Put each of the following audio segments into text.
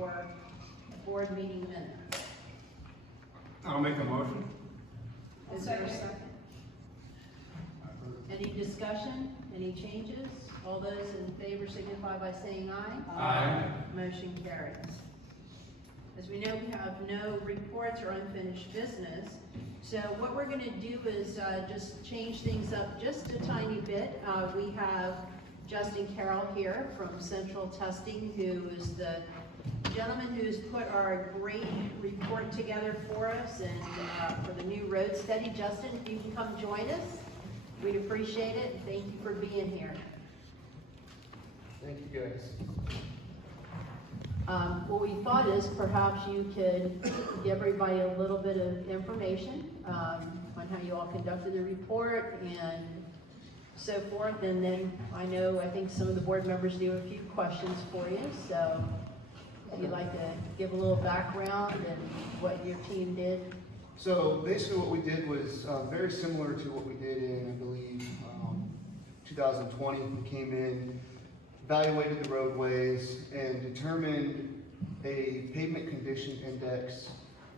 2024 board meeting minutes. I'll make a motion. Is there a second? Any discussion? Any changes? All those in favor signify by saying aye. Aye. Motion carries. As we know, we have no reports or unfinished business. So what we're going to do is just change things up just a tiny bit. We have Justin Carroll here from Central Testing, who is the gentleman who's put our great report together for us and for the new road study. Justin, if you can come join us, we'd appreciate it. Thank you for being here. Thank you, guys. What we thought is perhaps you could give everybody a little bit of information on how you all conducted the report and so forth. And then I think some of the board members do a few questions for you. So if you'd like to give a little background and what your team did. So basically what we did was very similar to what we did in, I believe, 2020. We came in, evaluated the roadways, and determined a pavement condition index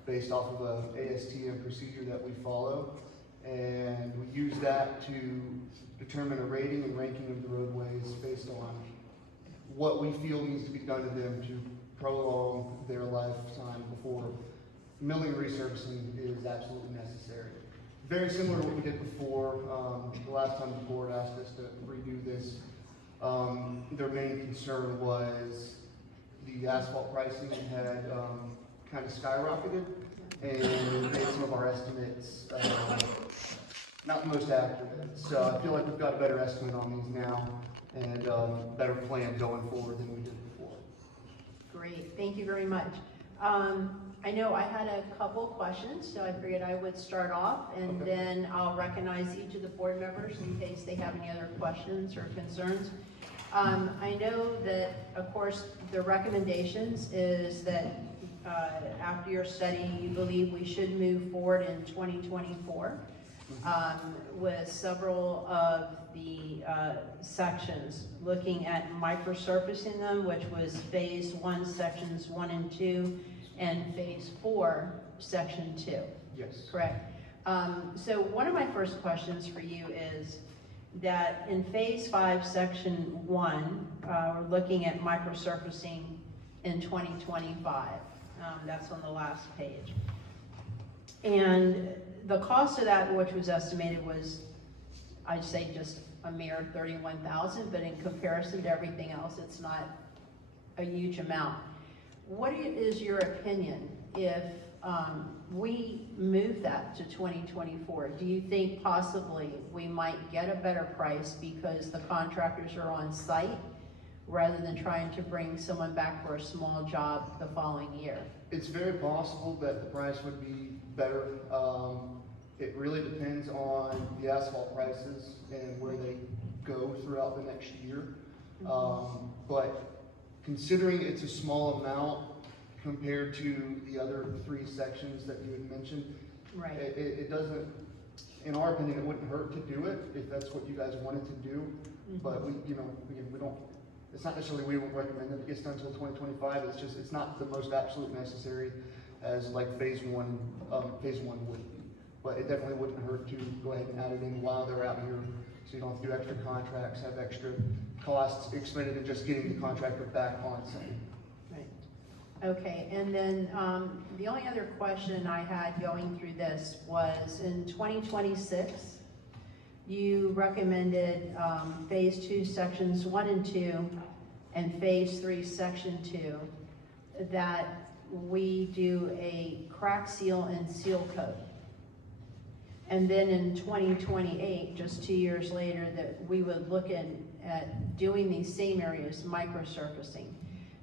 based off of a ASTM procedure that we follow. And we use that to determine a rating and ranking of the roadways based on what we feel needs to be done to them to prolong their lifetime before milling resurfacing is absolutely necessary. Very similar to what we did before. The last time the board asked us to redo this, their main concern was the asphalt pricing had kind of skyrocketed and made some of our estimates not the most accurate. So I feel like we've got a better estimate on these now and better plan going forward than we did before. Great, thank you very much. I know I had a couple questions, so I figured I would start off and Okay. then I'll recognize each of the board members in case they have any other questions or concerns. I know that, of course, the recommendations is that after your study, you believe we should move forward in 2024 with several of the sections, looking at microsurfacing them, which was phase 1, sections 1 and 2, and phase 4, section 2. Yes. Correct. So one of my first questions for you is that in phase 5, section 1, we're looking at microsurfacing in 2025. That's on the last page. And the cost of that, which was estimated, was, I'd say, just a mere $31,000, but in comparison to everything else, it's not a huge amount. What is your opinion if we move that to 2024? Do you think possibly we might get a better price because the contractors are on site rather than trying to bring someone back for a small job the following year? It's very possible that the price would be better. It really depends on the asphalt prices and where they go throughout the next year. But considering it's a small amount compared to the other 3 sections that you had mentioned, Right. it doesn't, in our opinion, it wouldn't hurt to do it if that's what you guys wanted to do. But we don't, it's not necessarily we don't recommend that it gets done until 2025. It's just, it's not the most absolute necessary as like phase 1 would be. But it definitely wouldn't hurt to go ahead and add it in while they're out here, so you don't have to do extra contracts, have extra costs expended in just getting the contractor back on site. Right. Okay, and then the only other question I had going through this was in 2026, you recommended phase 2, sections 1 and 2, and phase 3, section 2, that we do a crack seal and seal coat. And then in 2028, just 2 years later, that we would look at doing these same areas, microsurfacing.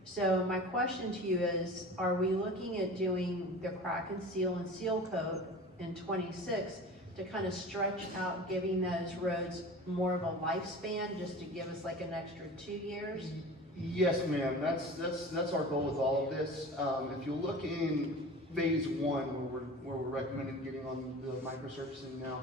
So my question to you is, are we looking at doing the crack and seal coat in 26 to kind of stretch out giving those roads more of a lifespan, just to give us like an extra 2 years? Yes, ma'am. That's our goal with all of this. If you look in phase 1, where we're recommending getting on the microsurfacing now,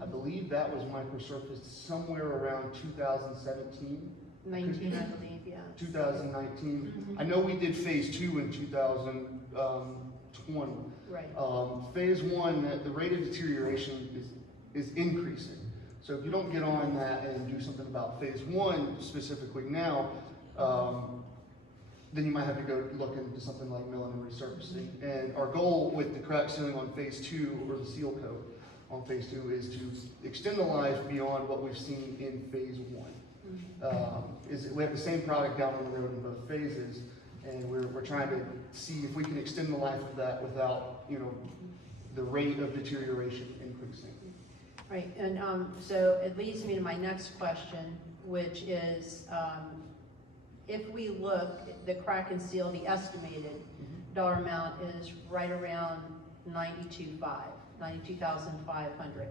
I believe that was microsurfaced somewhere around 2017. 19, I believe, yeah. 2019. I know we did phase 2 in 2020. Right, Phase 1, the rate of deterioration is increasing. So if you don't get on that and do something about phase 1 specifically now, then you might have to go look into something like milling and resurfacing. And our goal with the crack sealing on phase 2 or the seal coat on phase 2 is to extend the life beyond what we've seen in phase 1. We have the same product down on the road in both phases, and we're trying to see if we can extend the life of that without, the rate of deterioration increasing. right, and, so it leads me to my next question, which is, if we look, the crack and seal, the estimated dollar amount is right around 92,500.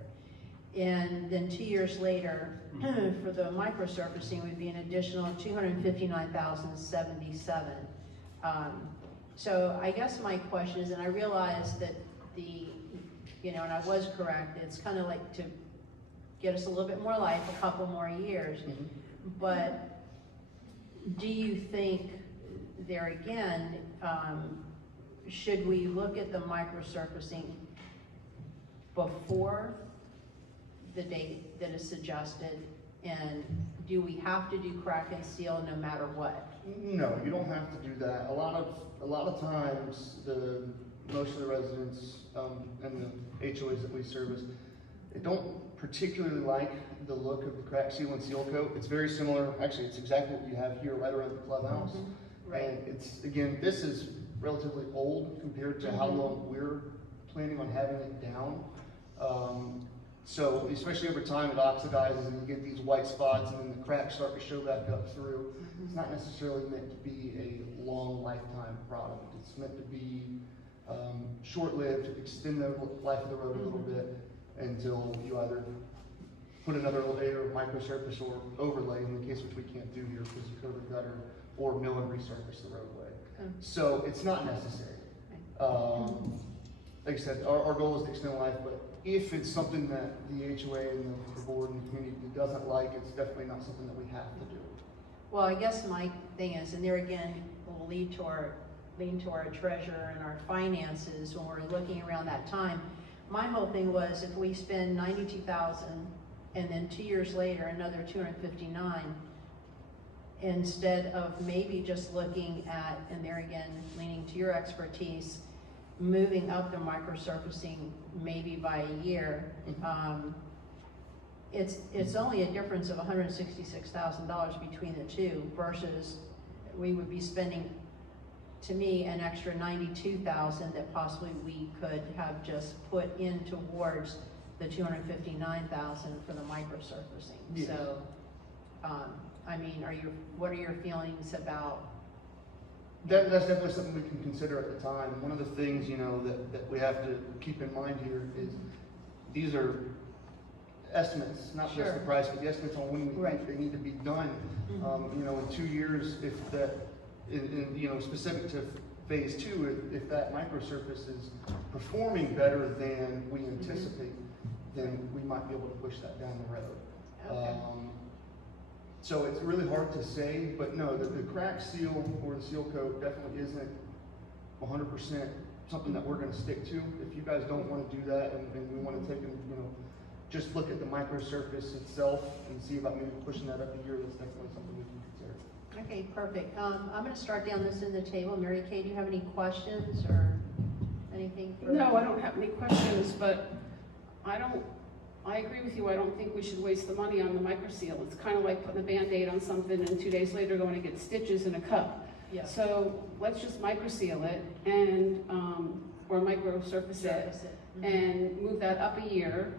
And then 2 years later, for the microsurfacing would be an additional 259,077. So I guess my question is, and I realize that and I was correct, it's kind of like to get us a little bit more life, a couple more years. But do you think, there again, should we look at the microsurfacing before the date that is suggested? And do we have to do crack and seal no matter what? No, you don't have to do that. A lot of times, most of the residents and the HOAs that we service, they don't particularly like the look of the crack seal and seal coat. It's very similar. Actually, it's exactly what you have here right around the clubhouse. Right. And this is relatively old compared to how long we're planning on having it down. So especially over time, it oxidizes and you get these white spots and then the cracks start to show back up through. It's not necessarily meant to be a long lifetime product. It's meant to be short-lived, extend the life of the road a little bit until you either put another layer of microsurface or overlay, in the case which we can't do here because of covered gutter, or mill and resurface the roadway. So it's not necessary. Like I said, our goal is to extend life, but if it's something that the HOA and the board and the community doesn't like, it's definitely not something that we have to do. Well, I guess my thing is, and there again, will lean to our treasurer and our finances when we're looking around that time. My whole thing was, if we spend 92,000 and then 2 years later another 259, instead of maybe just looking at, and there again, leaning to your expertise, moving up the microsurfacing maybe by a year, it's only a difference of $166,000 between the two, versus we would be spending, to me, an extra 92,000 that possibly we could have just put in towards the 259,000 for the microsurfacing. Yes. So, what are your feelings about? That's definitely something we can consider at the time. One of the things, that we have to keep in mind here is these are estimates, not just the price, but the estimates on when we think they need to be done. In 2 years, if that, specific to phase 2, if that microsurface is performing better than we anticipate, then we might be able to push that down the road. Okay. So it's really hard to say, but no, the crack seal or the seal coat definitely isn't 100% something that we're going to stick to. If you guys don't want to do that and we want to take just look at the microsurface itself and see about maybe pushing that up a year, that's definitely something we can consider. Okay, perfect. I'm going to start down this in the table. Mary Kay, do you have any questions or anything? No, I don't have any questions, but I agree with you. I don't think we should waste the money on the microseal. It's kind of like putting a Band-Aid on something and 2 days later going to get stitches in a cup. Yeah. So let's just microseal it and, or microsurface it and move that up a year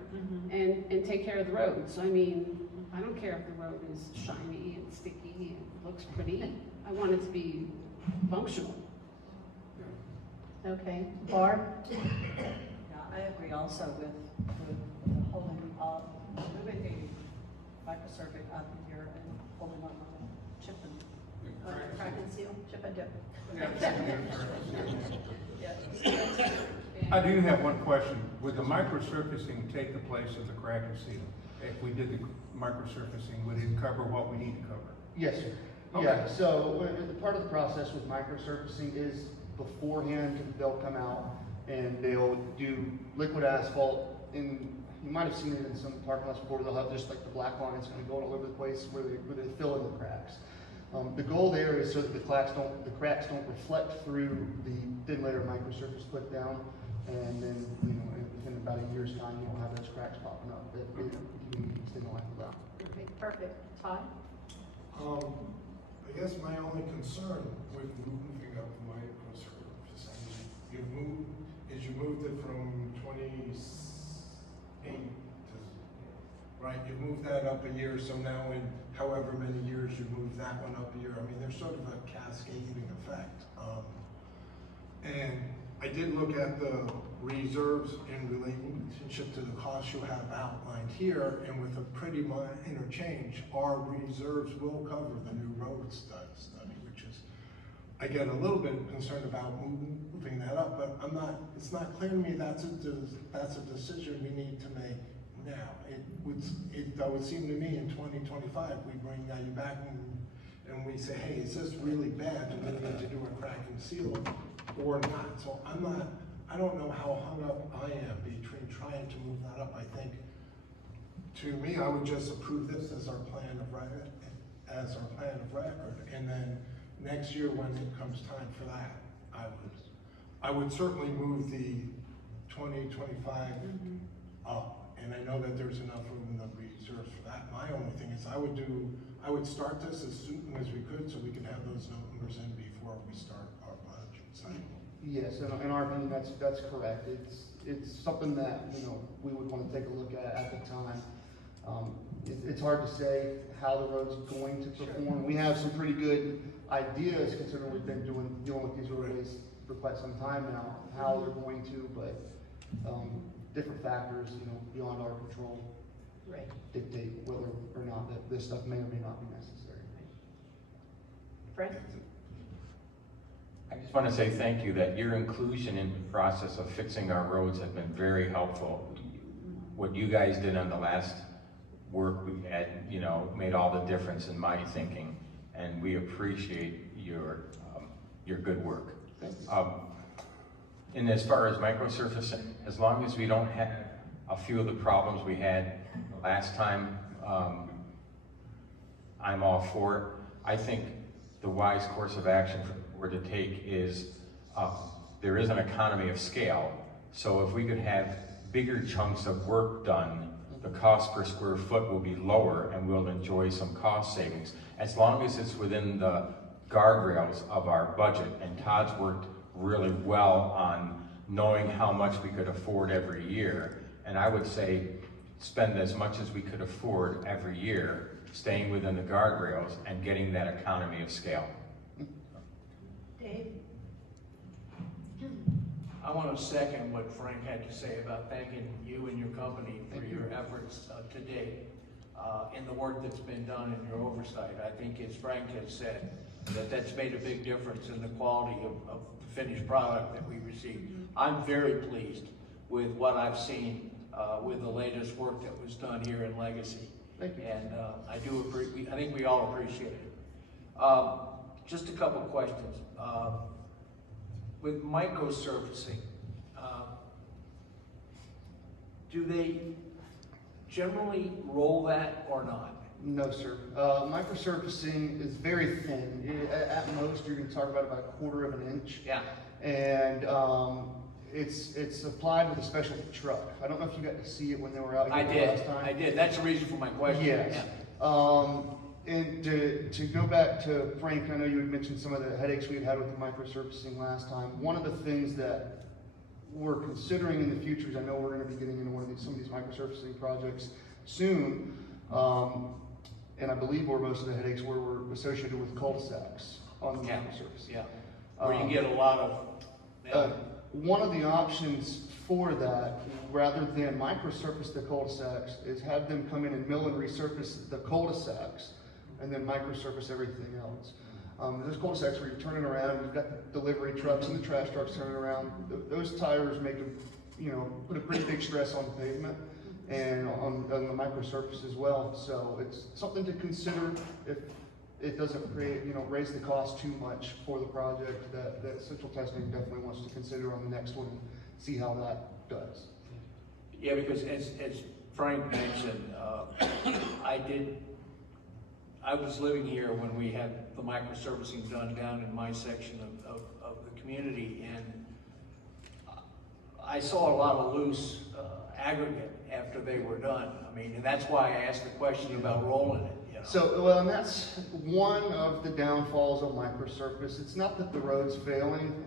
and take care of the roads. I mean, I don't care if the road is shiny and sticky and looks pretty. I want it to be functional. Okay, Barb? Yeah, I agree also with holding, moving the microsurface up here and holding on the chip and. Crack and seal, chip and dip. I do have one question. Would the microsurfacing take the place of the crack and seal? If we did the microsurfacing, would it cover what we need to cover? Yes, sir. Okay. Yeah, so part of the process with microsurfacing is beforehand, they'll come out and they'll do liquid asphalt. And you might have seen it in some parking lots before, they'll have just like the black lines kind of going all over the place where they fill in the cracks. The goal there is so that the cracks don't reflect through the thin layer of microsurface put down. And then, within about a year's time, you won't have those cracks popping up that you can extend the life of that. Okay, perfect. Todd? I guess my only concern with moving up the microsurface, you moved it from 28 to, right, you moved that up a year, so now in however many years you move that one up a year, I mean, there's sort of a cascading effect. And I did look at the reserves in relationship to the costs you have outlined here, and with a pretty minor interchange, our reserves will cover the new road study, which is, I get a little bit concerned about moving that up, but it's not clear to me that's a decision we need to make now. It would seem to me in 2025, we bring you back and we say, hey, is this really bad? Do we need to do a crack and seal or not? So I don't know how hung up I am between trying to move that up. I think, to me, I would just approve this as our plan of record, and then next year when it comes time for that, I would certainly move the 2025 up, and I know that there's enough room in the reserves for that. My only thing is I would start this as soon as we could so we could have those numbers in before we start our budget cycle. Yes, in our opinion, that's correct. It's something that, we would want to take a look at the time. It's hard to say how the road's going to perform. We have some pretty good ideas considering we've been dealing with these roadways for quite some time now, how they're going to, but different factors, beyond our control Right. dictate whether or not that this stuff may or may not be necessary. Frank? I just want to say thank you that your inclusion in the process of fixing our roads has been very helpful. What you guys did on the last work we had, made all the difference in my thinking, and we appreciate your good work. And as far as microsurfacing, as long as we don't have a few of the problems we had last time, I'm all for it. I think the wise course of action for to take is there is an economy of scale. So if we could have bigger chunks of work done, the cost per square foot will be lower and we'll enjoy some cost savings. As long as it's within the guardrails of our budget, and Todd's worked really well on knowing how much we could afford every year. And I would say spend as much as we could afford every year, staying within the guardrails and getting that economy of scale. Dave? I want to second what Frank had to say about thanking you and your company for your efforts to date in the work that's been done in your oversight. I think, as Frank has said, that's made a big difference in the quality of the finished product that we received. I'm very pleased with what I've seen with the latest work that was done here in Legacy. Thank you. And I think we all appreciate it. Just a couple questions. With microsurfacing, do they generally roll that or not? No, sir. Microsurfacing is very thin. At most, you're going to talk about a quarter of an inch. Yeah. And it's applied with a special truck. I don't know if you got to see it when they were out here last time. I did. That's the reason for my question. Yes. Yeah. And to go back to Frank, I know you had mentioned some of the headaches we had with the microsurfacing last time. One of the things that we're considering in the future is I know we're going to be getting into some of these microsurfacing projects soon. And I believe where most of the headaches were associated with cul-de-sacs on the microsurfacing. Yeah. Where you get a lot of. One of the options for that, rather than microsurface the cul-de-sacs, is have them come in and mill and resurface the cul-de-sacs and then microsurface everything else. Those cul-de-sacs where you're turning around, you've got the delivery trucks and the trash trucks turning around. Those tires make them, put a pretty big stress on the pavement and on the microsurface as well. So it's something to consider if it doesn't create, raise the cost too much for the project, that Central Testing definitely wants to consider on the next one, and see how that does. Yeah, because as Frank mentioned, I was living here when we had the microservicing done down in my section of the community, and I saw a lot of loose aggregate after they were done. I mean, and that's why I asked the question about rolling it, you know. So, well, and that's one of the downfalls of microsurface. It's not that the road's failing,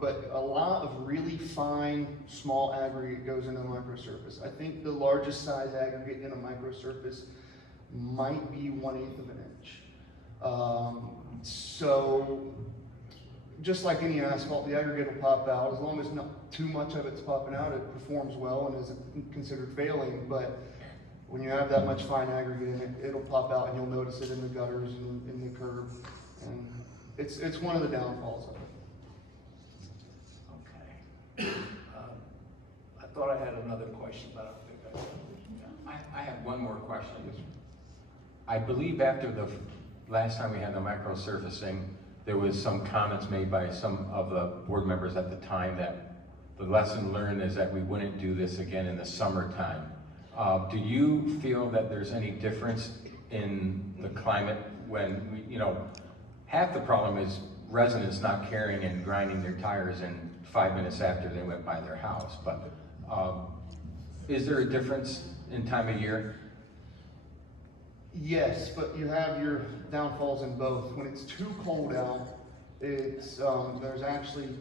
but a lot of really fine, small aggregate goes into microsurface. I think the largest size aggregate in a microsurface might be 1/8 of an inch. So, just like any asphalt, the aggregate will pop out. As long as not too much of it's popping out, it performs well and isn't considered failing. But when you have that much fine aggregate in it, it'll pop out, and you'll notice it in the gutters and in the curb. And it's one of the downfalls of it. Okay. I thought I had another question, but I don't think I. I have one more question. I believe after the last time we had the microsurfacing, there was some comments made by some of the board members at the time that the lesson learned is that we wouldn't do this again in the summertime. Do you feel that there's any difference in the climate when we, half the problem is residents not carrying and grinding their tires in 5 minutes after they went by their house, but is there a difference in time of year? Yes, but you have your downfalls in both. When it's too cold out, it's there's actually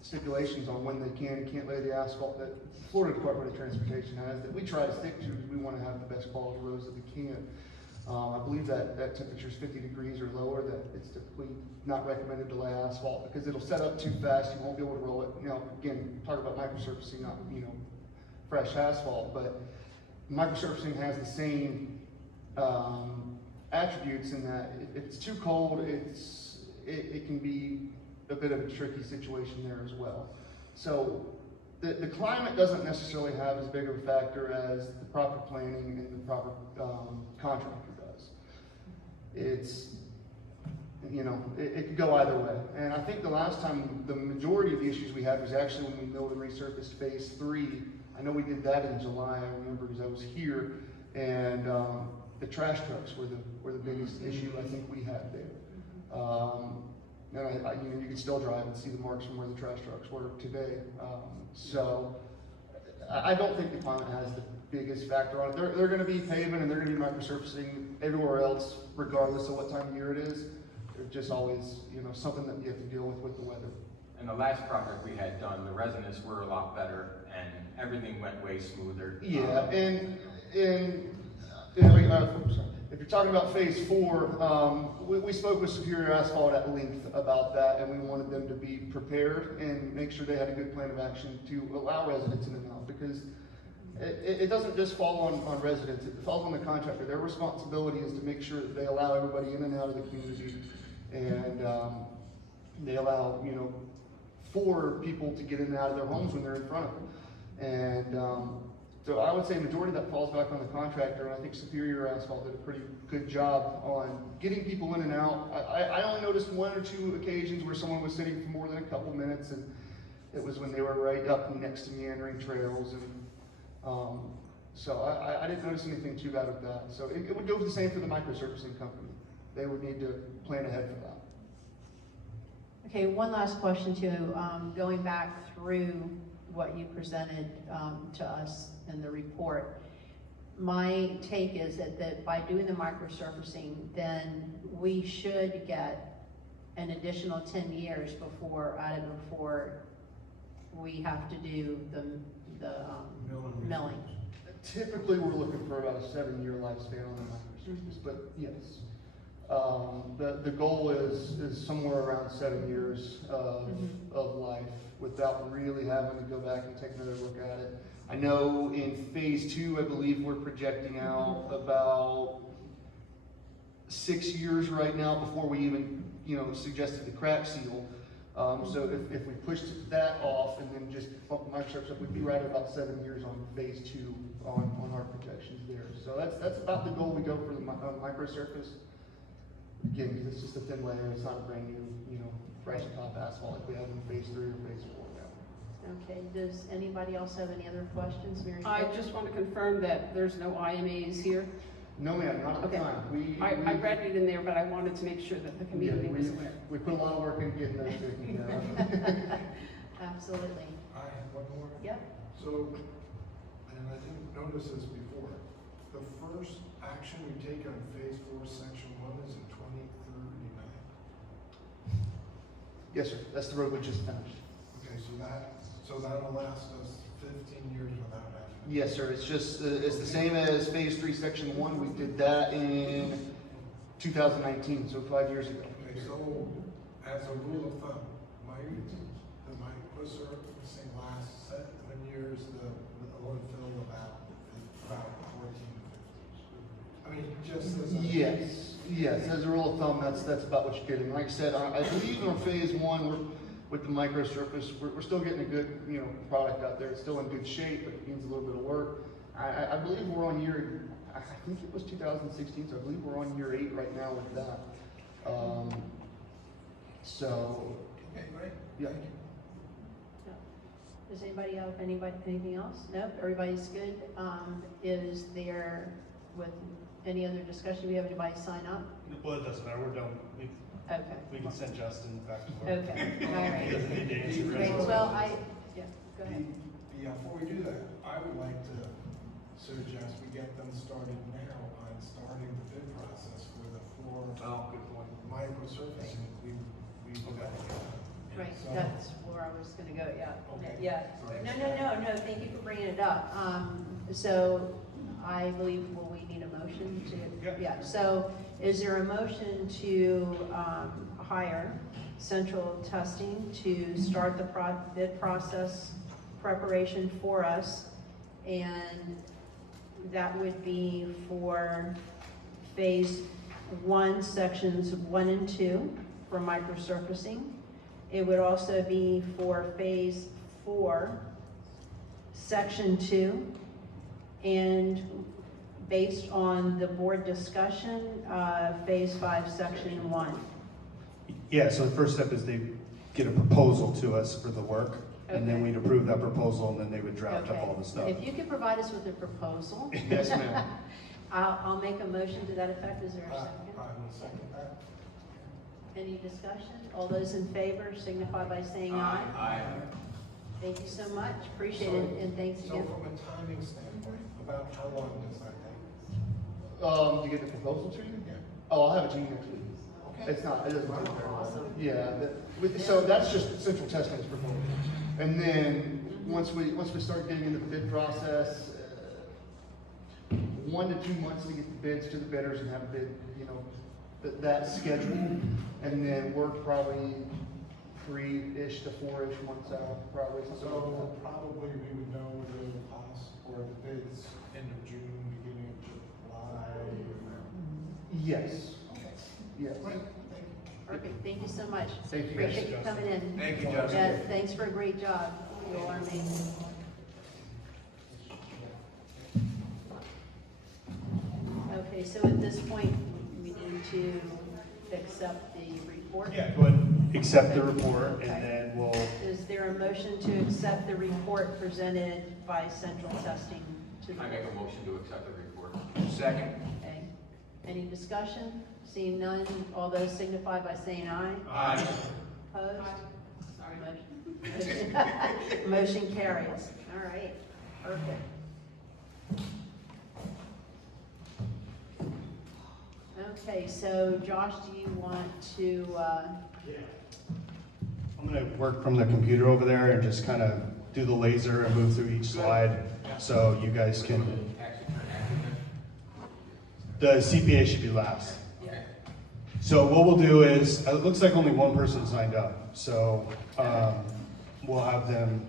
stipulations on when they can and can't lay the asphalt that Florida Department of Transportation has that we try to stick to because we want to have the best quality roads that we can. I believe that temperature is 50 degrees or lower, that it's typically not recommended to lay asphalt because it'll set up too fast, you won't be able to roll it. Again, talk about microsurfacing, not, fresh asphalt, but microsurfacing has the same attributes in that if it's too cold, it can be a bit of a tricky situation there as well. So the climate doesn't necessarily have as big of a factor as the proper planning and the proper contractor does. It's, it could go either way. And I think the last time, the majority of the issues we had was actually when we milled and resurfaced phase 3. I know we did that in July, I remember, because I was here, and the trash trucks were the biggest issue I think we had there. And you can still drive and see the marks from where the trash trucks were today. So I don't think the climate has the biggest factor on it. They're going to be paving and they're going to be microsurfacing everywhere else, regardless of what time of year it is. They're just always, something that you have to deal with the weather. And the last project we had done, the residents were a lot better and everything went way smoother. Yeah, and if you're talking about phase 4, we spoke with Superior Asphalt at length about that, and we wanted them to be prepared and make sure they had a good plan of action to allow residents in and out, because it doesn't just fall on residents, it falls on the contractor. Their responsibility is to make sure that they allow everybody in and out of the community, and they allow, 4 people to get in and out of their homes when they're in front of them. And so I would say majority of that falls back on the contractor, and I think Superior Asphalt did a pretty good job on getting people in and out. I only noticed 1 or 2 occasions where someone was sitting for more than a couple minutes, and it was when they were right up next to meandering trails, and so I didn't notice anything too bad with that. So it would go the same for the microsurfacing company. They would need to plan ahead for that. Okay, one last question too. Going back through what you presented to us in the report, my take is that by doing the microsurfacing, then we should get an additional 10 years before we have to do the milling. Typically, we're looking for about a 7-year lifespan on the microsurface, but yes. The goal is somewhere around 7 years of life without really having to go back and take another look at it. I know in phase 2, I believe we're projecting out about 6 years right now before we even, suggested the crack seal. So if we pushed that off and then just bump the microsurface up, we'd be right at about 7 years on phase 2 on our projections there. So that's about the goal we go for the microsurface. Again, because it's just a thin layer, it's not a brand new, fresh top asphalt like we have in phase 3 or phase 4 now. Okay, does anybody else have any other questions, Mary? I just want to confirm that there's no IMAs here. No, ma'am, not at the Okay. time. I read it in there, but I wanted to make sure that the Yeah, community was aware. we put a lot of work in getting those taken care of. Absolutely. I have one more. Yep. So, and I didn't notice this before, the first action we take on phase 4, section 1 is in 2039. Yes, sir, that's the road we just finished. Okay, so that'll last us 15 years without having. Yes, sir, it's just, it's the same as phase 3, section 1, we did that in 2019, so 5 years ago. Okay, so as a rule of thumb, the microsurfacing lasts 7 years, the oil fill about 14 to 15. I mean, just as a. Yes, as a rule of thumb, that's about what you're getting. Like I said, I believe in phase 1, with the microsurface, we're still getting a good, product out there. It's still in good shape, but it needs a little bit of work. I believe we're on year, I think it was 2016, so I believe we're on year 8 right now with that. So, Okay, great. yeah. Thank you. Does anybody have anything else? Nope, everybody's good. Is there, with any other discussion, do we have anybody sign up? Well, it doesn't matter, we're done. Okay. We can send Justin back to work. Okay, all He right. doesn't need to answer Great, questions. well, yeah, go ahead. Before we do that, I would like to suggest we get them started now on starting the bid process for the 4 Good point. microsurfacing we've got. Right, So- that's where I was gonna go, yeah. Okay. Yeah, no, thank you for bringing it up. So I believe, will we need a motion to? Yeah. So is there a motion to, hire Central Testing to start the bid process preparation for us? And that would be for phase 1, sections 1 and 2 for microsurfacing. It would also be for phase 4, section 2, and based on the board discussion, phase 5, section 1. Yeah, so the first step is they get a proposal to us for the work, and then Okay. we'd approve that proposal, and then they would draft up all the stuff. If you could provide us with a proposal, Yes, ma'am. I'll make a motion to that effect. Is there a I second? will second that. Any discussion? All those in favor signify by saying aye. Aye. Thank you so much, appreciate it, and thanks So again. from a timing standpoint, about how long does that take? To get the proposal to you? Yeah. Oh, I'll have it to you next week. Okay. It's not, it doesn't take very long. Awesome. Yeah, so that's just Central Testing's proposal. And then, once we start getting into the bid process, 1 to 2 months to get the bids to the bidders and have a bid, that schedule. And then work probably 3-ish to 4-ish months out, probably. something like So that. probably we would know the cost or the bids end of June, beginning of July. Yes, Okay. yes. Great, thank you. Perfect, thank you so much. Thank you. Appreciate you coming in. Thank you, Yeah, Justin. thanks for a great job. You all are amazing. Okay, so at this point, we need to accept the report. Yeah, go ahead, accept the report, and then we'll, Is there a motion to accept the report presented by Central Testing to the I board? make a motion to accept the report. Second. Okay. Any discussion? Seeing none, all those signify by saying aye. Aye. Opposed? Motion- Motion carries. All right, perfect. Okay, so Josh, do you want to, I'm gonna work from the computer over there and just kind of do the laser and move through each slide, so you guys can, the CPA should be last. So what we'll do is, it looks like only one person signed up, so, we'll have them,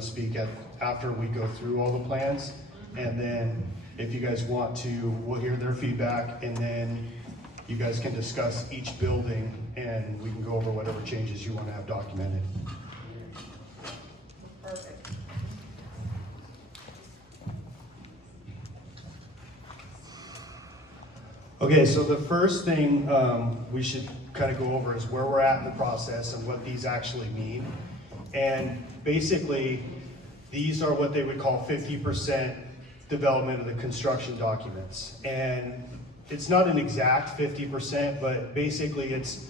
speak after we go through all the plans. And then if you guys want to, we'll hear their feedback, and then you guys can discuss each building, and we can go over whatever changes you want to have documented. perfect. Okay, so the first thing we should kind of go over is where we're at in the process and what these actually mean. And basically, these are what they would call 50% development of the construction documents. And it's not an exact 50%, but basically it's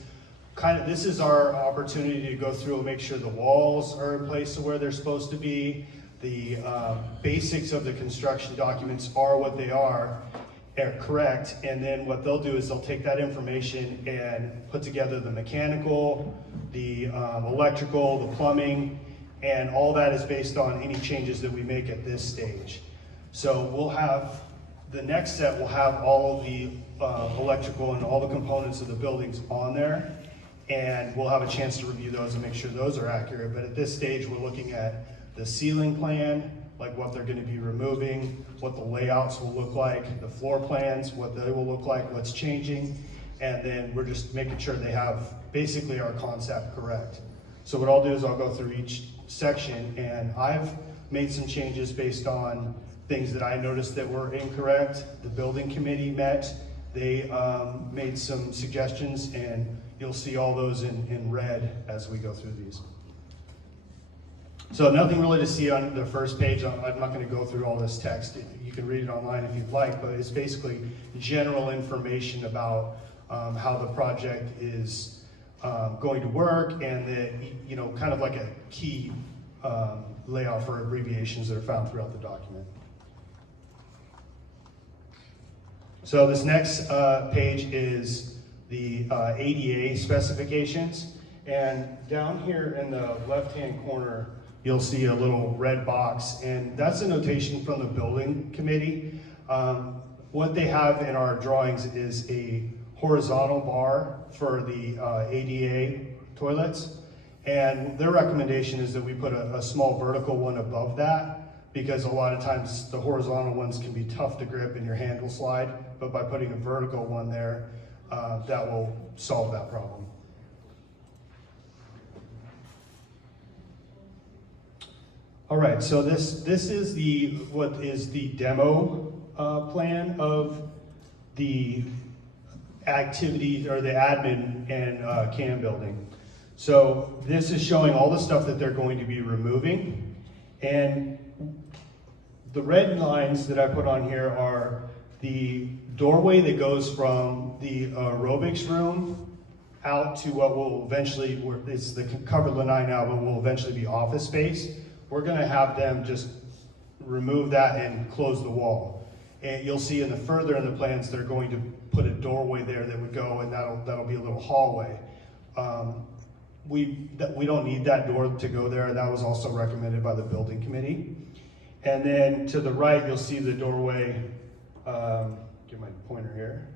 kind of, this is our opportunity to go through and make sure the walls are in place to where they're supposed to be. The basics of the construction documents are what they are correct. And then what they'll do is they'll take that information and put together the mechanical, the electrical, the plumbing, and all that is based on any changes that we make at this stage. So we'll have, the next step will have all of the electrical and all the components of the buildings on there, and we'll have a chance to review those and make sure those are accurate. But at this stage, we're looking at the ceiling plan, like what they're going to be removing, what the layouts will look like, the floor plans, what they will look like, what's changing, and then we're just making sure they have basically our concept correct. So what I'll do is I'll go through each section, and I've made some changes based on things that I noticed that were incorrect. The building committee met, they made some suggestions, and you'll see all those in red as we go through these. So nothing really to see on the first page. I'm not going to go through all this text. You can read it online if you'd like, but it's basically general information about how the project is going to work, and the, you know, kind of like a key layout for abbreviations that are found throughout the document. So this next page is the ADA specifications, and down here in the left-hand corner, you'll see a little red box, and that's a notation from the building committee. What they have in our drawings is a horizontal bar for the ADA toilets, and their recommendation is that we put a small vertical one above that, because a lot of times the horizontal ones can be tough to grip and your hand will slide, but by putting a vertical one there, that will solve that problem. All right, so this is what is the demo plan of the activity, or the admin and CAM building. So this is showing all the stuff that they're going to be removing, and the red lines that I put on here are the doorway that goes from the aerobics room out to what will eventually, it's the covered lanai now, but will eventually be office space. We're going to have them just remove that and close the wall. And you'll see further in the plans, they're going to put a doorway there that would go, and that'll be a little hallway. We don't need that door to go there, and that was also recommended by the building committee. And then to the right, you'll see the doorway. Get my pointer here.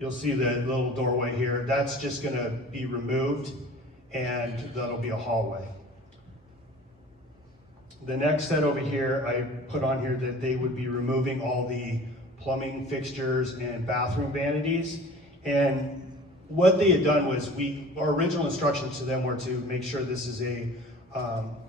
You'll see the little doorway here. That's just going to be removed, and that'll be a hallway. The next set over here, I put on here that they would be removing all the plumbing fixtures and bathroom vanities. And what they had done was, our original instructions to them were to make sure this is a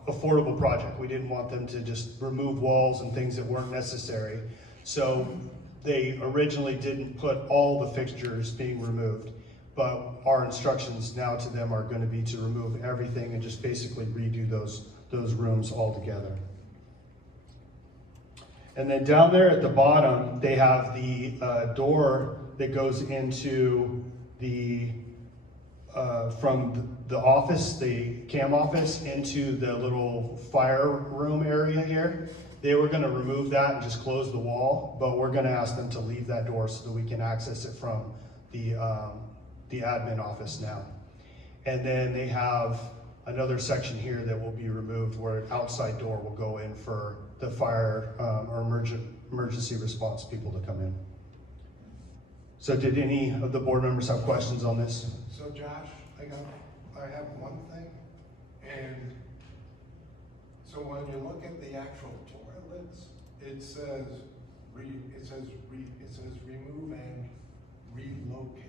affordable project. We didn't want them to just remove walls and things that weren't necessary. So they originally didn't put all the fixtures being removed. But our instructions now to them are going to be to remove everything and just basically redo those rooms altogether. And then down there at the bottom, they have the door that goes into the from the office, the CAM office, into the little fire room area here. They were going to remove that and just close the wall, but we're going to ask them to leave that door so that we can access it from the admin office now. And then they have another section here that will be removed, where an outside door will go in for the fire or emergency response people to come in. So did any of the board members have questions on this? So Josh, I have one thing, and so when you look at the actual toilets, it says remove and relocate.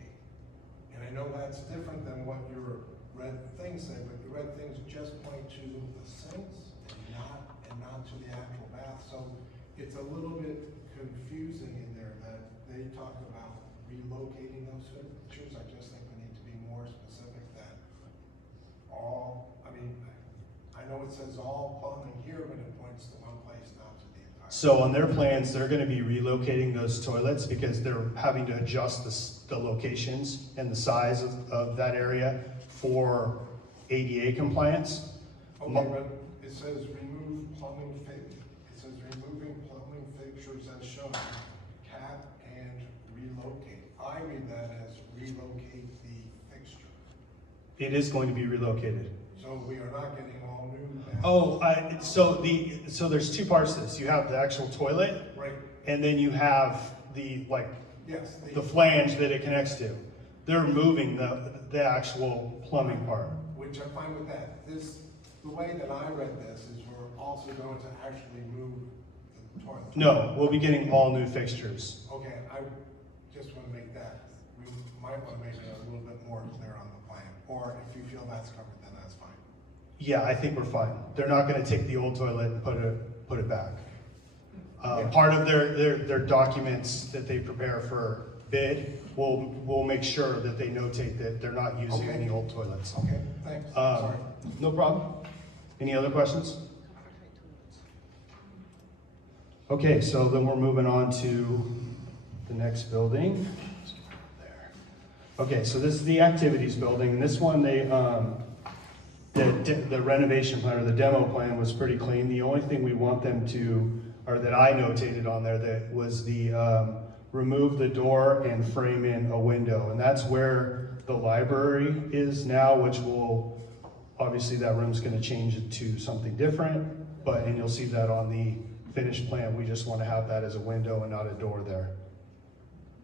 And I know that's different than what your red things say, but the red things just point to the sinks and not to the actual bath. So it's a little bit confusing in there that they talk about relocating those fixtures. I just think we need to be more specific that all, I mean, I know it says all plumbing here, but it points to one place, not to the entire. So on their plans, they're gonna be relocating those toilets because they're having to adjust the locations and the size of that area for ADA compliance. Okay, but it says remove plumbing it says removing plumbing fixtures as shown, cap and relocate. I read that as relocate the fixture. It is going to be relocated. So we are not getting all new now. Oh, so there's two parts to this. You have the actual toilet, Right, and then you have the, like, yes. the flange that it connects to. They're moving the actual plumbing part. Which I'm fine with that. The way that I read this is we're also going to actually move the toilet. No, we'll be getting all new fixtures. Okay, I just want to make that, we might want to make it a little bit more clear on the plan. Or if you feel that's covered, then that's fine. Yeah, I think we're fine. They're not gonna take the old toilet and put it back. Yeah. Part of their documents that they prepare for bid, we'll make sure that they notate that they're not using Okay. any old toilets. Okay, thanks. Sorry. No problem. Any other questions? Okay, so then we're moving on to the next building. There. Okay, so this is the activities building, and this one, the renovation plan or the demo plan was pretty clean. The only thing we want them to, or that I notated on there, that was the, remove the door and frame in a window. And that's where the library is now, which will, obviously that room's gonna change it to something different, and you'll see that on the finished plan. We just wanna have that as a window and not a door there.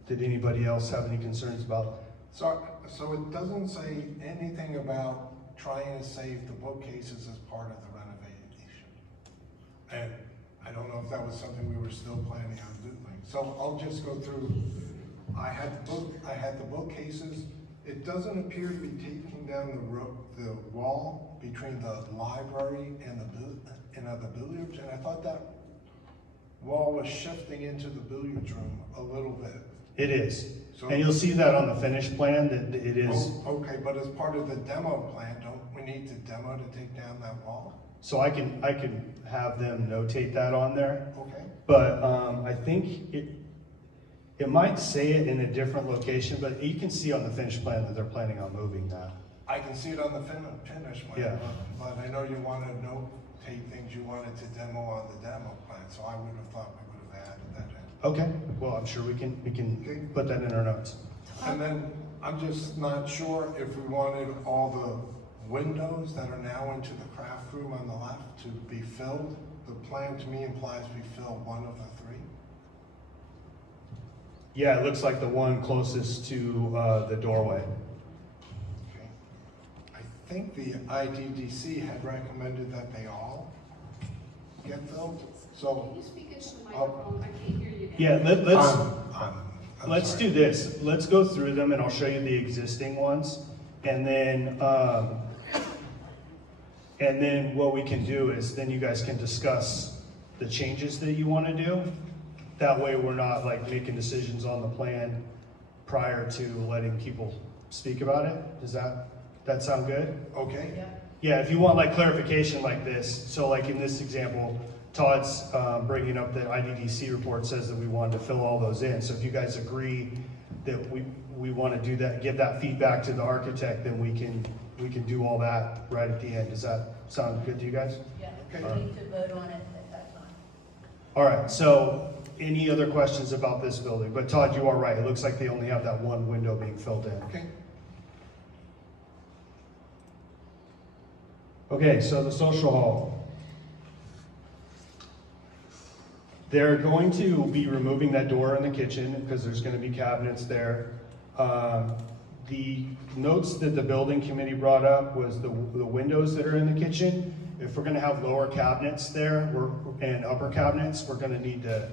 Did anybody else have any concerns about? So it doesn't say anything about trying to save the bookcases as part of the renovation. And I don't know if that was something we were still planning on doing. So I'll just go through, I had the bookcases. It doesn't appear to be taking down the wall between the library and the billiards, and I thought that wall was shifting into the billiards room a little bit. It is. So- And you'll see that on the finished plan, that it is. Oh, okay, but as part of the demo plan, don't we need to demo to take down that wall? So I can have them notate that on there, Okay, but I think it might say it in a different location, but you can see on the finished plan that they're planning on moving that. I can see it on the finish plan, Yeah. but I know you want to notate things you wanted to demo on the demo plan, so I would have thought we would have added that in. Okay, well, I'm sure we can put that in our notes. And then, I'm just not sure if we wanted all the windows that are now into the craft room on the left to be filled. The plan to me implies we fill one of the three. Yeah, it looks like the one closest to the doorway. Okay. I think the IDDC had recommended that they all get filled, Can so. you speak into the microphone? I can't hear you. Yeah, I'm let's sorry. do this. Let's go through them and I'll show you the existing ones. And then what we can do is then you guys can discuss the changes that you want to do. That way we're not like making decisions on the plan prior to letting people speak about it. Does that sound good? Okay, Yeah, if you want like clarification like this, so like in this example, Todd's bringing up the IDDC report says that we wanted to fill all those in. So if you guys agree that we want to do that, give that feedback to the architect, then we can do all that right at the end. Does that sound good to you guys? Yeah, Okay. we need to vote on it at that time. All right, so any other questions about this building? But Todd, you are right. It looks like they only have that one window being filled in. okay. Okay, so the social hall. They're going to be removing that door in the kitchen because there's going to be cabinets there. The notes that the building committee brought up was the windows that are in the kitchen. If we're going to have lower cabinets there and upper cabinets, we're going to need to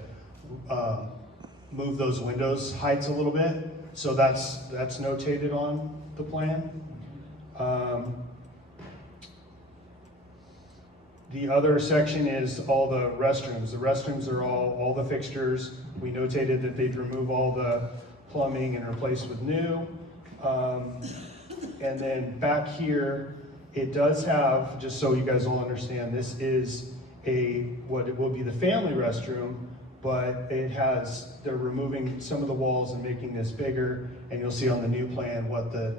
move those windows heights a little bit. So that's notated on the plan. The other section is all the restrooms. The restrooms are all the fixtures. We notated that they'd remove all the plumbing and replace with new. And then back here, it does have, just so you guys all understand, this is what it will be the family restroom, but they're removing some of the walls and making this bigger, and you'll see on the new plan what the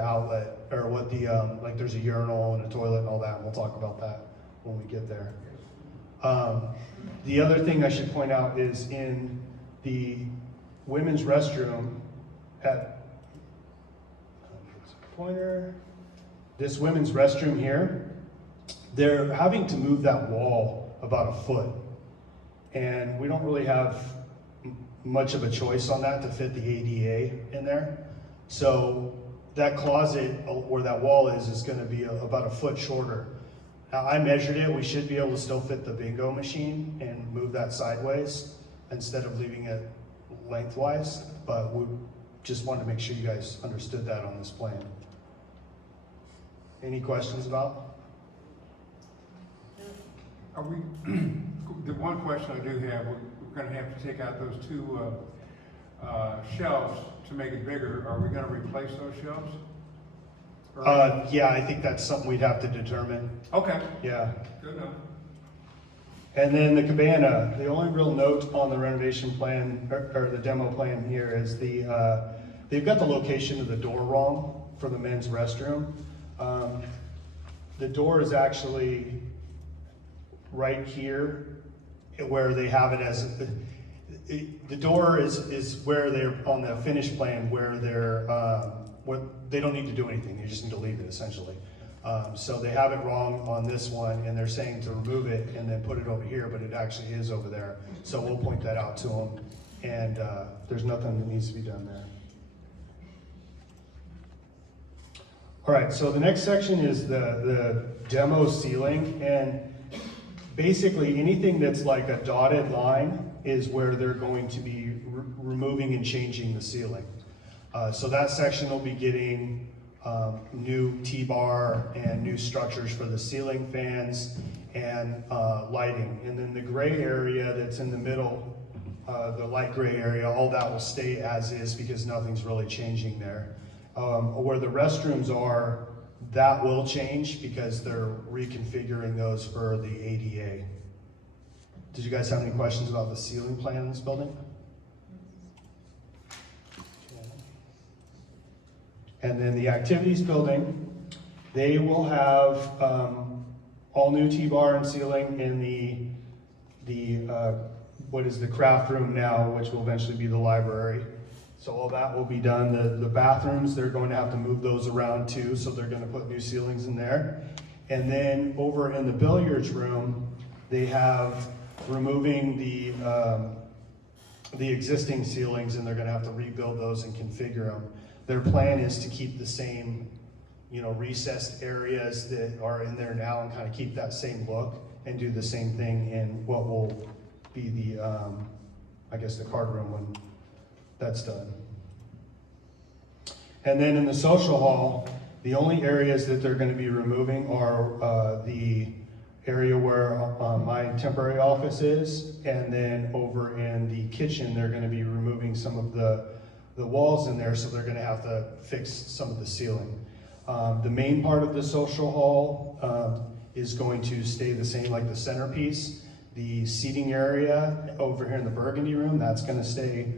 outlet, or what the, like there's a urinal and a toilet and all that, and we'll talk about that when we get there. The other thing I should point out is in the women's restroom this women's restroom here, they're having to move that wall about a foot. And we don't really have much of a choice on that to fit the ADA in there. So that closet where that wall is gonna be about a foot shorter. Now I measured it, we should be able to still fit the bingo machine and move that sideways instead of leaving it lengthwise, but we just wanted to make sure you guys understood that on this plan. Any questions about? Are we, the one question I do have, we're gonna have to take out those two shelves to make it bigger. Are we gonna replace those shelves? Yeah, I think that's something we'd have to determine. Okay, Yeah. good enough. And then the cabana, the only real note on the renovation plan, or the demo plan here is they've got the location of the door wrong for the men's restroom. The door is actually right here where they have it as, the door is where they're, on the finished plan, where they don't need to do anything, they just need to leave it essentially. So they have it wrong on this one, and they're saying to remove it and then put it over here, but it actually is over there. So we'll point that out to them, and there's nothing that needs to be done there. All right, so the next section is the demo ceiling, and basically anything that's like a dotted line is where they're going to be removing and changing the ceiling. So that section will be getting new T-bar and new structures for the ceiling fans and lighting. And then the gray area that's in the middle, the light gray area, all that will stay as is because nothing's really changing there. Where the restrooms are, that will change because they're reconfiguring those for the ADA. Did you guys have any questions about the ceiling plan in this building? And then the activities building, they will have all new T-bar and ceiling in what is the craft room now, which will eventually be the library. So all that will be done. The bathrooms, they're going to have to move those around too, so they're going to put new ceilings in there. And then over in the billiards room, they have removing the existing ceilings, and they're going to have to rebuild those and configure them. Their plan is to keep the same, recessed areas that are in there now and kind of keep that same look and do the same thing in what will be the, I guess the card room when that's done. And then in the social hall, the only areas that they're going to be removing are the area where my temporary office is, and then over in the kitchen, they're going to be removing some of the walls in there, so they're going to have to fix some of the ceiling. The main part of the social hall is going to stay the same, like the centerpiece. The seating area over here in the Burgundy room, that's going to stay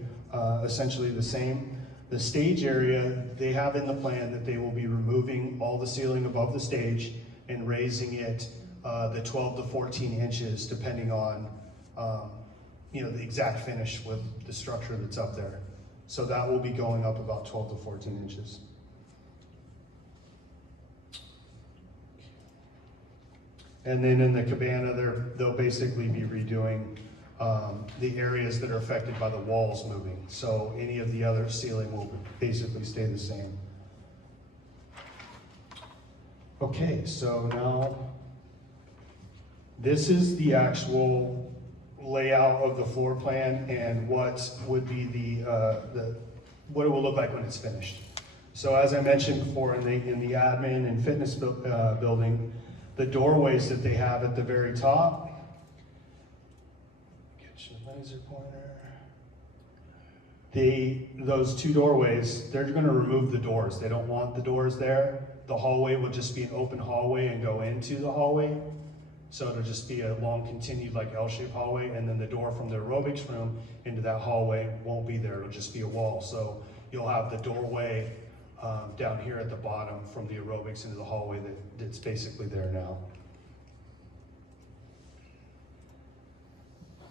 essentially the same. The stage area, they have in the plan that they will be removing all the ceiling above the stage and raising it the 12 to 14 inches, depending on the exact finish with the structure that's up there. So that will be going up about 12 to 14 inches. And then in the cabana, they'll basically be redoing the areas that are affected by the walls moving. So any of the other ceiling will basically stay the same. Okay, so now this is the actual layout of the floor plan and what would be what it will look like when it's finished. So as I mentioned before, in the admin and fitness building, the doorways that they have at the very top. Get your laser pointer. Those two doorways, they're gonna remove the doors. They don't want the doors there. The hallway will just be an open hallway and go into the hallway. So it'll just be a long continued like L-shaped hallway, and then the door from the aerobics room into that hallway won't be there. It'll just be a wall. So you'll have the doorway down here at the bottom from the aerobics into the hallway that's basically there now.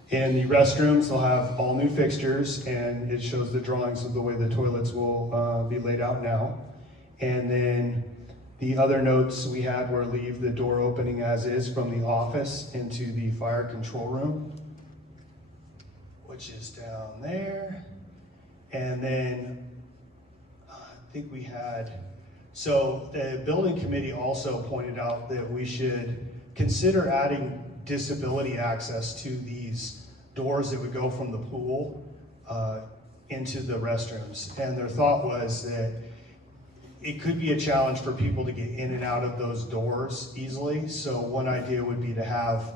In the restrooms, they'll have all new fixtures, and it shows the drawings of the way the toilets will be laid out now. And then the other notes we had were leave the door opening as is from the office into the fire control room, which is down there. And then I think we had, so the building committee also pointed out that we should consider adding disability access to these doors that would go from the pool into the restrooms. And their thought was that it could be a challenge for people to get in and out of those doors easily. So one idea would be to have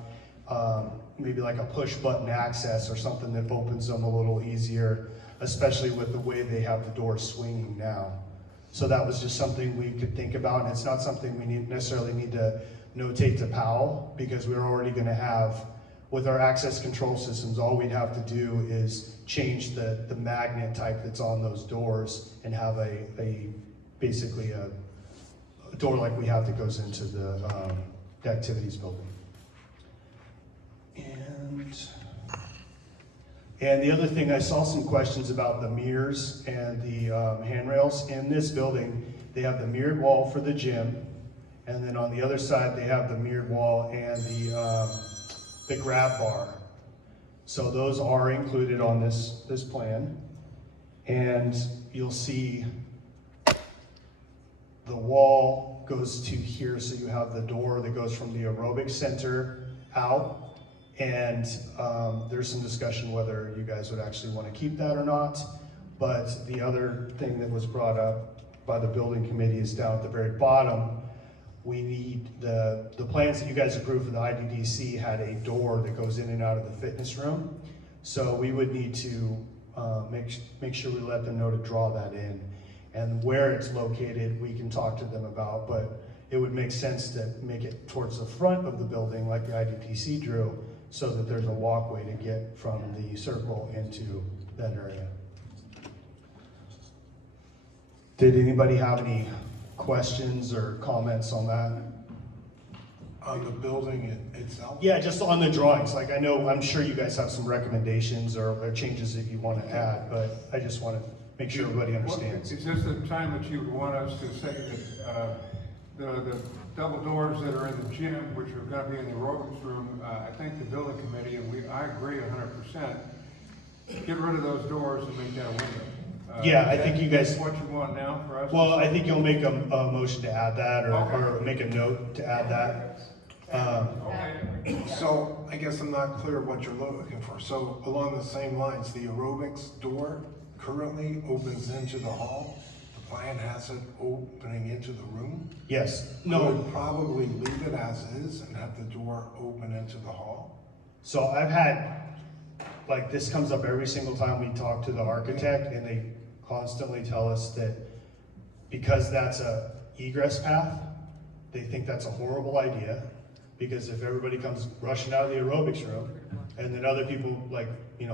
maybe like a push button access or something that opens them a little easier, especially with the way they have the doors swinging now. So that was just something we could think about, and it's not something we necessarily need to notate to Powell, because we're already gonna have, with our access control systems, all we'd have to do is change the magnet type that's on those doors and have basically a door like we have that goes into the activities building. And the other thing, I saw some questions about the mirrors and the handrails. In this building, they have the mirrored wall for the gym, and then on the other side, they have the mirrored wall and the grab bar. So those are included on this plan. And you'll see the wall goes to here, so you have the door that goes from the aerobic center out. And there's some discussion whether you guys would actually want to keep that or not. But the other thing that was brought up by the building committee is down at the very bottom. We need the plans that you guys approved for the IDDC had a door that goes in and out of the fitness room. So we would need to make sure we let them know to draw that in. And where it's located, we can talk to them about, but it would make sense to make it towards the front of the building like the IDDC drew, so that there's a walkway to get from the circle into that area. Did anybody have any questions or comments on that? On the building itself? Yeah, just on the drawings. Like I'm sure you guys have some recommendations or changes that you want to add, but I just want to make sure everybody understands. Is this the time that you would want us to say that the double doors that are in the gym, which are going to be in the aerobics room, I think the building committee, and I agree 100%, get rid of those doors and make that a window. Yeah, I think you guys. What you want now for us? Well, I think you'll make a motion to add that, or, Okay. or make a note to add that. Okay. So I guess I'm not clear what you're looking for. So along the same lines, the aerobics door currently opens into the hall. The plan has it opening into the room. Yes. I No. would probably leave it as is and have the door open into the hall. So I've had, like, this comes up every single time we talk to the architect, and they constantly tell us that because that's a egress path, they think that's a horrible idea. Because if everybody comes rushing out of the aerobics room, and then other people like,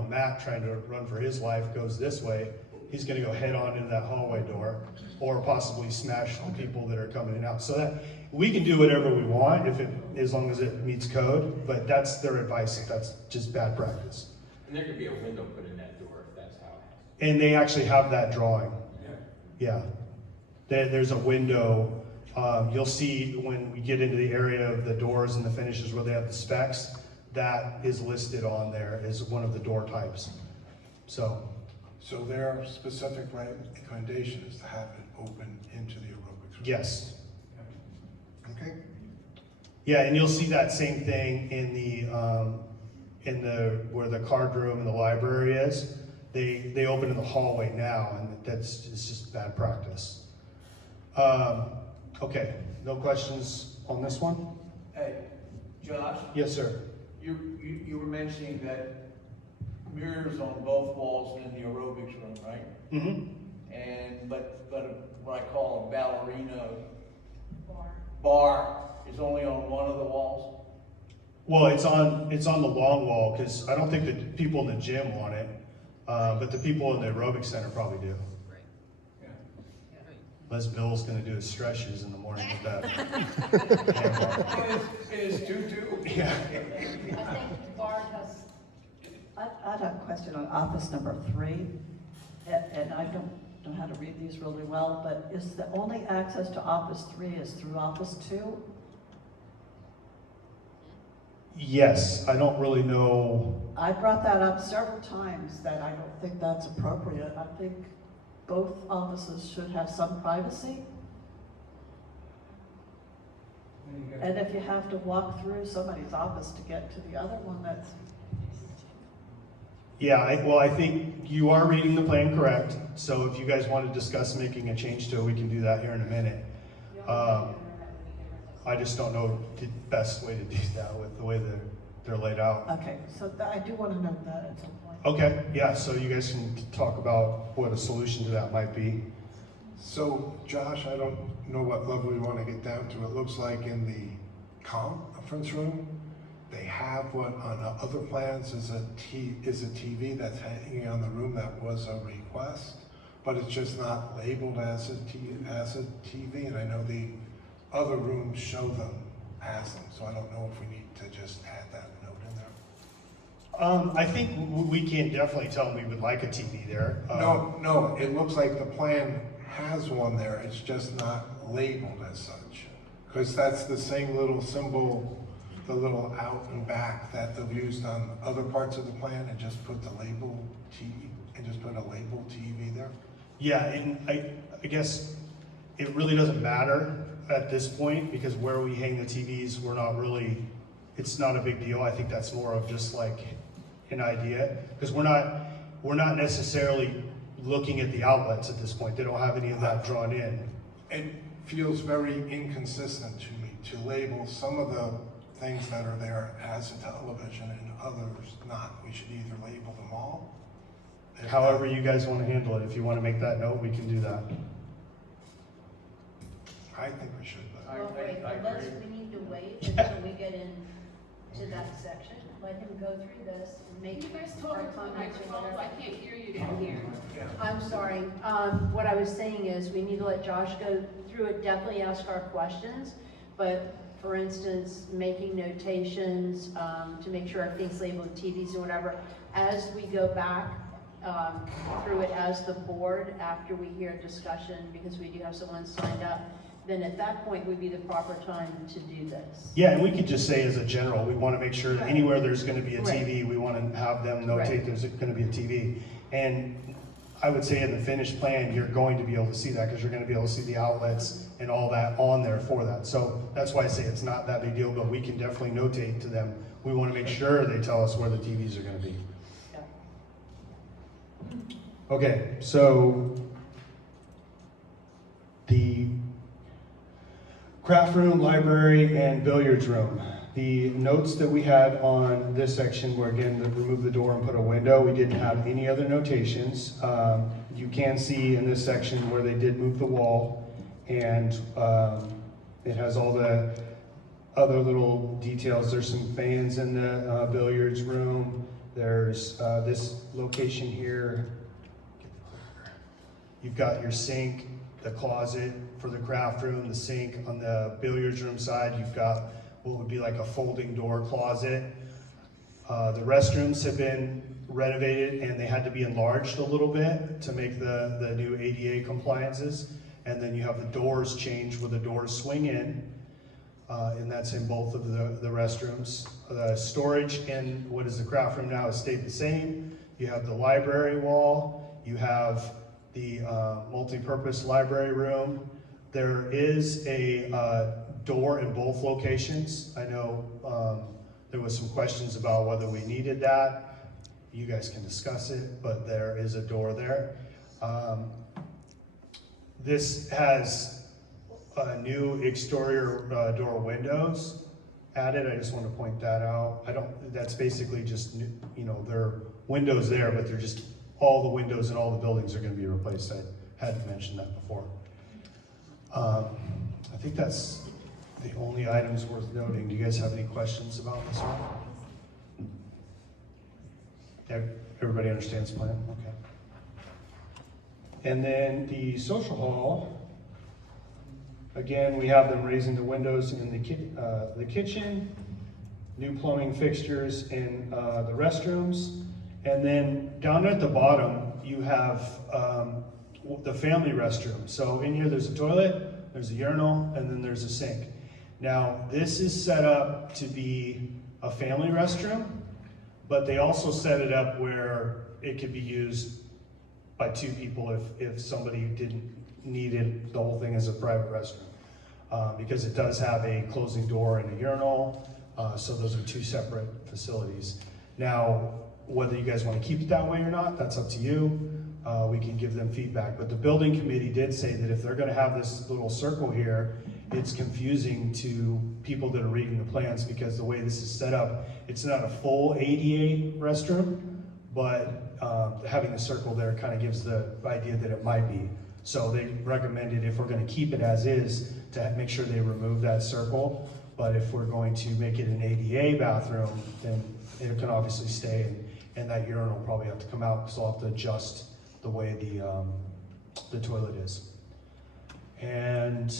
Matt trying to run for his life goes this way, he's gonna go head on into that hallway door, or possibly smash the people that are coming in and out. So that, we can do whatever we want as long as it meets code, but that's their advice, that's just bad practice. And there could be a window put in that door if that's how it And they actually have that drawing. has. Yeah. There's a window. You'll see when we get into the area of the doors and the finishes where they have the specs, that is listed on there as one of the door types. So their specific recommendation is to have it open into the aerobics room. yes. Okay. Yeah, and you'll see that same thing in the where the card room and the library is. They open in the hallway now, and it's just bad practice. Okay, no questions on this one? Hey, Josh, Yes, sir. you were mentioning that mirrors on both walls in the aerobics room, right? Mm-hmm. But what I call a ballerina bar is only on one of the walls? Well, it's on the long wall, because I don't think the people in the gym want it, but the people in the aerobic center probably do. Yeah. Les Bill's gonna do his stretches in the morning with that. Is two? Yeah. I think Bart has, I have a question on office number 3, and I don't know how to read these really well, but is the only access to office 3 is through office 2? Yes, I don't really know. I brought that up several times, that I don't think that's appropriate. I think both offices should have some privacy. And if you have to walk through somebody's office to get to the other one, that's, Yeah, I think you are reading the plan correct, so if you guys want to discuss making a change to it, we can do that here in a minute. I just don't know the best way to do that with the way they're laid out. okay, so I do want to note that at some point. Okay, yeah, so you guys can talk about what a solution to that might be. So, Josh, I don't know what level we want to get down to. It looks like in the conference room, they have what on other plans is a TV that's hanging on the room that was a request, but it's just not labeled as a TV, and I know the other rooms show them as them, so I don't know if we need to just add that note in there. I think we can definitely tell them we would like a TV there. No, it looks like the plan has one there, it's just not labeled as such. Because that's the same little symbol, the little out and back that they've used on other parts of the plan, and just put the label TV, and just put a label TV there. Yeah, and I guess it really doesn't matter at this point, because where we hang the TVs, it's not a big deal. I think that's more of just like an idea, because we're not necessarily looking at the outlets at this point. They don't have any of that drawn in. It feels very inconsistent to me to label some of the things that are there as a television and others not. We should either label them all. However you guys want to handle it. If you want to make that note, we can do that. I think we should. But well, wait, I but agree. we need to wait until we get into that section. Let him go through this and make You guys our talk to the comments or microphone, whatever. I can't hear you down here. I'm sorry. What I was saying is we need to let Josh go through it, definitely ask our questions, but for instance, making notations to make sure everything's labeled TVs and whatever. As we go back through it as the board, after we hear discussion, because we do have someone signed up, then at that point would be the proper time to do this. Yeah, and we could just say as a general, we want to make sure that Right. anywhere there's going to be a Right. TV, we want to have them notate Right. there's going to be a TV. And I would say in the finished plan, you're going to be able to see that, because you're going to be able to see the outlets and all that on there for that. So that's why I say it's not that big deal, but we can definitely notate to them. We want to make sure they tell us where the TVs are going to be. Yeah. Okay, so the craft room, library, and billiards room. The notes that we had on this section were, again, to remove the door and put a window. We didn't have any other notations. You can see in this section where they did move the wall, and it has all the other little details. There's some fans in the billiards room. There's this location here. You've got your sink, the closet for the craft room, the sink. On the billiards room side, you've got what would be like a folding door closet. The restrooms have been renovated, and they had to be enlarged a little bit to make the new ADA compliances. And then you have the doors changed where the doors swing in, and that's in both of the restrooms. The storage in what is the craft room now has stayed the same. You have the library wall, you have the multi-purpose library room. There is a door in both locations. I know there was some questions about whether we needed that. You guys can discuss it, but there is a door there. This has new exterior door windows added, I just want to point that out. That's basically just, there are windows there, but they're just, all the windows in all the buildings are gonna be replaced. I hadn't mentioned that before. I think that's the only items worth noting. Do you guys have any questions about this one? Everybody understands the plan? Okay. And then the social hall, again, we have them raising the windows in the kitchen, new plumbing fixtures in the restrooms, and then down at the bottom, you have the family restroom. So in here, there's a toilet, there's a urinal, and then there's a sink. Now, this is set up to be a family restroom, but they also set it up where it could be used by two people if somebody didn't need it, the whole thing as a private restroom. Because it does have a closing door and a urinal, so those are two separate facilities. Now, whether you guys want to keep it that way or not, that's up to you. We can give them feedback, but the building committee did say that if they're going to have this little circle here, it's confusing to people that are reading the plans because the way this is set up, it's not a full ADA restroom, but having the circle there kind of gives the idea that it might be. So they recommended if we're going to keep it as is, to make sure they remove that circle. But if we're going to make it an ADA bathroom, then it can obviously stay, and that urinal will probably have to come out because we'll have to adjust the way the toilet is. And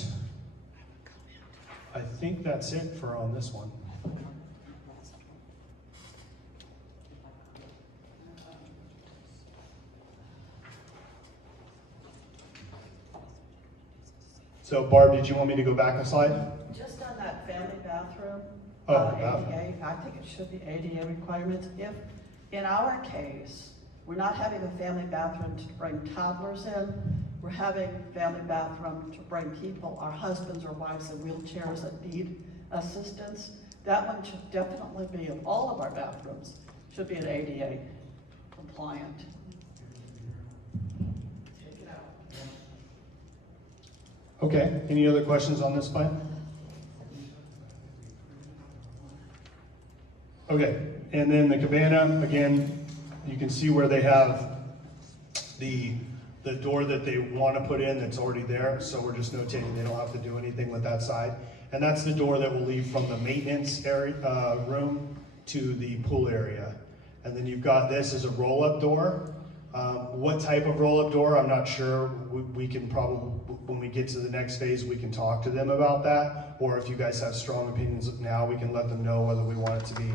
I think that's it for on this one. So Barb, did you want me to go back a slide? Just on that family bathroom, Oh, bathroom. ADA, I think it should be ADA requirements. If, in our case, we're not having a family bathroom to bring toddlers in, we're having family bathroom to bring people, our husbands or wives in wheelchairs that need assistance, that one should definitely be, in all of our bathrooms, should be an ADA compliant. Okay, any other questions on this plan? Okay, and then the cabana, again, you can see where they have the door that they want to put in that's already there, so we're just notating they don't have to do anything with that side. And that's the door that will lead from the maintenance area, room to the pool area. And then you've got this as a roll-up door. What type of roll-up door, I'm not sure. We can probably, when we get to the next phase, we can talk to them about that. Or if you guys have strong opinions now, we can let them know whether we want it to be,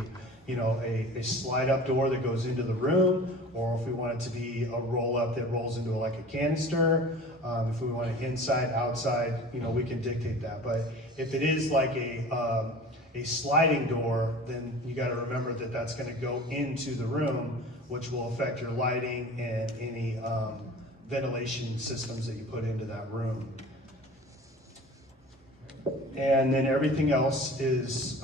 a slide-up door that goes into the room, or if we want it to be a roll-up that rolls into like a canister. If we want it inside, outside, we can dictate that. But if it is like a sliding door, then you got to remember that that's going to go into the room, which will affect your lighting and any ventilation systems that you put into that room. And then everything else is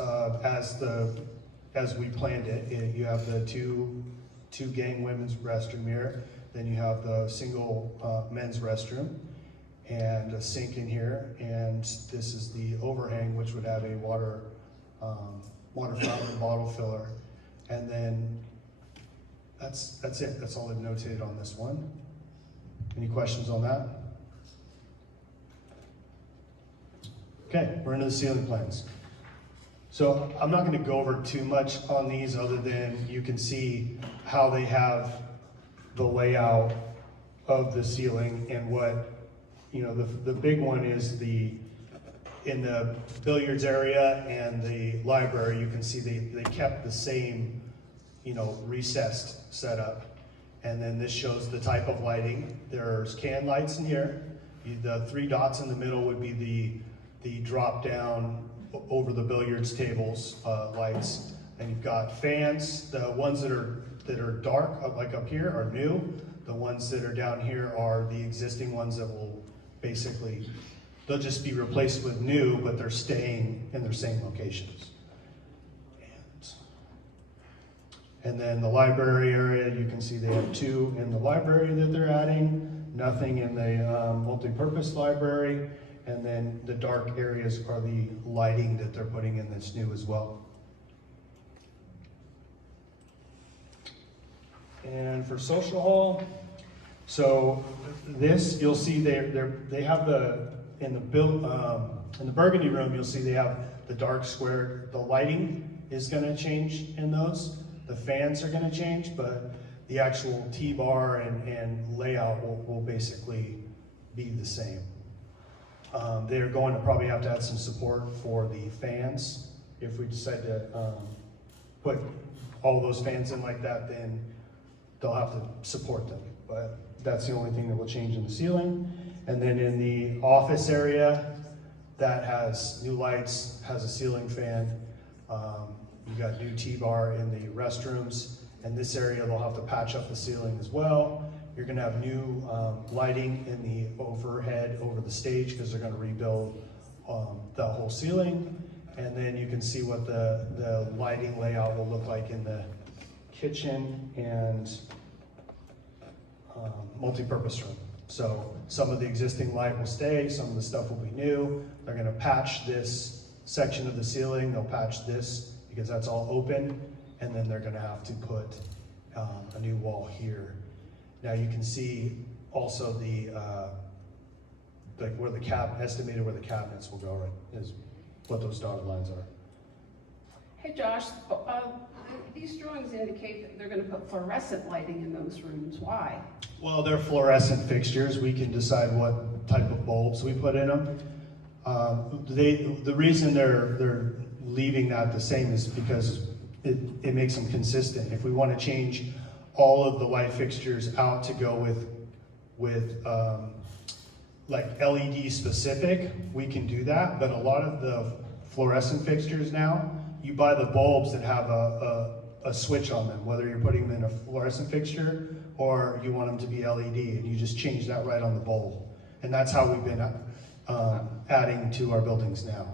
as we planned it. You have the two gang women's restroom here, then you have the single men's restroom, and a sink in here, and this is the overhang, which would have a water fountain, bottle filler, and then that's it. That's all I've notated on this one. Any questions on that? Okay, we're into the ceiling plans. So I'm not going to go over too much on these other than you can see how they have the layout of the ceiling and what, the big one is in the billiards area and the library, you can see they kept the same, recessed setup. And then this shows the type of lighting. There's can lights in here. The 3 dots in the middle would be the drop down over the billiards tables lights. And you've got fans. The ones that are dark, like up here, are new. The ones that are down here are the existing ones that will basically, they'll just be replaced with new, but they're staying in their same locations. And then the library area, you can see they have 2 in the library that they're adding, nothing in the multi-purpose library. And then the dark areas are the lighting that they're putting in that's new as well. And for social hall, so this, you'll see they have in the Burgundy room, you'll see they have the dark square. The lighting is gonna change in those. The fans are gonna change, but the actual T-bar and layout will basically be the same. They're going to probably have to add some support for the fans. If we decide to put all those fans in like that, then they'll have to support them. But that's the only thing that will change in the ceiling. And then in the office area, that has new lights, has a ceiling fan. You got new T-bar in the restrooms. And this area, they'll have to patch up the ceiling as well. You're gonna have new lighting in the overhead over the stage because they're gonna rebuild the whole ceiling. And then you can see what the lighting layout will look like in the kitchen and multi-purpose room. So some of the existing light will stay, some of the stuff will be new. They're gonna patch this section of the ceiling, they'll patch this because that's all open, and then they're gonna have to put a new wall here. Now you can see also the, like where the estimated where the cabinets will go, right, is what those dotted lines are. Hey Josh, these drawings indicate that they're gonna put fluorescent lighting in those rooms. Why? Well, they're fluorescent fixtures. We can decide what type of bulbs we put in them. The reason they're leaving that the same is because it makes them consistent. If we want to change all of the light fixtures out to go with like LED specific, we can do that. But a lot of the fluorescent fixtures now, you buy the bulbs that have a switch on them, whether you're putting them in a fluorescent fixture or you want them to be LED, and you just change that right on the bulb. And that's how we've been adding to our buildings now.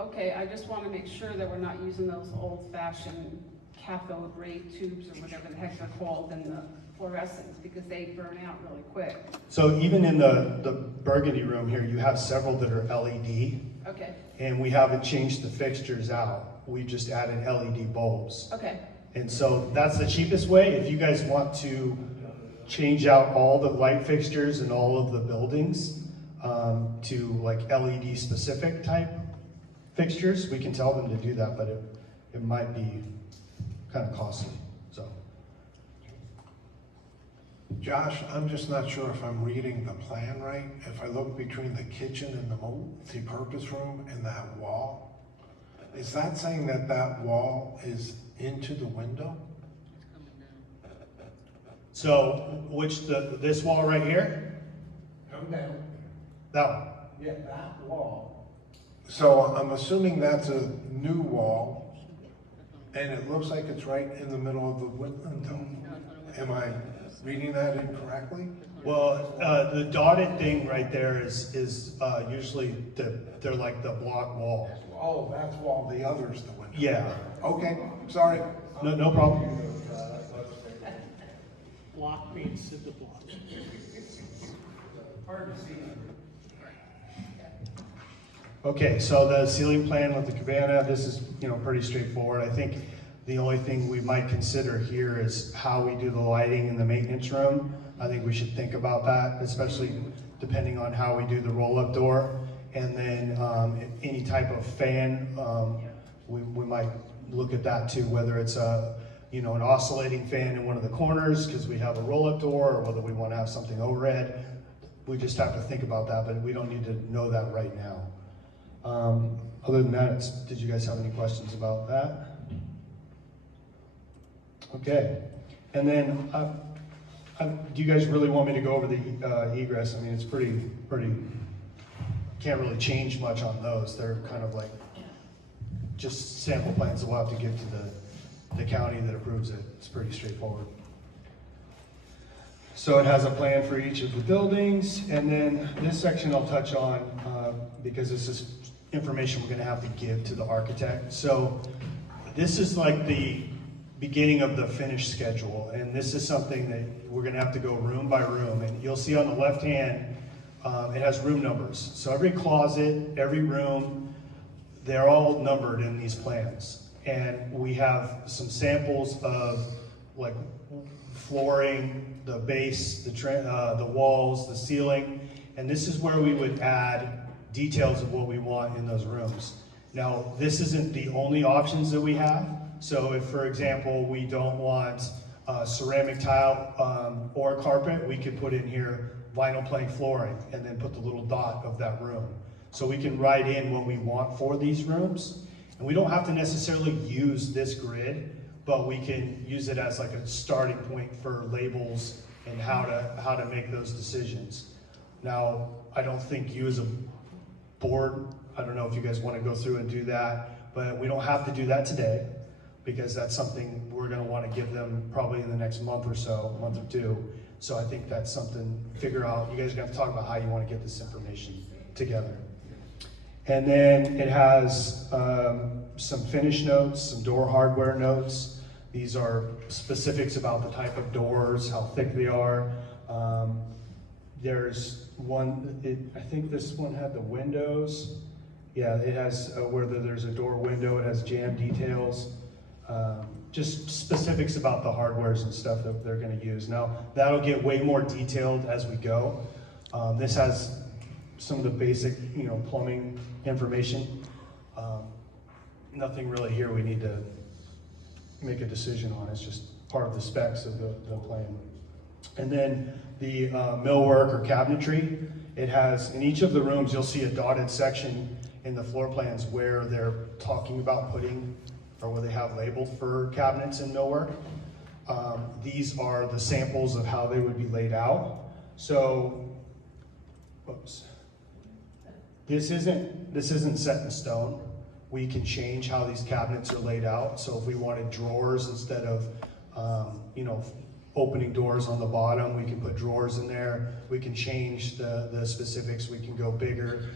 Okay, I just want to make sure that we're not using those old-fashioned cathode ray tubes or whatever the heck they're called in the fluorescents, because they burn out really quick. So even in the Burgundy room here, you have several that are LED, Okay, and we haven't changed the fixtures out. We just added LED bulbs. okay. And so that's the cheapest way. If you guys want to change out all the light fixtures in all of the buildings to like LED specific type fixtures, we can tell them to do that, but it might be kind of costly, so. Josh, I'm just not sure if I'm reading the plan right. If I look between the kitchen and the multi-purpose room and that wall, is that saying that that wall is into the window? So this wall right here? Come down. That one. Yeah, that wall. So I'm assuming that's a new wall, and it looks like it's right in the middle of the window. Am I reading that incorrectly? Well, the dotted thing right there is usually they're like the block wall. Oh, that's wall, the other's the window. Yeah, Okay, sorry. no problem. Block means cinder block. Okay, so the ceiling plan with the cabana, this is, pretty straightforward. I think the only thing we might consider here is how we do the lighting in the maintenance room. I think we should think about that, especially depending on how we do the roll-up door. And then any type of fan, we might look at that too, whether it's an oscillating fan in one of the corners because we have a roll-up door, or whether we want to have something overhead. We just have to think about that, but we don't need to know that right now. Other than that, did you guys have any questions about that? Okay, and then do you guys really want me to go over the egress? I mean, it's pretty, can't really change much on those. They're kind of like just sample plans that we'll have to give to the county that approves it. It's pretty straightforward. So it has a plan for each of the buildings, and then this section I'll touch on because this is information we're gonna have to give to the architect. So this is like the beginning of the finish schedule, and this is something that we're gonna have to go room by room, and you'll see on the left hand It has room numbers. So every closet, every room, they're all numbered in these plans. And we have some samples of like flooring, the base, the walls, the ceiling. And this is where we would add details of what we want in those rooms. Now, this isn't the only options that we have. So if, for example, we don't want ceramic tile or carpet, we could put in here vinyl plank flooring and then put the little dot of that room. So we can write in what we want for these rooms. And we don't have to necessarily use this grid, but we can use it as like a starting point for labels and how to make those decisions. Now, I don't think you as a board, I don't know if you guys want to go through and do that, but we don't have to do that today because that's something we're going to want to give them probably in the next month or so, month or two. So I think that's something, figure out, you guys are going to talk about how you want to get this information together. And then it has some finish notes, some door hardware notes. These are specifics about the type of doors, how thick they are. There's one, I think this one had the windows. Yeah, it has whether there's a door window, it has jam details. Just specifics about the hardwares and stuff that they're gonna use. Now, that'll get way more detailed as we go. This has some of the basic, plumbing information. Nothing really here we need to make a decision on. It's just part of the specs of the plan. And then the millwork or cabinetry, it has, in each of the rooms, you'll see a dotted section in the floor plans where they're talking about putting, or where they have labeled for cabinets and millwork. These are the samples of how they would be laid out. So, oops. This isn't set in stone. We can change how these cabinets are laid out. So if we wanted drawers instead of, opening doors on the bottom, we can put drawers in there. We can change the specifics. We can go bigger,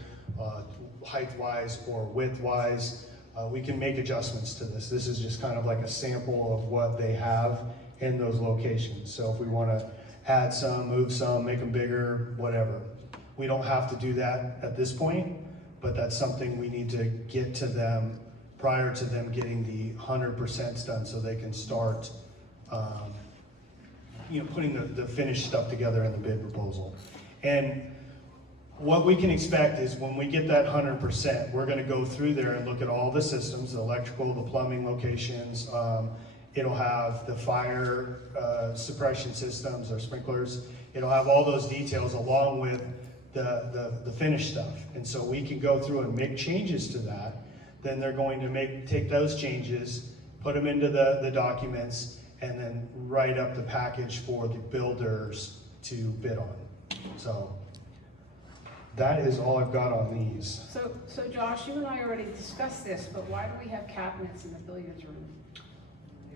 height-wise or width-wise. We can make adjustments to this. This is just kind of like a sample of what they have in those locations. So if we want to add some, move some, make them bigger, whatever. We don't have to do that at this point, but that's something we need to get to them prior to them getting the 100% done so they can start putting the finished stuff together in the bid proposal. And what we can expect is when we get that 100%, we're gonna go through there and look at all the systems, the electrical, the plumbing locations. It'll have the fire suppression systems or sprinklers. It'll have all those details along with the finished stuff. And so we can go through and make changes to that. Then they're going to take those changes, put them into the documents, and then write up the package for the builders to bid on. So that is all I've got on these. So Josh, you and I already discussed this, but why do we have cabinets in the billiards room?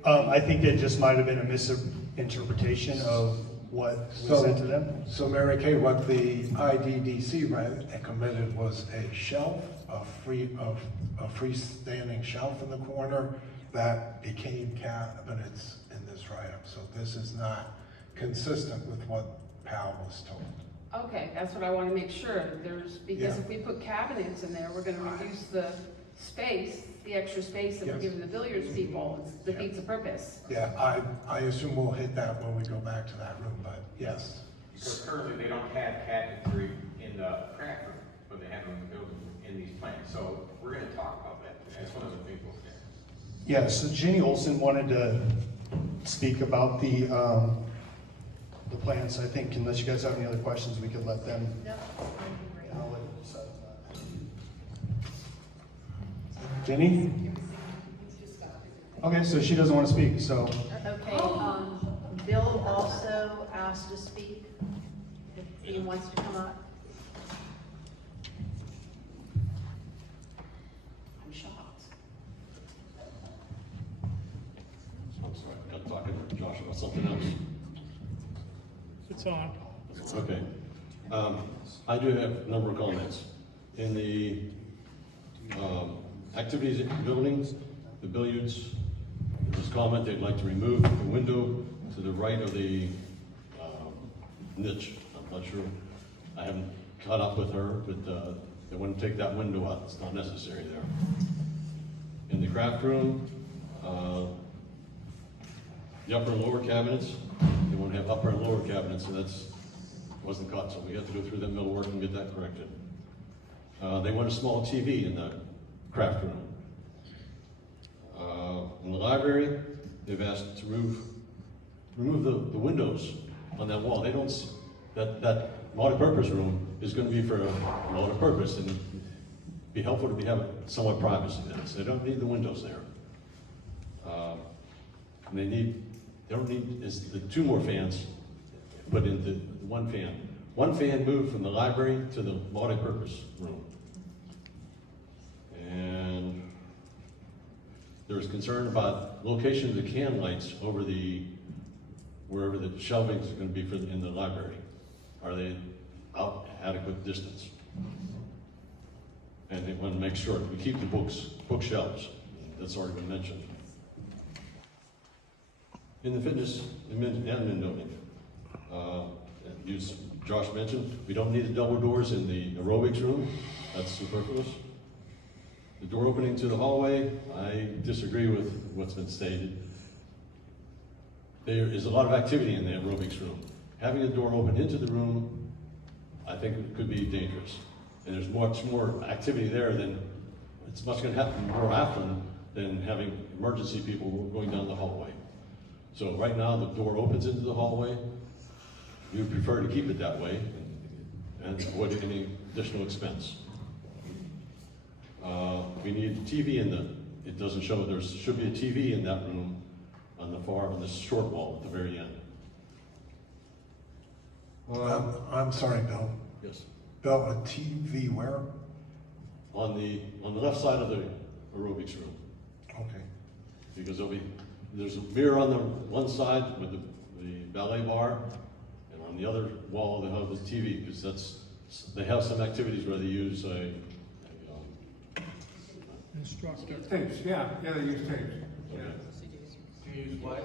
I think it just might have been a misinterpretation of what we sent to them. So Mary Kay, what the IDDC recommended was a shelf, a freestanding shelf in the corner that became cabinets in this write-up. So this is not consistent with what Powell was told. Okay, that's what I want to make sure. Because Yeah. if we put cabinets in there, we're going to reduce the space, the extra space that we're Yes. giving the billiards people. It defeats the purpose. Yeah, I assume we'll hit that when we go back to that room, but yes. Because currently they don't have cabinetry in the craft room, but they have them in the building in these plans. So we're gonna talk about that. That's one of the things we'll get. Yeah, so Jenny Olson wanted to speak about the plans. I think unless you guys have any other questions, we could let them. No, I agree. I'll let you decide on that. Jenny? Okay, so she doesn't want to speak, so. Okay, Bill also asked to speak, if he wants to come up. I'm shocked. I'm sorry, I'm talking to Josh about something else. It's on. Okay. I do have a number of comments. In the activities at the buildings, the billiards, there's a comment they'd like to remove the window to the right of the niche. I'm not sure. I haven't caught up with her, but, they want to take that window out, it's not necessary there. In the craft room, the upper and lower cabinets, they want to have upper and lower cabinets, and wasn't caught, so we have to go through that millwork and get that corrected. They want a small TV in the craft room. In the library, they've asked to remove the windows on that wall. They don't, that multi-purpose room is gonna be for a multi-purpose, and it'd be helpful to have somewhat privacy there, so they don't need the windows there. And they don't need, is the 2 more fans put into one fan. One fan moved from the library to the multi-purpose room. And there's concern about location of the can lights over wherever the shelving is going to be in the library. Are they out adequate distance? And they want to make sure we keep the bookshelves. That's already been mentioned. In the fitness admin building, Josh mentioned, we don't need the double doors in the aerobics room. That's superfluous. The door opening to the hallway, I disagree with what's been stated. There is a lot of activity in the aerobics room. Having a door open into the room, I think it could be dangerous. And there's much more activity there it's much gonna happen more often than having emergency people going down the hallway. So right now, the door opens into the hallway. We would prefer to keep it that way and avoid any additional expense. We need a TV it doesn't show, there should be a TV in that room on the short wall at the very end. Well, I'm sorry, Bill. Yes. Bill, a TV where? On the left side of the aerobics room, Okay. because there's a mirror on the one side with the ballet bar, and on the other wall they have the TV, because they have some activities where they use Instructor. Tapes, yeah, they use tapes. Yeah. To use what?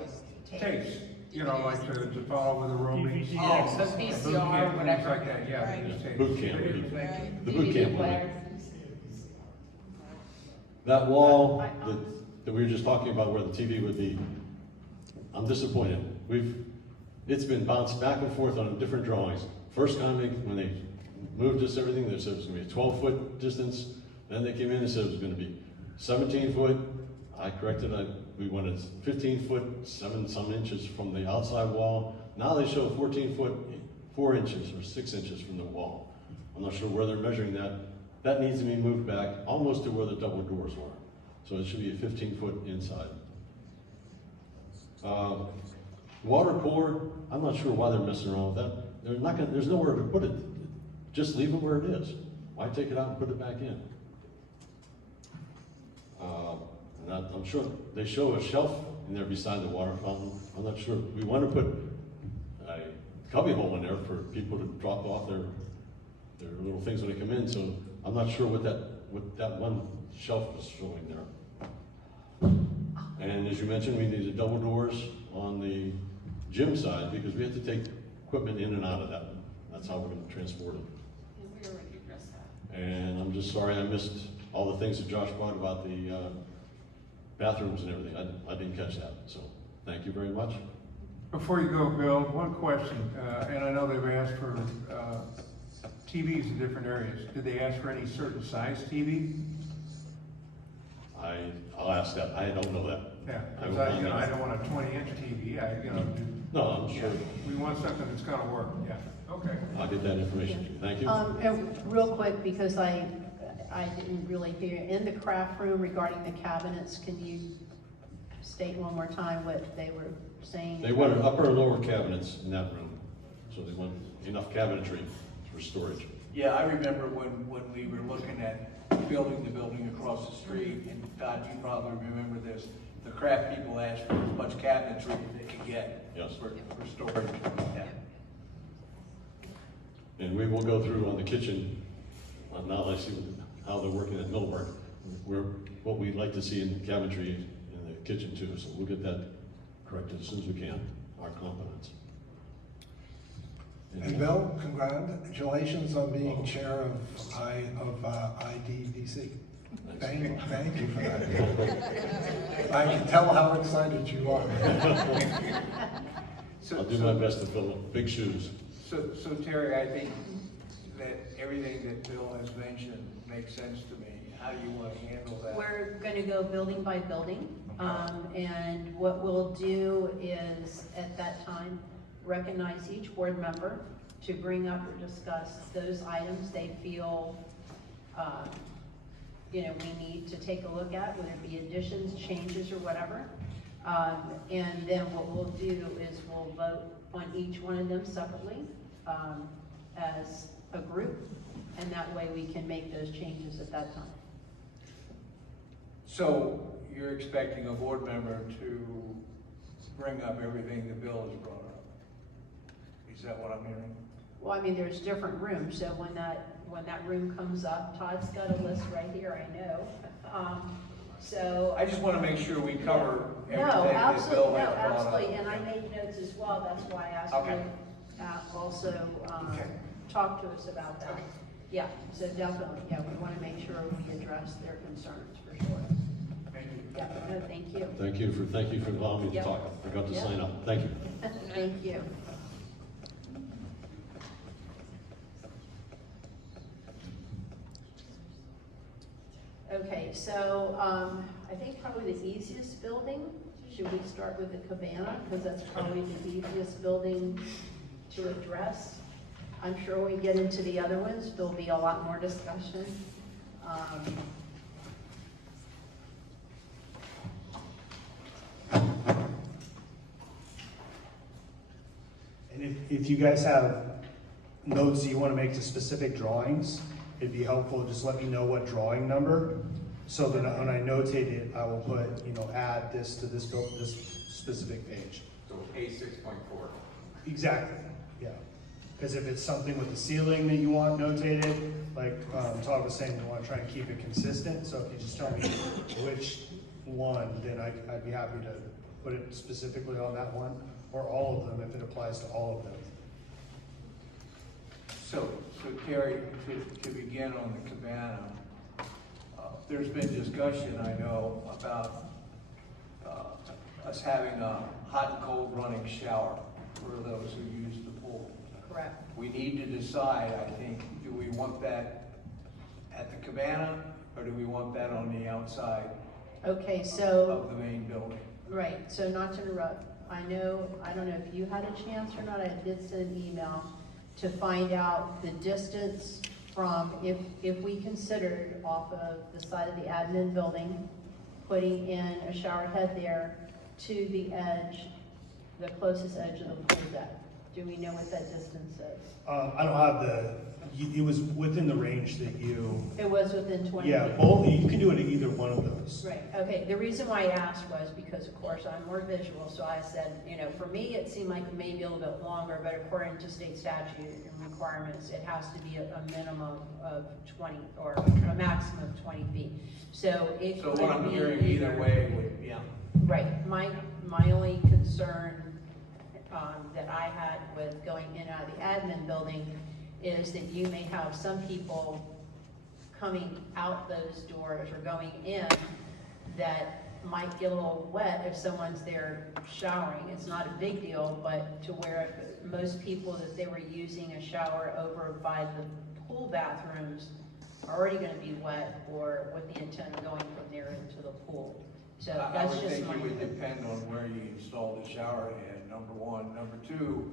Tapes, like to follow with the roaming. DVD. Oh, the Boot VCR, camp, things whatever. like that, yeah, they use tapes. boot camp. The boot DVD camp one. player. That wall that we were just talking about where the TV would be, I'm disappointed. It's been bounced back and forth on different drawings. First time when they moved us everything, they said it was gonna be a 12-foot distance. Then they came in and said it was gonna be 17 foot. I corrected it, we wanted 15 foot, 7 some inches from the outside wall. Now they show 14 foot, 4 inches or 6 inches from the wall. I'm not sure where they're measuring that. That needs to be moved back almost to where the double doors were. So it should be a 15 foot inside. Water cooler, I'm not sure why they're messing around with that. There's nowhere to put it. Just leave it where it is. Why take it out and put it back in? And I'm sure they show a shelf in there beside the water fountain. I'm not sure. We want to put a cubby hole in there for people to drop off their little things when they come in. So I'm not sure what that one shelf was showing there. And as you mentioned, we needed double doors on the gym side because we have to take equipment in and out of that. That's how we're going to transport it. Yeah, we already addressed that. And I'm just sorry I missed all the things that Josh brought about the bathrooms and everything. I didn't catch that, so thank you very much. Before you go, Bill, one question, and I know they've asked for TVs in different areas. Did they ask for any certain size TV? I'll ask that. I don't know that. Yeah, I because will I don't want a 20-inch TV, No, I'm sure. we want something that's gonna work, yeah, okay. I'll get that information to you. Thank you. And real quick, because I didn't really hear, in the craft room regarding the cabinets, can you state one more time what they were saying? They wanted upper and lower cabinets in that room, so they want enough cabinetry for storage. Yeah, I remember when we were looking at building the building across the street, and Todd, you probably remember this, the craft people asked for as much cabinetry as they could get. Yes. For storage, yeah. And we will go through on the kitchen, now that I see how they're working at Millburn, what we'd like to see in the cabinetry in the kitchen too, so we'll get that corrected as soon as we can, our competence. And Bill, congratulations on being chair of IDDC. Thank you for that. I can tell how excited you are. I'll do my best to fill big shoes. So Terry, I think that everything that Bill has mentioned makes sense to me. How do you want to handle that? We're gonna go building by building, and what we'll do is, at that time, recognize each board member to bring up or discuss those items they feel, we need to take a look at, whether it be additions, changes, or whatever. And then what we'll do is we'll vote on each one of them separately, as a group, and that way we can make those changes at that time. So you're expecting a board member to bring up everything that Bill has brought up? Is that what I'm hearing? Well, I mean, there's different rooms, so when that room comes up, Todd's got a list right here, I know. So. I just want to make sure we cover everything No, that absolutely, Bill no, has brought up. absolutely, and I made notes as well, that's why I asked Okay. you to also, Okay. talk to us about that. Yeah, so definitely, yeah, we want to make sure we address their concerns, for sure. Thank you. Yeah, no, thank you. Thank you for allowing me to Yep. talk. I forgot to Yep. sign up. Thank you. Thank you. Okay, so, I think probably the easiest building, should we start with the Cabana? Because that's probably the easiest building to address. I'm sure when we get into the other ones, there'll be a lot more discussion. And if you guys have notes that you want to make to specific drawings, it'd be helpful, just let me know what drawing number, so that when I notate it, I will put, add this to this specific page. So A6.4. Exactly, yeah. Because if it's something with the ceiling that you want notated, like Todd was saying, you want to try and keep it consistent, so if you just tell me which one, then I'd be happy to put it specifically on that one, or all of them if it applies to all of them. So Terry, to begin on the Cabana, there's been discussion, I know, about us having a hot and cold running shower for those who use the pool. Correct. We need to decide, I think, do we want that at the Cabana, or do we want that on the outside Okay, so. of the main building? Right, so not to interrupt, I don't know if you had a chance or not, I did send an email to find out the distance from, if we considered off of the side of the admin building, putting in a shower head there to the edge, the closest edge of the pool deck. Do we know what that distance is? I don't have it was within the range that you, It was within 20 feet. yeah, both, you can do it at either one of those. Right, okay, the reason why I asked was because, of course, I'm more visual, so I said, for me, it seemed like it may be a little bit longer, but according to state statute and requirements, it has to be a minimum of 20, or a maximum of 20 feet. So it So could what I'm be hearing either way would, yeah. Right, my only concern that I had with going in and out of the admin building is that you may have some people coming out those doors or going in that might get a little wet if someone's there showering. It's not a big deal, but to where most people, that they were using a shower over by the pool bathrooms are already gonna be wet, or with the intent of going from there into the pool. So I that's would just think my. it would depend on where you install the shower head, number one. Number two,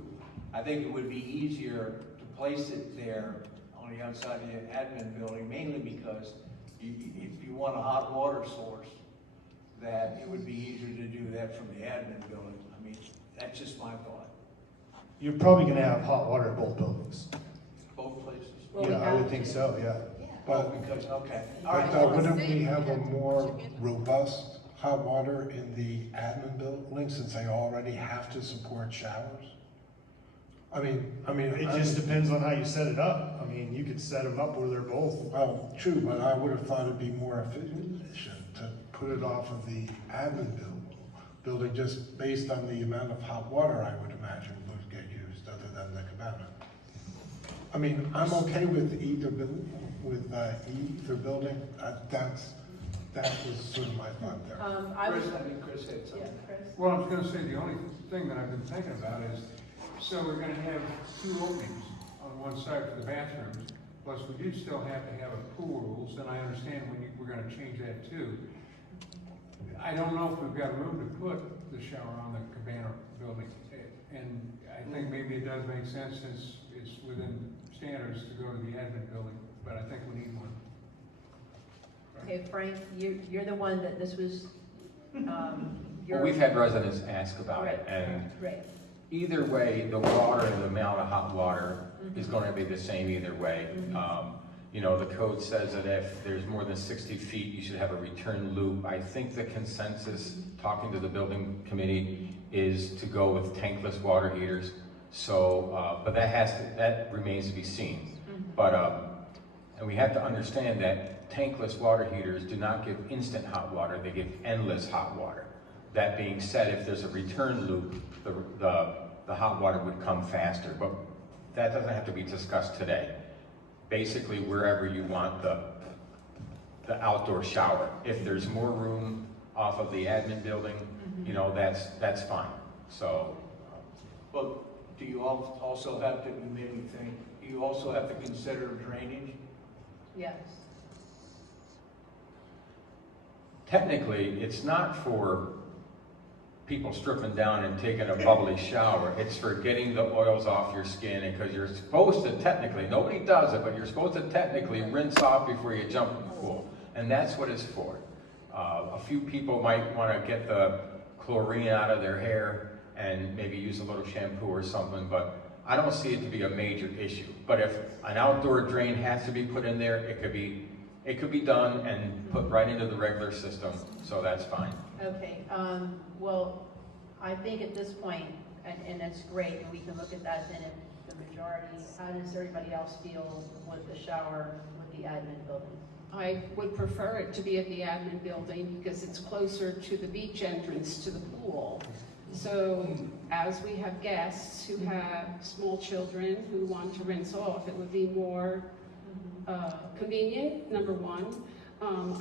I think it would be easier to place it there on the outside of the admin building, mainly because if you want a hot water source, that it would be easier to do that from the admin building. I mean, that's just my thought. You're probably gonna have hot water at both buildings. Both places. Well, we Yeah, I have would think to. so, yeah. But because, okay, all But right. wouldn't we have a more robust hot water in the admin building since they already have to support showers? I mean. It just depends on how you set it up. I mean, you could set them up where they're both. Well, true, but I would have thought it'd be more efficient to put it off of the admin building just based on the amount of hot water I would imagine would get used other than the Cabana. I mean, I'm okay with either building. That was sort of my thought there. I was, Chris, I think Chris had yeah, something. Chris? Well, I was gonna say, the only thing that I've been thinking about is, so we're gonna have 2 openings on one side for the bathrooms, plus we do still have to have a pool rules, and I understand we're gonna change that too. I don't know if we've got room to put the shower on the Cabana building, and I think maybe it does make sense since it's within standards to go to the admin building, but I think we need one. Okay, Frank, you're the one that this was, your. Well, we've had residents ask about it, Right, and right. either way, the water and the amount of hot water is gonna be the same either way. You know, the code says that if there's more than 60 feet, you should have a return loop. I think the consensus, talking to the building committee, is to go with tankless water heaters. So, but that remains to be seen. But, and we have to understand that tankless water heaters do not give instant hot water, they give endless hot water. That being said, if there's a return loop, the hot water would come faster, but that doesn't have to be discussed today. Basically, wherever you want the outdoor shower. If there's more room off of the admin building, you know, that's fine. So, Well, do you also have to, you made me think, you also have to consider drainage? Yes. technically, it's not for people stripping down and taking a bubbly shower. It's for getting the oils off your skin, and because you're supposed to technically, nobody does it, but you're supposed to technically rinse off before you jump in the pool. And that's what it's for. A few people might want to get the chlorine out of their hair and maybe use a little shampoo or something, but I don't see it to be a major issue. But if an outdoor drain has to be put in there, it could be done and put right into the regular system, so that's fine. Okay, well, I think at this point, and that's great, and we can look at that then if the majority, how does everybody else feel with the shower with the admin building? I would prefer it to be at the admin building because it's closer to the beach entrance to the pool. So as we have guests who have small children who want to rinse off, it would be more convenient, number one.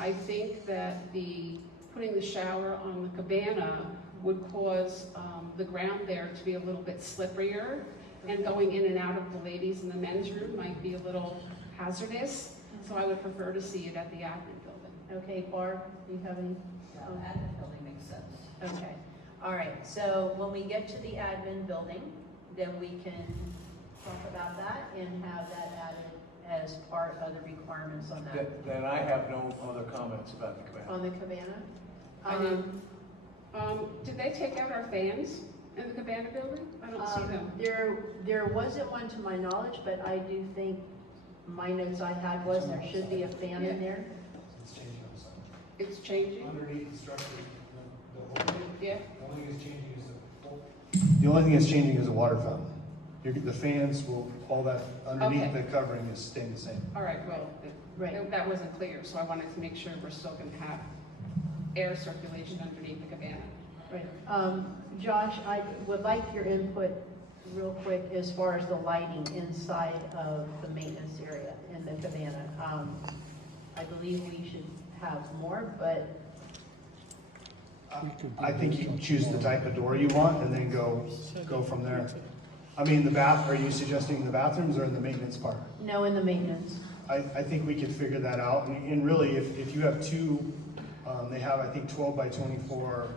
I think that putting the shower on the cabana would cause the ground there to be a little bit slipperier, and going in and out of the ladies' and the men's room might be a little hazardous. So I would prefer to see it at the admin building. Okay, Barb, do you have any? Admin building makes sense. Okay, all right, so when we get to the admin building, then we can talk about that and have that added as part of the requirements on that. Then I have no other comments about the cabana. On the cabana? I did. Did they take out our fans in the cabana building? I don't see them. There wasn't one to my knowledge, but I do think my notes I had was there should be a fan in there. It's changing on the side. It's changing? Underneath the structure, the whole thing, Yeah. the only thing that's changing is the pole. The only thing that's changing is a water fountain. The fans will, all that underneath Okay. the covering is staying the same. All right, well, Right. that wasn't clear, so I wanted to make sure we're still going to have air circulation underneath the cabana. Right. Josh, I would like your input real quick as far as the lighting inside of the maintenance area in the cabana. I believe we should have more, but I think you can choose the type of door you want and then go from there. I mean, are you suggesting the bathrooms or in the maintenance part? no in the maintenance. I think we could figure that out. And really, if you have two, they have, I think, 12 by 24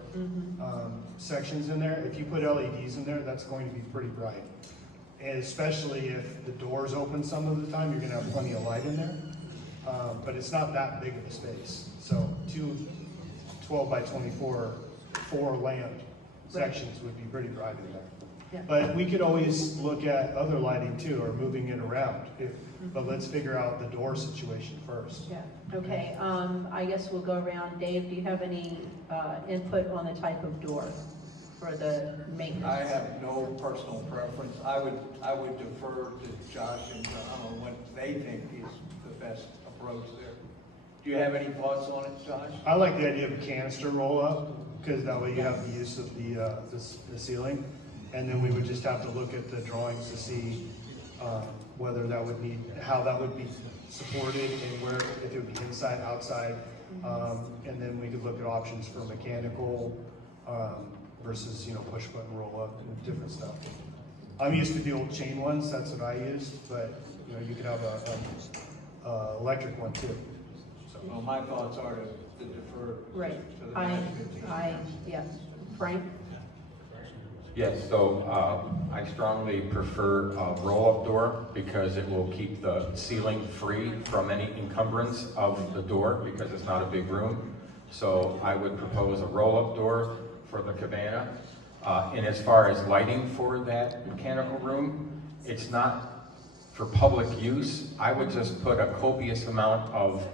sections in there. If you put LEDs in there, that's going to be pretty bright. And especially if the doors open some of the time, you're gonna have plenty of light in there. But it's not that big of a space. So two 12 by 24, 4 lamp sections would be pretty bright in there. Yeah. But we could always look at other lighting too, or moving it around. But let's figure out the door situation first. Yeah, okay, I guess we'll go around. Dave, do you have any input on the type of door for the maintenance? I have no personal preference. I would defer to Josh and John on what they think is the best approach there. Do you have any thoughts on it, Josh? I like the idea of a canister roll up, because that way you have the use of the ceiling. And then we would just have to look at the drawings to see whether that would need, how that would be supported and where, if it would be inside, outside. And then we could look at options for mechanical, versus, push button roll up and different stuff. I'm used to the old chain ones, that's what I used, but, you could have a electric one too. So. Well, my thoughts are to defer Right. to the next 15 minutes. Yeah. Frank? Yes, so I strongly prefer a roll-up door because it will keep the ceiling free from any encumbrance of the door because it's not a big room. So I would propose a roll-up door for the cabana. And as far as lighting for that mechanical room, it's not for public use. I would just put a copious amount of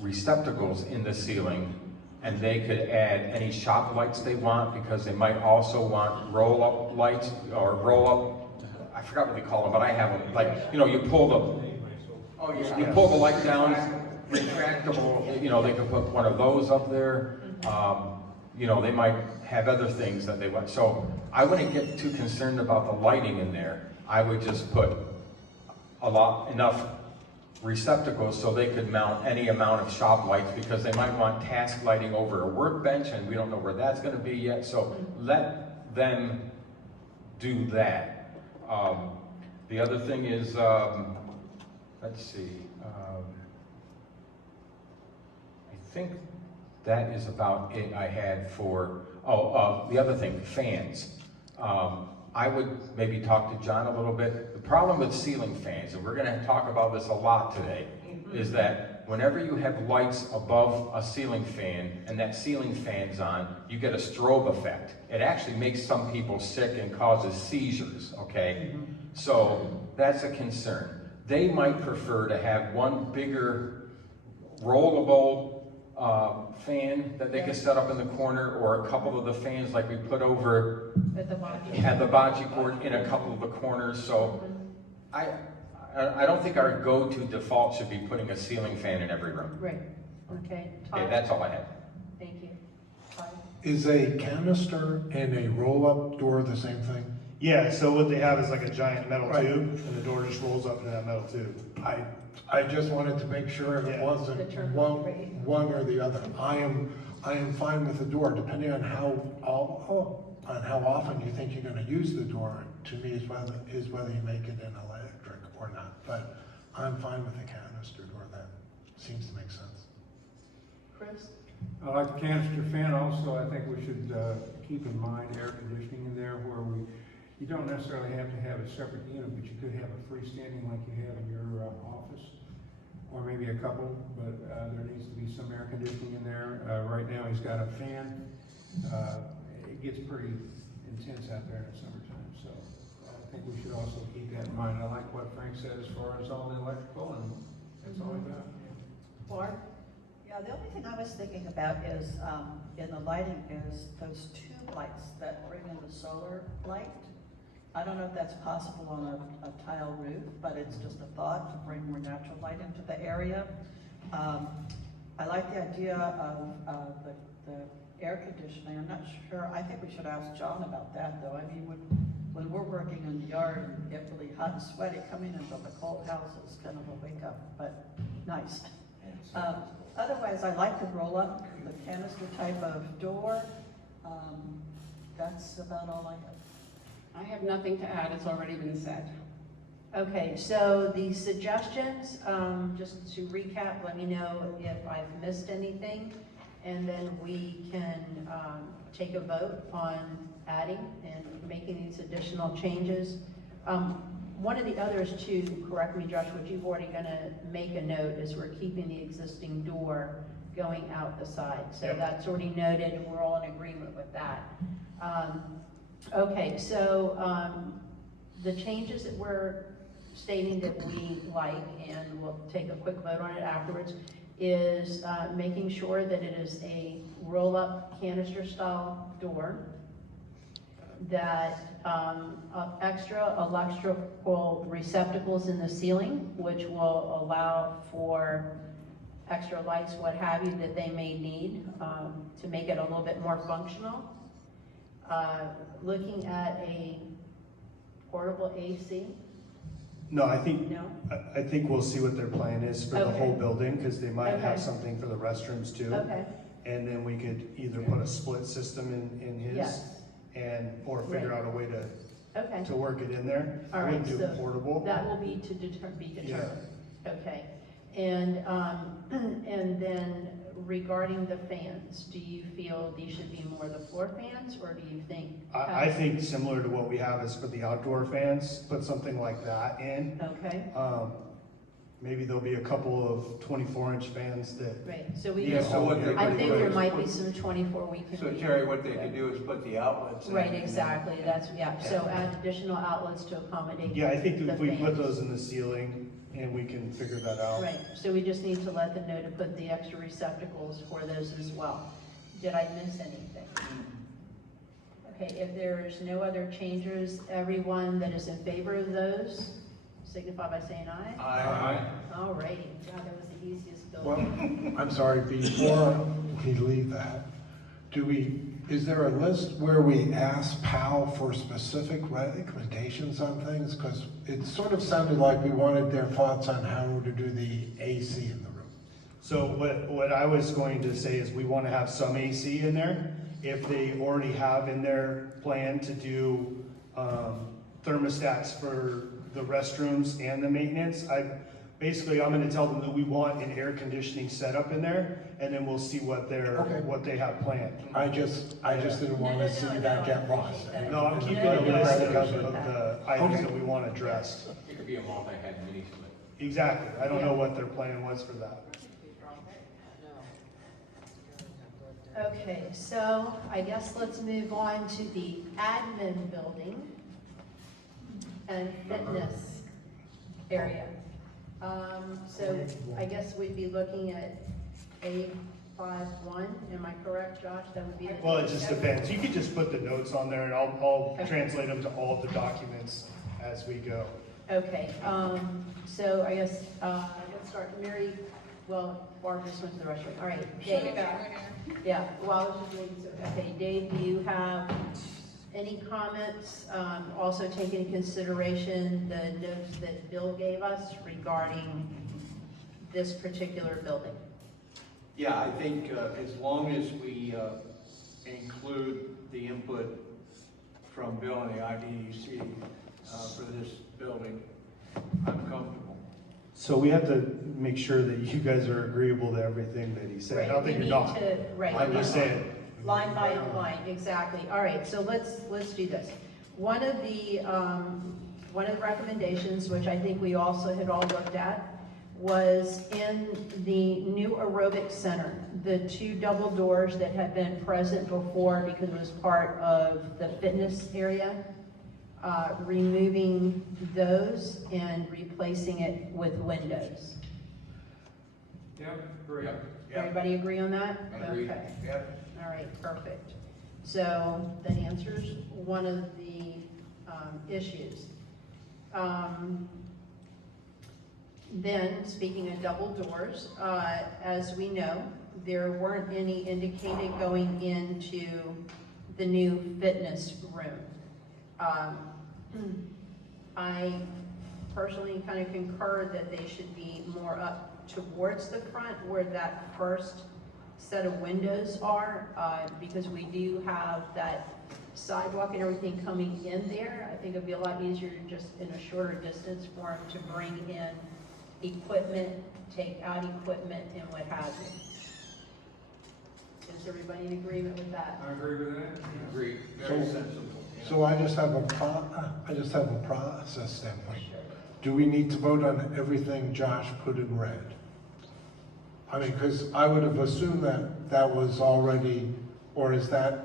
receptacles in the ceiling, and they could add any shop lights they want because they might also want roll-up lights or roll-up, I forgot what they call them, but I have them, like, you pull the light down, retractable, they could put one of those up there. They might have other things that they want. So I wouldn't get too concerned about the lighting in there. I would just put enough receptacles so they could mount any amount of shop lights because they might want task lighting over a workbench and we don't know where that's going to be yet. So let them do that. The other thing is, let's see, I think that is about it I had for, the other thing, fans. I would maybe talk to John a little bit. The problem with ceiling fans, and we're going to talk about this a lot today, is that whenever you have lights above a ceiling fan and that ceiling fan's on, you get a strobe effect. It actually makes some people sick and causes seizures, okay? So that's a concern. They might prefer to have one bigger rollable fan that they could set up in the corner, or a couple of the fans like we put over at the bocce court in a couple of the corners. So I don't think our go-to default should be putting a ceiling fan in every room. Right. Okay. Okay, Todd? that's all I have. Thank you. Todd? Is a canister and a roll-up door the same thing? Yeah, so what they have is like a giant metal Right. tube, and the door just rolls up into that metal tube. I just wanted to make sure it Yeah. wasn't The turbo, right. one or the other. I am fine with the door, depending on how often you think you're gonna use the door, to me is whether you make it an electric or not. But I'm fine with the canister door, that seems to make sense. Chris? I like the canister fan also. I think we should keep in mind air conditioning in there where you don't necessarily have to have a separate unit, but you could have a freestanding like you have in your office, or maybe a couple, but there needs to be some air conditioning in there. Right now he's got a fan. It gets pretty intense out there in the summertime, so I think we should also keep that in mind. I like what Frank said as far as all the electrical, and that's all I got. Barb? Yeah, the only thing I was thinking about is, in the lighting, is those tube lights that bring in the solar light. I don't know if that's possible on a tile roof, but it's just a thought to bring more natural light into the area. I like the idea of the air conditioning. I'm not sure, I think we should ask John about that though. I mean, when we're working in the yard and get really hot and sweaty, coming into the cold house is kind of a wake up, but nice. Otherwise, I like the roll up, the canister type of door. That's about all I have. I have nothing to add, it's already been said. Okay, so the suggestions, just to recap, let me know if I've missed anything, and then we can take a vote on adding and making these additional changes. One of the others too, correct me Josh, what you've already gonna make a note is we're keeping the existing door going out the side. So Yep. that's already noted and we're all in agreement with that. Okay, so the changes that we're stating that we like, and we'll take a quick vote on it afterwards, is making sure that it is a roll-up canister style door, that extra electrical receptacles in the ceiling, which will allow for extra lights, what have you, that they may need to make it a little bit more functional. Looking at a portable AC No, I think, No? I think we'll see what their plan is for the whole Okay. building, because they might have Okay. something for the restrooms too. Okay, And then we could either put a split system in his, yes, or figure out a way okay. to work it in there. All I right, wouldn't do so it portable. That will be be determined. Okay. And, and then regarding the fans, do you feel these should be more the floor fans, or do you think? I think similar to what we have is for the outdoor fans, put something like that in. Okay, Maybe there'll be a couple of 24-inch fans that, right, so we, Yeah, so what I they- think there might be some 24 we So can. Terry, what they could do is put the outlets in. Right, exactly, that's, yeah, so add additional outlets to accommodate. yeah, I think the if we put fans. those in the ceiling and we can figure that out. Right, so we just need to let them know to put the extra receptacles for those as well. Did I miss anything? Okay, if there's no other changes, everyone that is in favor of those, signify by saying aye. Aye. All righty, God, that was the easiest bill. Well, I'm sorry, before we leave that, is there a list where we ask PAL for specific recommendations on things? Because it sort of sounded like we wanted their thoughts on how to do the AC in the room. So what I was going to say is we want to have some AC in there. If they already have in their plan to do thermostats for the restrooms and the maintenance, I'm gonna tell them that we want an air conditioning setup in there, and then we'll see what Okay. what they have planned. I just didn't want to see that get lost. No, I'm keeping No, a no, list I of appreciate the items Okay. that we want addressed. It could be a multi-head mini split. Exactly. I don't know what their plan was for that. Okay, so I guess let's move on to the admin building and fitness area. So I guess we'd be looking at A51, am I correct, Josh? That would be the. Well, it just depends. You could just put the notes on there and I'll translate them to all of the documents as we go. Okay, so I guess, let's start, Mary, well, Barb just went to the restroom, all right, Dave. Yeah, well, I was just waiting, so, okay, Dave, do you have any comments? Also take into consideration the notes that Bill gave us regarding this particular building. Yeah, I think as long as we include the input from Bill and the IDEC for this building, I'm comfortable. So we have to make sure that you guys are agreeable to everything that he said. I don't think We you're need not. to- Right. I'm just saying. Line by line, exactly. All right, so let's do this. One of the recommendations, which I think we also had all looked at, was in the new aerobic center, the 2 double doors that had been present before because it was part of the fitness area, removing those and replacing it with windows. Yep, great. Everybody agree on that? Agreed. Okay. Yep. All right, perfect. So that answers one of the issues. Then, speaking of double doors, as we know, there weren't any indicated going into the new fitness room. I personally kind of concur that they should be more up towards the front where that first set of windows are, because we do have that sidewalk and everything coming in there. I think it'd be a lot easier just in a shorter distance for them to bring in equipment, take out equipment, and what have you. Is everybody in agreement with that? I agree with that. Agreed. Very sensible. yeah. So I just have a process standpoint. Do we need to vote on everything Josh put in red? I mean, because I would have assumed that that was already, or is that,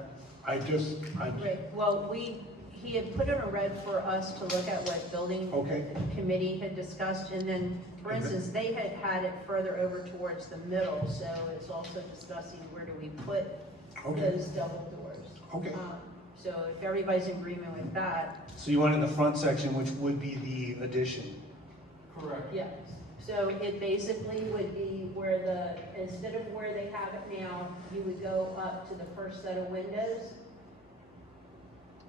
Right, well, he had put in a red for us to look at what building Okay. committee had discussed, and then, for instance, they had had it further over towards the middle, so it's also discussing where do we put Okay. those double doors. Okay. So if everybody's in agreement with that, So you want in the front section, which would be the addition. Correct. yes. So it basically would be where instead of where they have it now, you would go up to the first set of windows.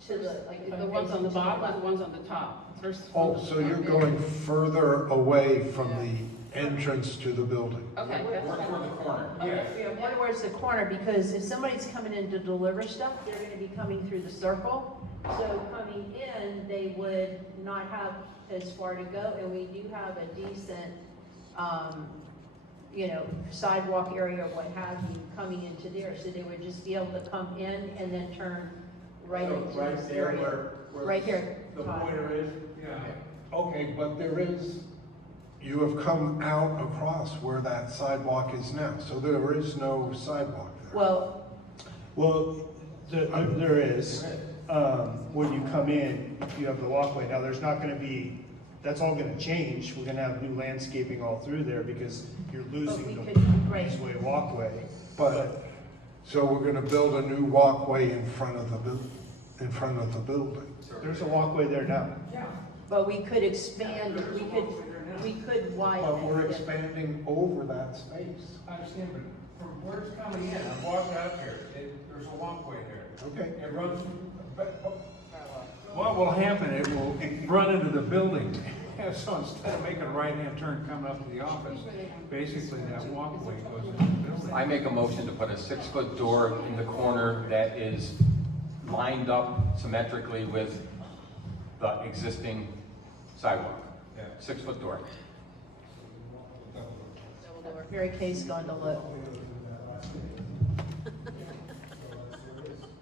to the, like. The ones on the bottom or the ones on the top? First. Oh, so you're going further away from the entrance to the building? Okay, that's Work fine. toward the corner. Yeah, more towards the corner, because if somebody's coming in to deliver stuff, they're gonna be coming through the circle. So coming in, they would not have as far to go, and we do have a decent, you know, sidewalk area or what have you coming into there. So they would just be able to come in and then turn right So into right this there area. where Right here, the Todd. pointer is? Yeah. Okay, but you have come out across where that sidewalk is now, so there is no sidewalk there. Well, Well, there is, when you come in, you have the walkway. Now, there's not gonna be, that's all gonna change. We're gonna have new landscaping all through there because you're we losing the could, right. easeway walkway. But, so we're gonna build a new walkway in front of the building. There's a walkway there now. But we could expand, we could widen But we're it. expanding over that space. I understand, but from where it's coming in, I walked out here, there's a walkway there. Okay. It runs, what will happen, it will run into the building. So instead of making a right-hand turn coming up to the office, basically that walkway goes into the building. I make a motion to put a 6-foot door in the corner that is lined up symmetrically with the existing sidewalk. Yeah. 6-foot door. Mary Kay's going to look.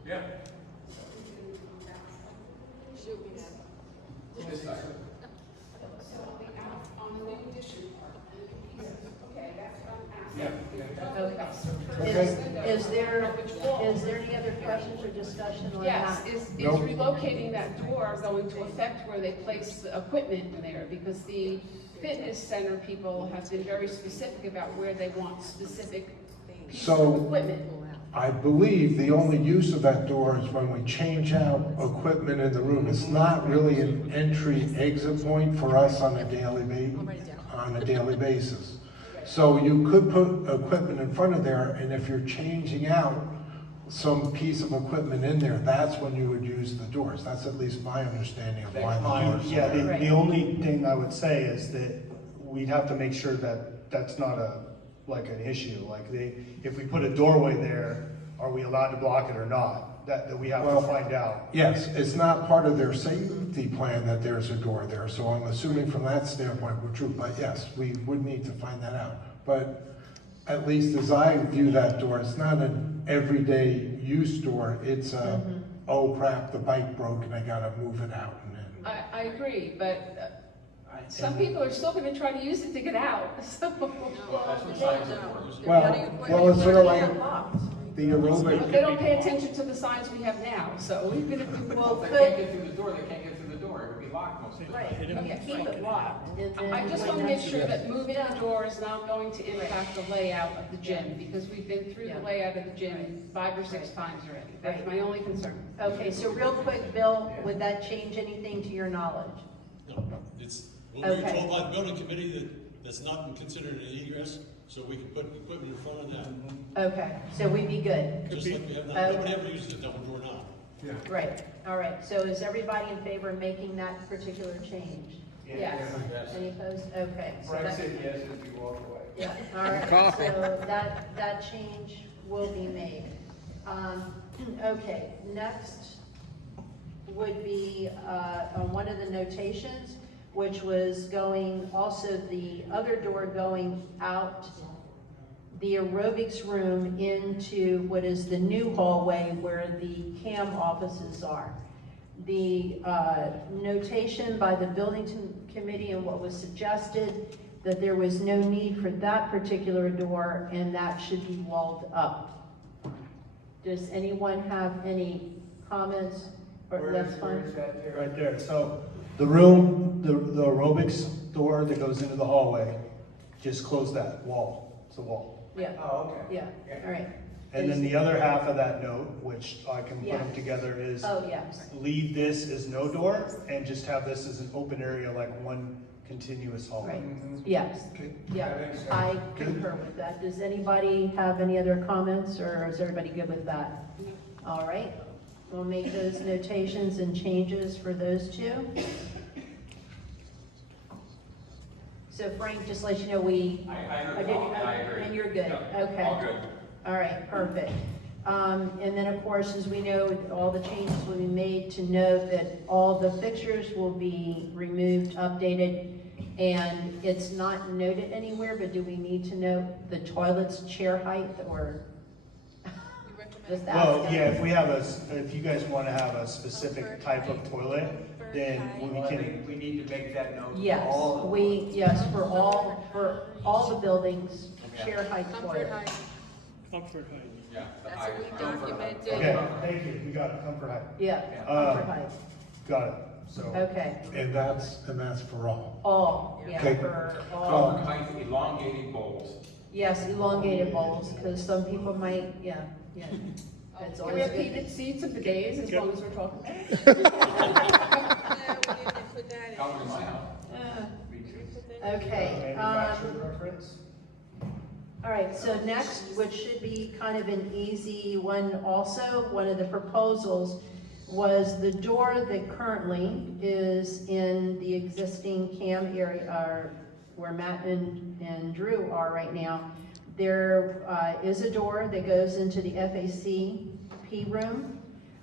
Yeah. This side. Is there any other questions or discussion on Yes, that? is Nope. relocating that door going to affect where they place the equipment in there? Because the fitness center people have been very specific about where they want specific pieces So- of equipment. I believe the only use of that door is when we change out equipment in the room. It's not really an entry-exit point for us on a daily basis. So you could put equipment in front of there, and if you're changing out some piece of equipment in there, that's when you would use the doors. That's at least my understanding of why the doors. Yeah, are there. the only thing I would say is that we'd have to make sure that that's not like an issue. Like if we put a doorway there, are we allowed to block it or not? That we have Well, to find out. Yes, it's not part of their safety plan that there's a door there, so I'm assuming from that standpoint we're true, but yes, we would need to find that out. But at least as I view that door, it's not an everyday use door, it's a, oh crap, the bike broke and I gotta move it out and then. I agree, but some people are still gonna try to use it to get out, so. That's what signs are for. Well, it's sort of like the But aerobic. they don't pay attention to the signs we have now, so even if we. Well, They could, can't get through the door, they can't get through the door, it would be locked most of the time. right, you Okay, keep it locked. And then I just when want to make that's- sure that moving the door is not going to impact the layout of the gym, because we've been through the Yeah. layout of the gym 5 or 6 times already. That's my only concern. Okay, so real quick, Bill, would that change anything to your knowledge? No, it's, we were Okay. told by the building committee that that's not considered an egress, so we can put equipment in front of that. Okay, so we'd be good. Just like we have now, Okay. nobody ever uses the double door now. Yeah. Right, all right, so is everybody in favor of making that particular change? Yes. Any opposed? Okay. so Frank that- said yes as you walk away. Yeah, all right, so that change will be made. Okay, next would be, on one of the notations, which was going, also the other door going out the aerobics room into what is the new hallway where the CAM offices are. The notation by the building committee and what was suggested, that there was no need for that particular door and that should be walled up. Does anyone have any comments? Or that's Where fine? is that there? Right there, so the room, the aerobics door that goes into the hallway, just close that wall, it's a wall. Yeah, Oh, okay. yeah, all right. And then the other half of that note, which I can put Yeah. them together, is Oh, yes, leave this as no door and just have this as an open area, like one continuous hallway. right, yes, Okay. yeah, That makes sense. I concur with that. Does anybody have any other comments, or is everybody good with that? All right, We'll make those notations and changes for those two. So Frank, just let you know, I agree. And you're good, Yeah, okay. all good. All right, perfect. And then, of course, as we know, all the changes will be made to note that all the fixtures will be removed, updated, and it's not noted anywhere, but do we need to note the toilet's chair height, or? Just Well, ask. yeah, if we have if you guys want to have a specific type of toilet, then we Well, I can, think we need to make that note. Yes, All- yes, for all the buildings, chair height toilet. Comfort height. Yeah. That's what we documented. okay, thank you, we got it, comfort height, Yeah, Uh, comfort height, got it, so. okay. And that's for all. All, yeah, Okay. for all. Comfort height, elongated bowls. Yes, elongated bowls, because some people might, yeah. That's Can we always have good. heated seats and bidets as long as we're talking? Yeah, we didn't put that in. Coming in my house. Okay, Manufacturer reference? all right, so next, which should be kind of an easy one also, one of the proposals was the door that currently is in the existing CAM area, or where Matt and Drew are right now. There is a door that goes into the FACP room.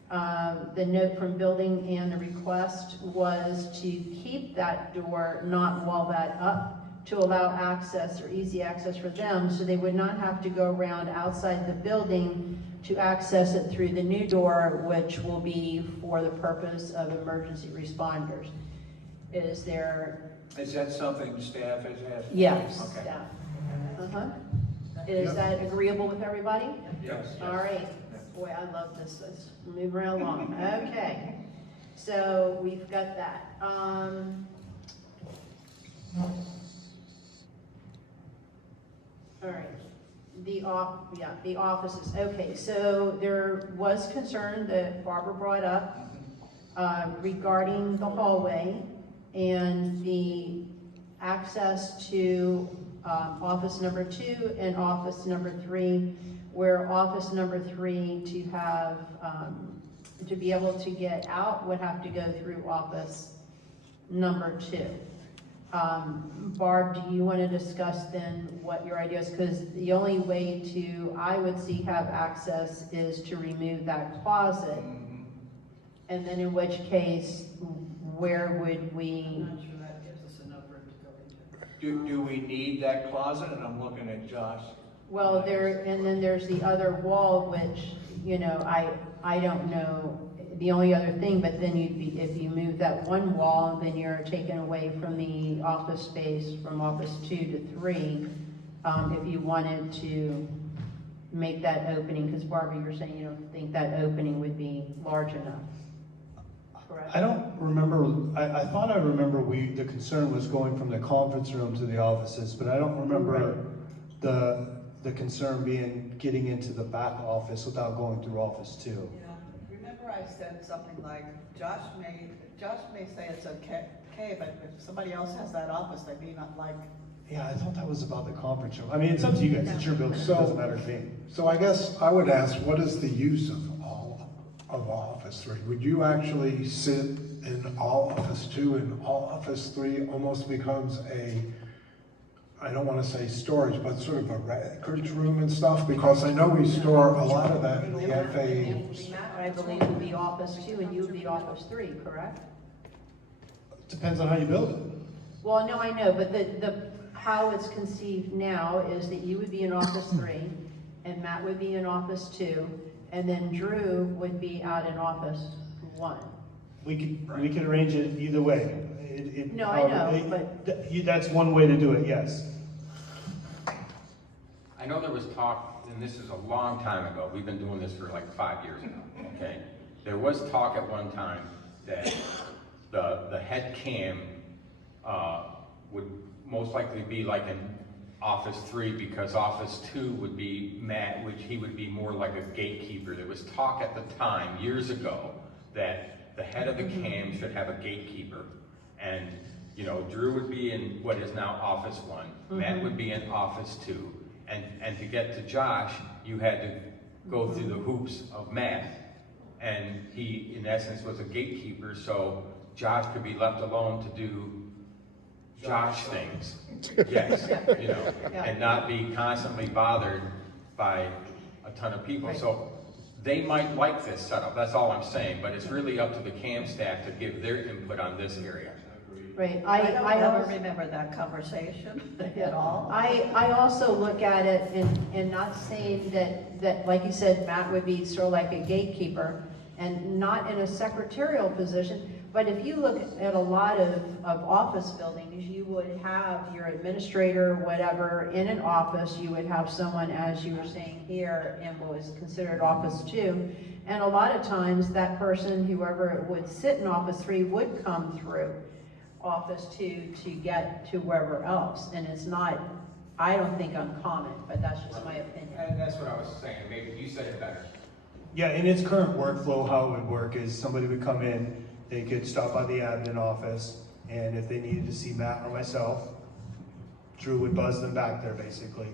The note from building and the request was to keep that door, not wall that up, to allow access or easy access for them, so they would not have to go around outside the building to access it through the new door, which will be for the purpose of emergency responders. Is there? Is that something staff has asked? Yes. Okay. Staff. Is that agreeable with everybody? Yes. All right. Boy, I love this. Let's move right along. Okay. So we've got that. All right. The offices. Okay, so there was concern that Barbara brought up regarding the hallway and the access to office number 2 and office number 3, where office number 3 to have, to be able to get out would have to go through office number 2. Barb, do you want to discuss then what your idea is? Because the only way to, I would see, have access is to remove that closet. And then in which case, where would we? I'm not sure that gives us enough room to go into. Do we need that closet? And I'm looking at Josh. Well, and then there's the other wall, which, you know, I don't know the only other thing, but then if you move that one wall, then you're taken away from the office space from office 2 to 3, if you wanted to make that opening, because Barbara, you're saying you don't think that opening would be large enough, correct? I don't remember, I thought I remember the concern was going from the conference room to the offices, but I don't remember the concern being getting into the back office without going through office 2. Yeah, remember I said something like, Josh may say it's okay, but if somebody else has that office, they may not like. Yeah, I thought that was about the conference room. I mean, it's up to you guys, it's your building, it doesn't matter to me. So I guess I would ask, what is the use of all of office 3? Would you actually sit in all office 2 and all office 3 almost becomes a, I don't want to say storage, but sort of a records room and stuff? Because I know we store a lot of that in the FA. Matt, I believe would be office 2 and you would be office 3, correct? Depends on how you build it. Well, no, I know, but how it's conceived now is that you would be in office 3, and Matt would be in office 2, and then Drew would be out in office 1. We could arrange it either way. No, I know, That's one way to do it, yes. I know there was talk, and this is a long time ago, we've been doing this for like 5 years now, okay? There was talk at one time that the head cam would most likely be like in office 3 because office 2 would be Matt, which he would be more like a gatekeeper. There was talk at the time, years ago, that the head of the cam should have a gatekeeper. And, you know, Drew would be in what is now office 1, Matt would be in office 2. And to get to Josh, you had to go through the hoops of Matt and he, in essence, was a gatekeeper, so Josh could be left alone to do Josh things. Yes, you know, and not be constantly bothered by a ton of people. So they might like this setup, that's all I'm saying, but it's really up to the CAM staff to give their input on this area. Right, I don't ever also- remember that conversation at all. I also look at it and not saying that, like you said, Matt would be sort of like a gatekeeper and not in a secretarial position, but if you look at a lot of office buildings, you would have your administrator, whatever, in an office, you would have someone, as you were saying here, in what was considered office 2, and a lot of times that person, whoever would sit in office 3, would come through office 2 to get to wherever else, and it's not, I don't think, uncommon, but that's just my opinion. And that's what I was saying, maybe you said it better. Yeah, in its current workflow, how it would work is somebody would come in, they could stop by the admin office, and if they needed to see Matt or myself, Drew would buzz them back there, basically.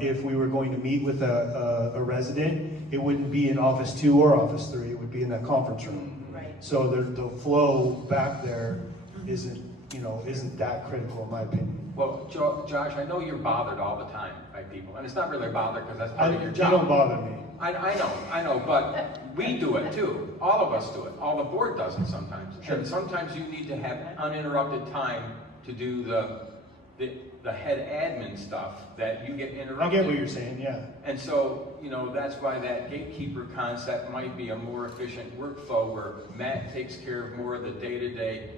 If we were going to meet with a resident, it wouldn't be in office 2 or office 3, it would be in that conference room. Right. So the flow back there isn't that critical, in my opinion. Well, Josh, I know you're bothered all the time by people, and it's not really a bother because that's part of your You job. don't bother me. I know, but we do it too. All of us do it. All the board does it sometimes. Sure. And sometimes you need to have uninterrupted time to do the head admin stuff that you get interrupted. I get what you're saying, yeah. And so, you know, that's why that gatekeeper concept might be a more efficient workflow where Matt takes care of more of the day-to-day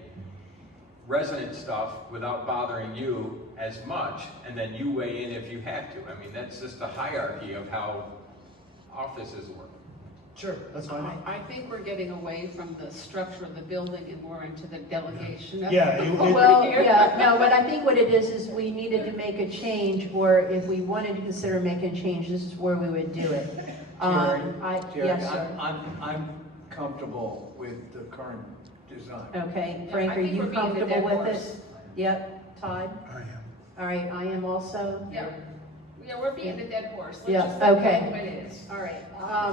resident stuff without bothering you as much, and then you weigh in if you have to. I mean, that's just the hierarchy of how offices work. Sure, that's fine. I think we're getting away from the structure of the building and more into the delegation of Yeah, the it- board Well, here. yeah, no, but I think what it is we needed to make a change, or if we wanted to consider making a change, this is where we would do it. Jerry, Yes, sir. I'm comfortable with the current design. Okay, Yeah, Frank, I are think you we're beating the comfortable dead with horse. it? Yep, Todd? I am. All right, I am also? Yeah, we're beating the dead horse. Yeah, Let's just let okay. it what it is. All right.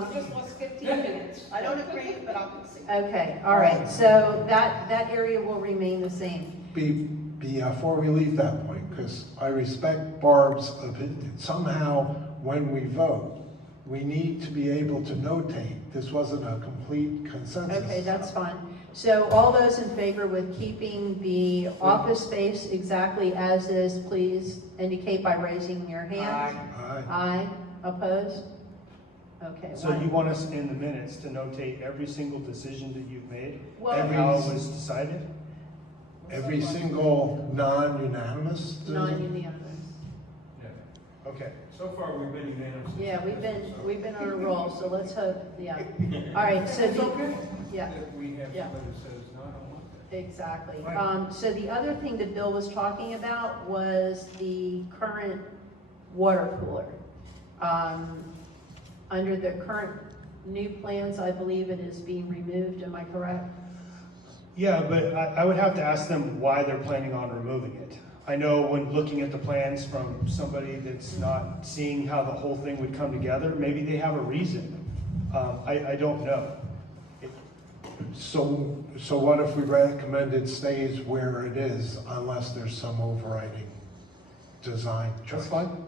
We just lost 15 minutes. I don't agree, but I'll concede. Okay, all right, so that area will remain the same. Before we leave that point, because I respect Barb's opinion, somehow when we vote, we need to be able to notate, this wasn't a complete consensus. Okay, that's fine. So all those in favor with keeping the office space exactly as is, please indicate by raising your hand. Aye. Aye. Opposed? Okay. So you want us in the minutes to notate every single decision that you've made? Well- How it was decided? Every single non-unanimous? Non-unanimous. Okay. So far, we've been unanimous. Yeah, we've been on a roll, so let's hope, yeah. All right, so yeah. If we have Yeah. somebody that says, no, I don't want that. Exactly. Right. So the other thing that Bill was talking about was the current water cooler. Under the current new plans, I believe it is being removed, am I correct? Yeah, but I would have to ask them why they're planning on removing it. I know when looking at the plans from somebody that's not seeing how the whole thing would come together, maybe they have a reason. I don't know. So what if we recommend it stays where it is unless there's some overriding design choice? That's fine.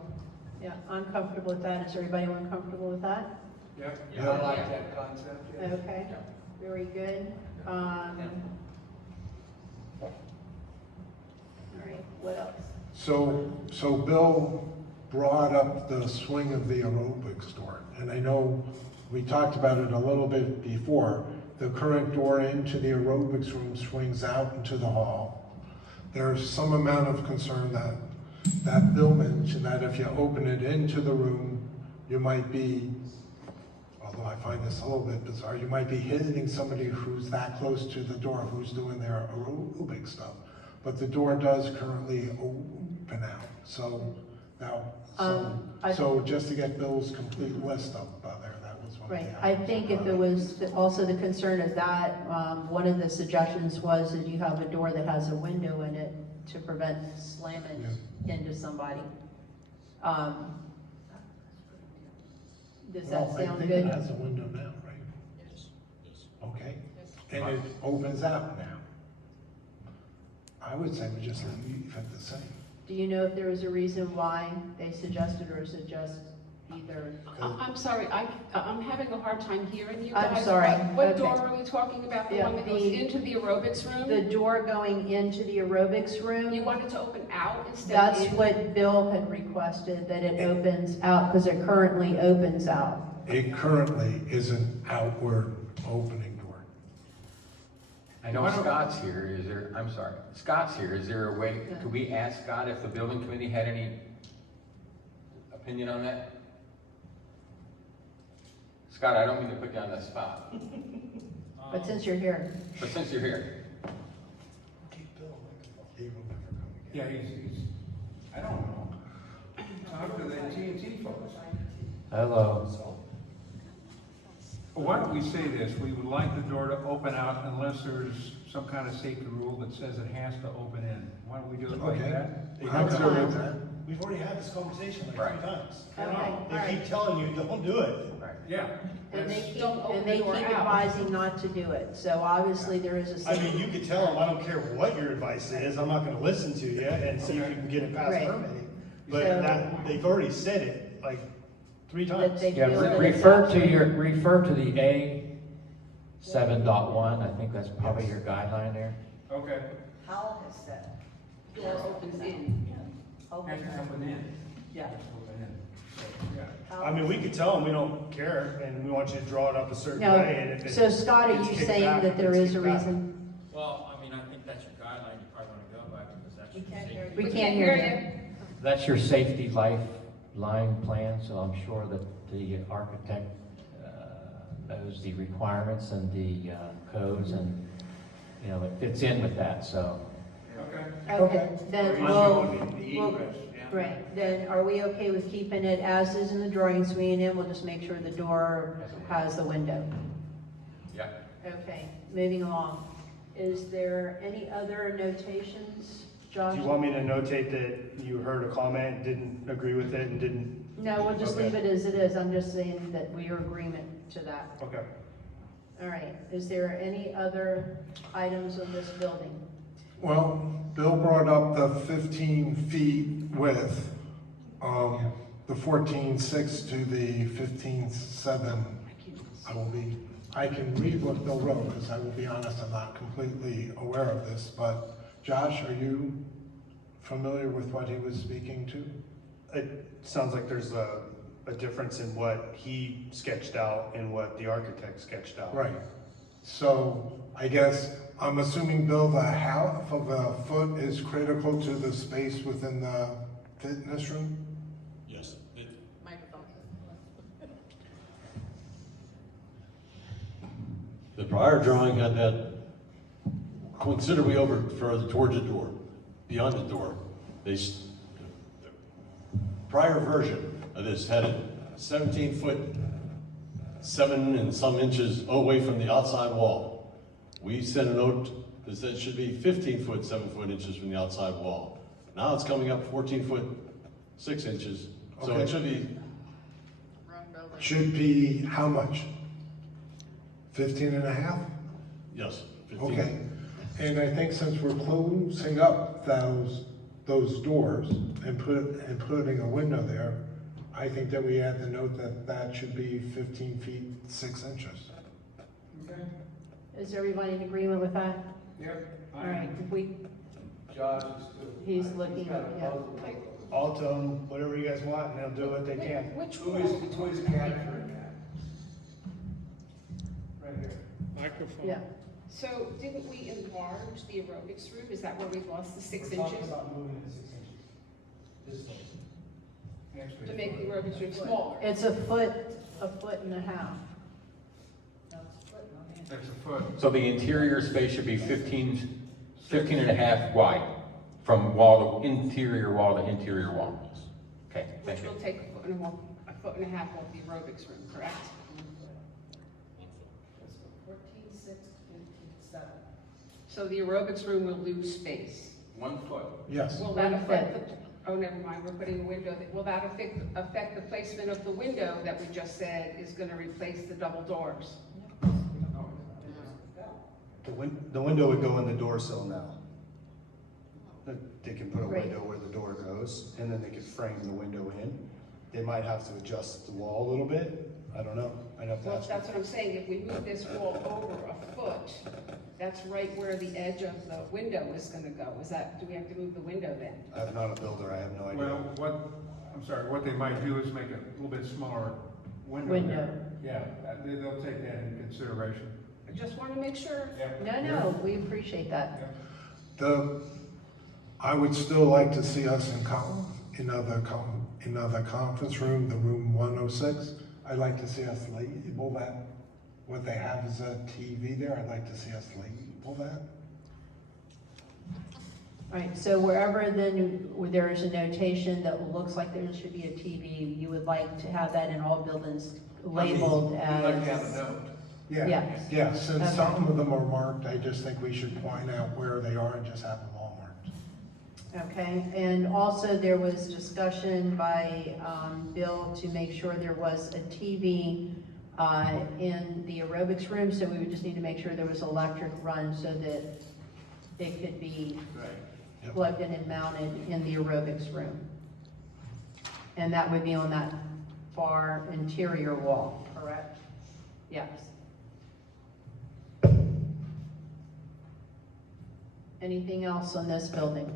Yeah, I'm comfortable with that. Is everybody comfortable with that? Yeah? Yeah, I like that concept, yeah. Okay, very good. All right, what else? So Bill brought up the swing of the aerobics door, and I know we talked about it a little bit before. The current door into the aerobics room swings out into the hall. There's some amount of concern that Bill mentioned, that if you open it into the room, you might be, although I find this a little bit bizarre, you might be hitting somebody who's that close to the door, who's doing their aerobic stuff. But the door does currently open out, so now, so just to get Bill's complete list up there, that was one of the Right, I think if it was also the concern of that, one of the suggestions was that you have a door that has a window in it to prevent slamming into somebody. Does that Well, I sound think good? it has a window now, right? and it opens out now. I would say we just leave it the same. Do you know if there was a reason why they suggested, or is it just either? I'm sorry, I'm having a hard time hearing you I'm guys. sorry. What Okay. door are we talking about? The Yeah, one that goes into the aerobics The room? door going into the aerobics You room? want it to open out instead That's of in? what Bill had requested, that it opens out, because it currently opens out. It currently is an outward opening door. I know Scott's here, Scott's here, is there a way, could we ask Scott if the building committee had any opinion on that? Scott, I don't mean to put you on the spot, But since you're here, but since you're here, He will never come again. Yeah, he's, I don't know. Talk to the TNT folks. Hello. Why don't we say this, we would like the door to open out unless there's some kind of safety rule that says it has to open in. Why don't we do it like Okay. that? I'm good with that. We've already had this conversation like Right. 3 times. Okay, all They right. keep telling you, don't do it. Yeah. and they keep, Don't open and they the door keep out. advising not to do it, so obviously there is a. I mean, you could tell them, I don't care what your advice is, I'm not gonna listen to you and see if you can get it past Right. permitting. But So- that, they've already said it like 3 That times. they Yeah, feel that it's refer to outside. refer to the A 7.1, I think that's probably your guideline there. Okay. Howell has said, Door opens in. open Has to open in. Yeah. Open in. Yeah. I mean, we could tell them, we don't care, and we want you to draw it up a certain No, way, and if it. so Scott, are gets you kicked saying back, that there it's is a kicked back. reason? Well, I mean, I think that's your guideline you probably want to go by because that's We your can't hear safety. We can't hear you. That's your safety lifeline plan, so I'm sure that the architect knows the requirements and the codes and, you know, it fits in with that, so. Okay. Okay, then Or we'll, the we'll, egress, yeah. right, then are we okay with keeping it as is in the drawings we in? We'll just make sure the door has the window. yeah. Okay, moving along. Is there any other notations, Josh? Do you want me to notate that you heard a comment, didn't agree with it, and didn't? No, we'll just Okay. leave it as it is. I'm just saying that we are agreement to that. Okay. All right, is there any other items on this building? Well, Bill brought up the 15 feet width, the 14.6 to the 15.7. I can read what Bill wrote, because I will be honest, I'm not completely aware of this, but Josh, are you familiar with what he was speaking to? It sounds like there's a difference in what he sketched out and what the architect sketched out. Right. So I guess, I'm assuming, Bill, the half of a foot is critical to the space within the fitness room? Yes. microphone. The prior drawing had that considerably over further towards the door, beyond the door. The prior version of this had a 17-foot, 7 and some inches away from the outside wall. We sent a note that said it should be 15 foot, 7 foot inches from the outside wall. Now it's coming up 14 foot, 6 inches. So Okay. it should be, Should be how much? 15 and a half? yes, 15. Okay. And I think since we're closing up those doors and putting a window there, I think that we add the note that that should be 15 feet, 6 inches. Is everybody in agreement with that? Yep. All right, if we, Josh is still. he's looking, yeah. I'll tell them whatever you guys want, and they'll do what they can. Which Who room? is capturing that? Right here. Microphone. Yeah, So didn't we enlarge the aerobics room? Is that where we lost the 6 We're talking inches? about moving it 6 inches. This way. Actually, To make the aerobics room smaller? it's a foot and a half. That's a foot. So the interior space should be 15 and a half wide, from wall to interior wall to interior wall. Okay, Which thank you. will take a foot and a half off the aerobics room, correct? 14.6 to 15.7. So the aerobics room will lose space. 1 foot. Yes. Will that 1 affect foot. the, oh, never mind, we're putting a window, will that affect the placement of the window that we just said is gonna replace the double doors? The window would go in the door sill now. They can put a Right. window where the door goes, and then they could frame the window in. They might have to adjust the wall a little bit. I don't know. I'd have to Well, ask. that's what I'm saying, if we move this wall over a foot, that's right where the edge of the window is gonna go. Do we have to move the window then? I'm not a builder. I have no idea. Well, what they might do is make a little bit smaller window. Window. there. Yeah, they'll take that into consideration. I just wanna make sure. Yeah. No, we appreciate that. I would still like to see us in another conference room, the room 106. I'd like to see us label that, what they have as a TV there, I'd like to see us label that. All right, so wherever then there is a notation that looks like there should be a TV, you would like to have that in all buildings labeled We'd like to have a as? note. Yes. Yeah, since Okay. some of them are marked, I just think we should point out where they are and just have them all marked. Okay, and also there was discussion by Bill to make sure there was a TV in the aerobics room, so we would just need to make sure there was electric run so that it could be Right. plugged in and mounted in the aerobics room. And that would be on that far interior wall, correct? Yes. Anything else on this building?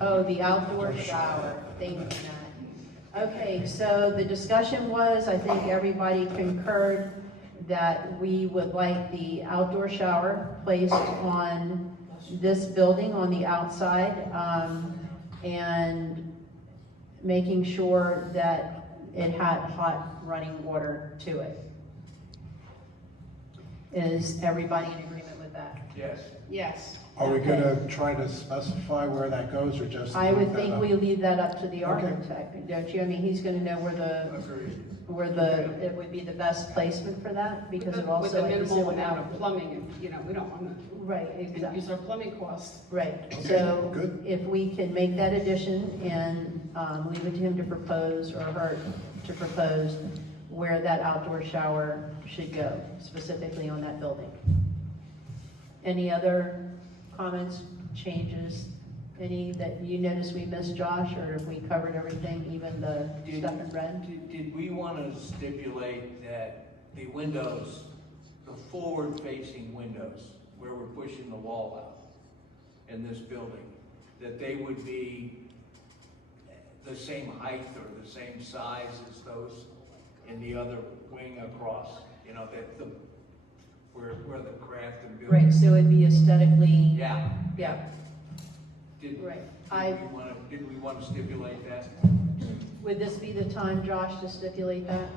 Oh, the outdoor shower, thank you, Matt. Okay, so the discussion was, I think everybody concurred that we would like the outdoor shower placed on this building on the outside, and making sure that it had hot running water to it. Is everybody in agreement with that? Yes. Yes. Are we gonna try to specify where that goes, or just? I leave would that think up? we leave that up to the Okay. architect, don't you? I mean, he's gonna know it would be the best placement for that, because it also. With the like you said, minimal would amount have- of plumbing, and, we don't wanna Right, exactly. use our plumbing costs. Right, Okay, so good. if we can make that addition and leave it to him to propose, or her to propose, where that outdoor shower should go, specifically on that building. Any other comments, changes, any that you noticed we missed, Josh, or if we covered everything, even the stuff in red? Did we want to stipulate that the windows, the forward-facing windows, where we're pushing the wall out in this building, that they would be the same height or the same size as those in the other wing across? You know, that where the craft and building. Right, so it'd be aesthetically, Yeah. yeah, Did right. we want to stipulate that? Would this be the time, Josh, to stipulate that?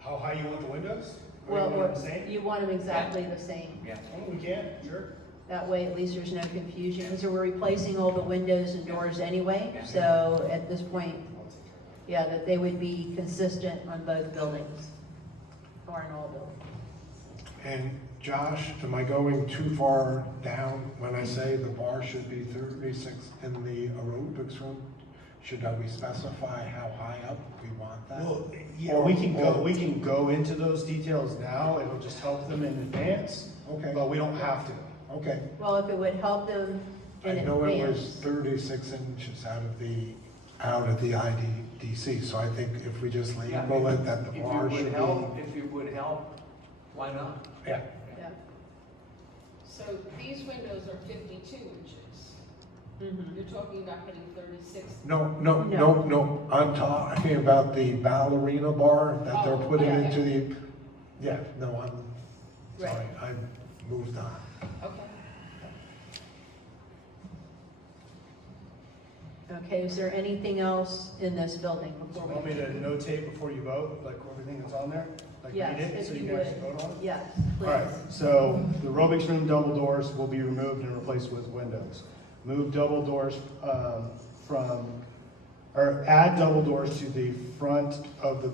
How high you want the windows? Well, Or or the same? you want them exactly the same. Yeah. Oh, we can, sure. That way, at least there's no confusion, because we're replacing all the windows and doors anyway, so at this point, yeah, that they would be consistent on both buildings, or in all buildings. And Josh, am I going too far down when I say the bar should be 36 in the aerobics room? Should we specify how high up we want that? Well, yeah, we can go into those details now. It'll just help them in advance. Okay. But we don't have to. Okay. Well, if it would help them I in know it was advance. 36 inches out of the IDDC, so I think if we just Yeah, label it that the if bar it would should help, be. if it would help, why not? Yeah. Yeah. So these windows are 52 inches. Mhm. You're talking about getting 36. No, I'm talking about the ballerina bar that they're Oh, putting yeah. into the, yeah, no, I'm Right. sorry, I moved on. Okay. Okay, is there anything else in this building Do before you we? want me to notate before you vote, like everything that's on there? Like Yes, read it, if so you you can actually would. vote on it? Yes, All right, please. so the aerobics room double doors will be removed and replaced with windows. Move double doors add double doors to the front of the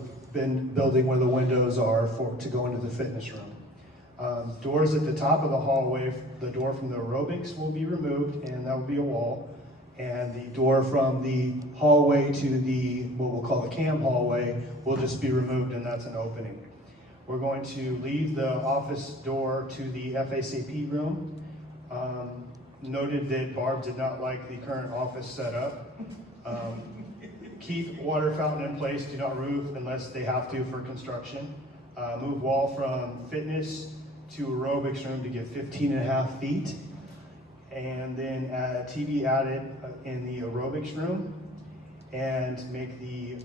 building where the windows are to go into the fitness room. Doors at the top of the hallway, the door from the aerobics will be removed, and that will be a wall. And the door from the hallway to the, what we'll call the cam hallway, will just be removed, and that's an opening. We're going to leave the office door to the FACP room. Noted that Barb did not like the current office setup. Keep water fountain in place, do not roof unless they have to for construction. Move wall from fitness to aerobics room to get 15.5 feet. And then TV added in the aerobics room, and make the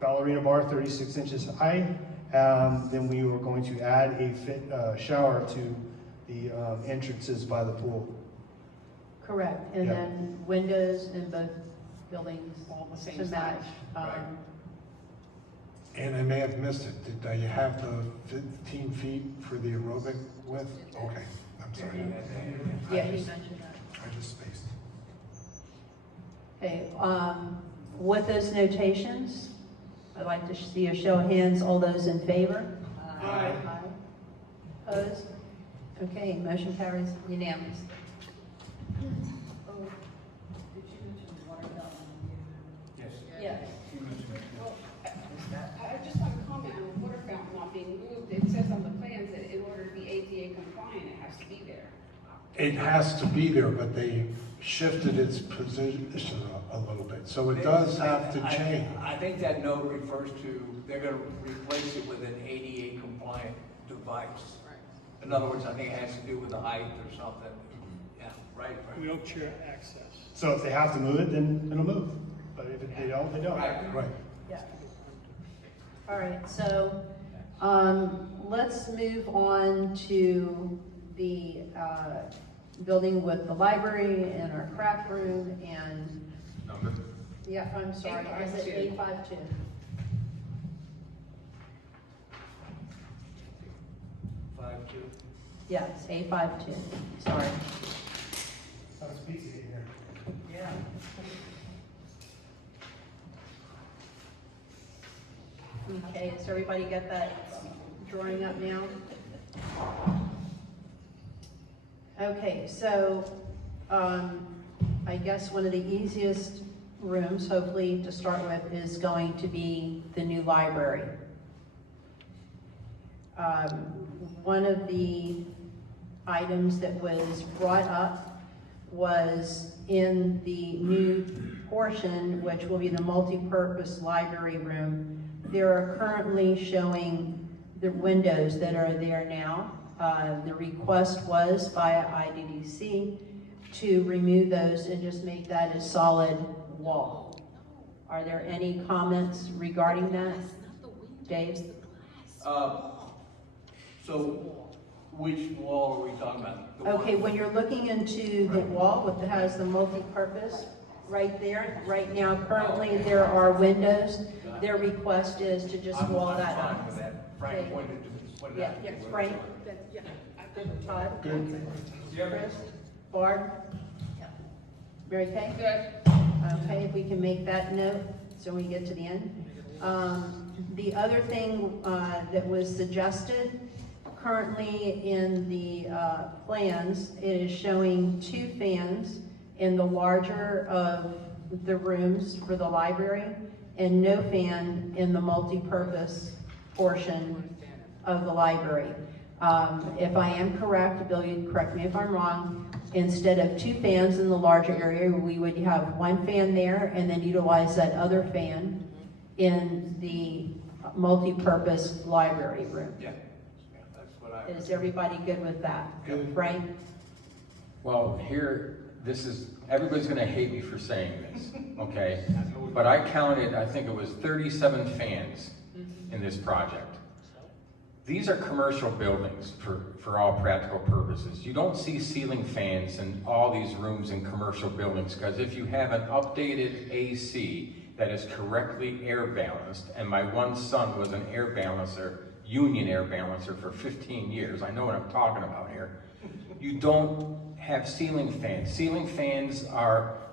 ballerina bar 36 inches high. Then we were going to add a shower to the entrances by the pool. Correct, and Yeah. then windows in both buildings All the same to match. size. And I may have missed it, did you have the 15 feet for the aerobic width? Okay, I'm sorry. Yeah, he mentioned that. I just spaced. Okay, with those notations, I'd like to see a show of hands, all those in favor? Aye. Opposed? Okay, motion carries unanimous. Oh, did you mention the water fountain? Yes. Yes. You mentioned it. Well, I just want to comment on the water fountain not being moved. It says on the plans that in order to be ADA compliant, it has to be there. It has to be there, but they shifted its position a little bit, so it does have to change. I think that note refers to, they're gonna replace it with an ADA compliant device. In other words, I think it has to do with the height or something. Yeah, right? Wheelchair access. So if they have to move it, then it'll move. But if they don't, they don't. Right. Right. Yeah. All right, so, let's move on to the, building with the library and our craft room and, Number? yeah, I'm sorry, is it 852? 5-2. Yes, 852, sorry. That's pizza in here. Yeah. Okay, does everybody get that drawing up now? Okay, so, I guess one of the easiest rooms, hopefully, to start with, is going to be the new library. One of the items that was brought up was in the new portion, which will be the multi-purpose library room. There are currently showing the windows that are there now. The request was via IDDC to remove those and just make that a solid wall. Are there any comments regarding that? Dave? So which wall are we talking about? The one- Okay, when you're looking into the wall that has the multi-purpose, right there, right now, currently, there are windows. Their request is to just wall that I'm fine up. with that. Frank pointed to. Yeah, Frank? Todd? Good. Chris? Barb? Mary Kay? Good. Okay, if we can make that note, so we get to the end. The other thing that was suggested, currently in the plans, it is showing 2 fans in the larger of the rooms for the library, and no fan in the multi-purpose portion of the library. If I am correct, Bill, you correct me if I'm wrong, instead of 2 fans in the larger area, we would have 1 fan there and then utilize that other fan in the multi-purpose library room. Yeah, that's what I. Is everybody good with that? Good. Frank? Well, here, everybody's gonna hate me for saying this, okay? But I counted, I think it was 37 fans in this project. These are commercial buildings for all practical purposes. You don't see ceiling fans in all these rooms in commercial buildings, because if you have an updated AC that is correctly air balanced, and my one son was an air balancer, union air balancer for 15 years, I know what I'm talking about here. You don't have ceiling fans. Ceiling fans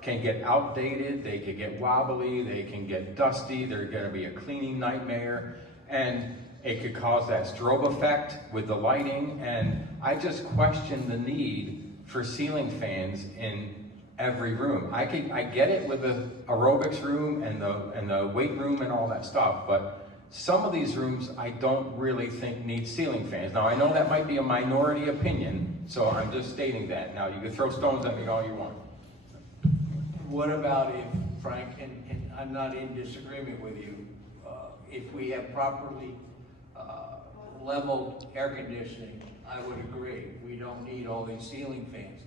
can get outdated, they can get wobbly, they can get dusty, they're gonna be a cleaning nightmare, and it could cause that strobe effect with the lighting, and I just question the need for ceiling fans in every room. I get it with the aerobics room and the weight room and all that stuff, but some of these rooms I don't really think need ceiling fans. Now, I know that might be a minority opinion, so I'm just stating that. Now, you can throw stones at me all you want. What about if, Frank, and I'm not in disagreement with you, if we have properly leveled air conditioning, I would agree. We don't need all these ceiling fans.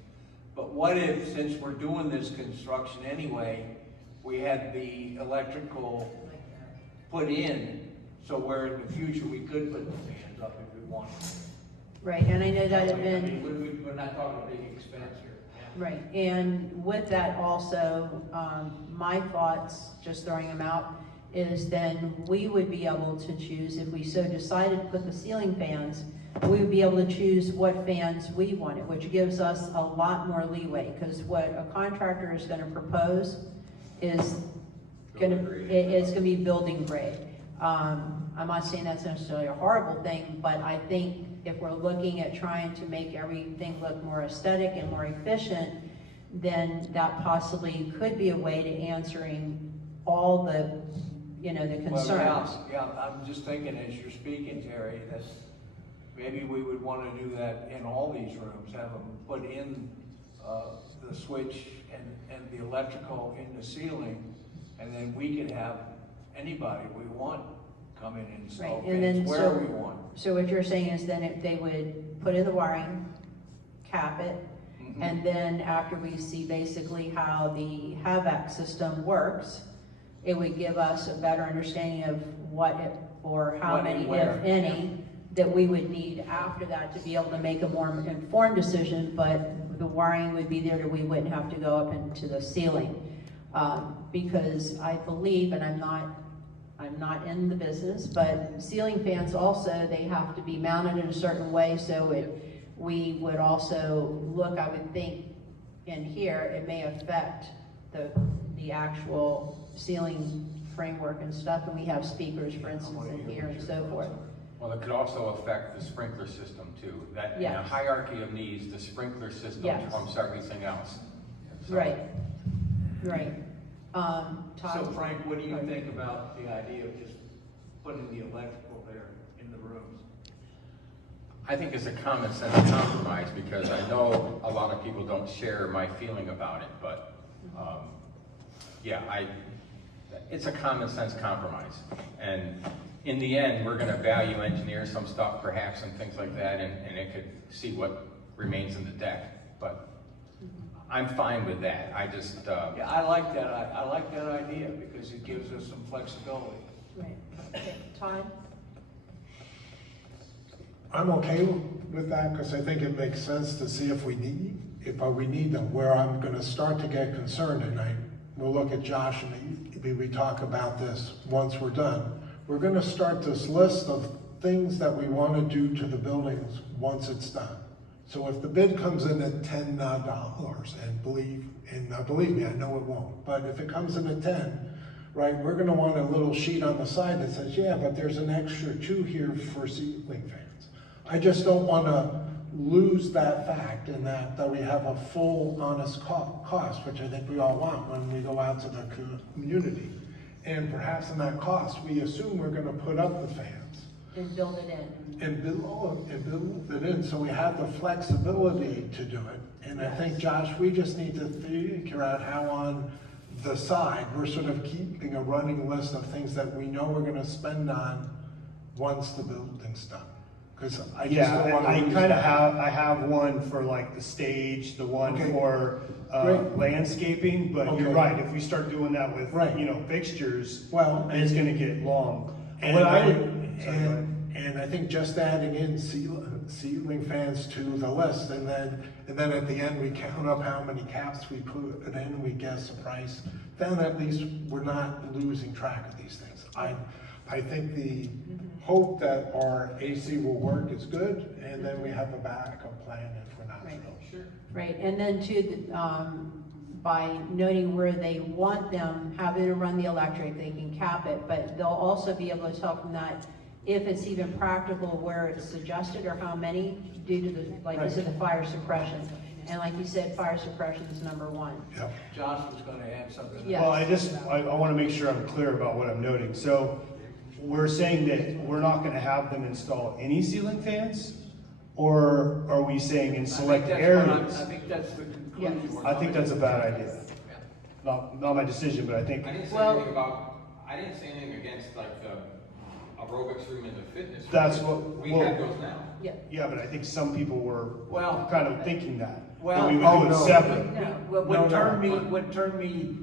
But what if, since we're doing this construction anyway, we had the electrical put in, so where in the future we could put the fans up if we wanted. Right, and I know that had I been. mean, we're not talking a big expense here. Right, and with that also, my thoughts, just throwing them out, is then we would be able to choose, if we so decided to put the ceiling fans, we would be able to choose what fans we wanted, which gives us a lot more leeway, because what a contractor is gonna propose is it's gonna be building grade. I'm not saying that's necessarily a horrible thing, but I think if we're looking at trying to make everything look more aesthetic and more efficient, then that possibly could be a way to answering all the, the concerns. Well, yeah, I'm just thinking as you're speaking, Terry, that's, maybe we would want to do that in all these rooms, have them put in the switch and the electrical in the ceiling, and then we could have anybody we want come in and install Right, and then fans where we want. So what you're saying is then if they would put in the wiring, cap it, Mhm. and then after we see basically how the HVAC system works, it would give us a better understanding of what it, or how What many, and where, if any, that we would need after that to be able to make a more informed decision, but the wiring would be there that we wouldn't have to go up into the ceiling. Because I believe, and I'm not in the business, but ceiling fans also, they have to be mounted in a certain way, so we would also look, I would think, in here, it may affect the actual ceiling framework and stuff, and we have speakers, for instance, in here and so forth. Well, it could also affect the sprinkler system too. That, in a Yes. hierarchy of needs, the sprinkler system Yes. trumps everything else. So- Right, right. Todd? So Frank, what do you think about the idea of just putting the electrical there in the rooms? I think it's a common sense compromise, because I know a lot of people don't share my feeling about it, but, yeah, it's a common sense compromise. And in the end, we're gonna value engineer some stuff perhaps and things like that, and it could see what remains in the deck, but I'm fine with that. I just, Yeah, I like that idea because it gives us some flexibility. Right. Okay. Todd? I'm okay with that, because I think it makes sense to see if we need them. Where I'm gonna start to get concerned, and we'll look at Josh and maybe we talk about this once we're done. We're gonna start this list of things that we wanna do to the buildings once it's done. So if the bid comes in at $10, and believe me, I know it won't, but if it comes in at 10, right, we're gonna want a little sheet on the side that says, yeah, but there's an extra 2 here for ceiling fans. I just don't wanna lose that fact, and that we have a full, honest cost, which I think we all want when we go out to the community. And perhaps in that cost, we assume we're gonna put up the fans. And build it in. And build it in, so we have the flexibility to do it. And I think, Josh, we just need to figure out how on the side, we're sort of keeping a running list of things that we know we're gonna spend on once the building's done. Because I just Yeah, don't wanna I lose kind of that. I have one for like the stage, the one Okay. for Great. landscaping, but you're Okay. right, if we start doing that with, Right. fixtures, Well, it's gonna get long. And What I I would, would, sorry, go ahead. and I think just adding in ceiling fans to the list, and then at the end, we count up how many caps we put in, we guess the price, then at least we're not losing track of these things. I think the hope that our AC will work is good, and then we have a backup plan if we're not Right. thrilled. Right, and then too, by noting where they want them, having to run the electric, they can cap it, but they'll also be able to tell from that if it's even practical where it's suggested or how many due to the, like you said, the fire suppression. And like you said, fire suppression is number one. Yep. Josh was gonna add something. Yeah. Well, I want to make sure I'm clear about what I'm noting. So we're saying that we're not gonna have them install any ceiling fans? Or are we saying in select areas? I think that's the conclusion we're I think that's a bad coming to. idea. Not my decision, but I think, I didn't say Well- anything about, I didn't say anything against like the aerobics room and the fitness room. That's what- We well- have those now. yeah, but I think some people were Well- kind of thinking that. Well- That we would Oh, do it no. separate. No. What turned me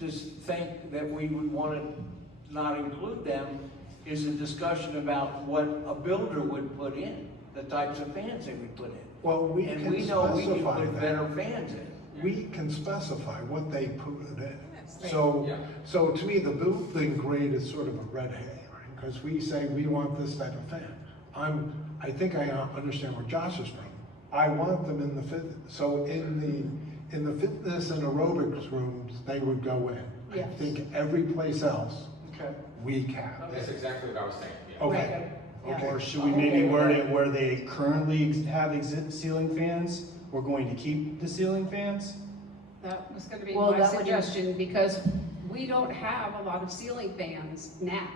to think that we would want to not include them is a discussion about what a builder would put in, the types of fans they would put in. Well, we And can we know we can specify put that. better fans in. We can specify what they put in. Right. So, Yeah. so to me, the building grade is sort of a red herring, because we say we want this type of fan. I think I understand where Josh is from. I want them in the so in the fitness and aerobics rooms, they would go in. Yes. I think every place else, Okay. we can. That's exactly what I was saying, yeah. Okay, Yeah. okay. Or should we maybe word it where they currently have ceiling fans? We're going to keep the ceiling fans? That was gonna be Well, my that would be- suggestion, because we don't have a lot of ceiling fans now.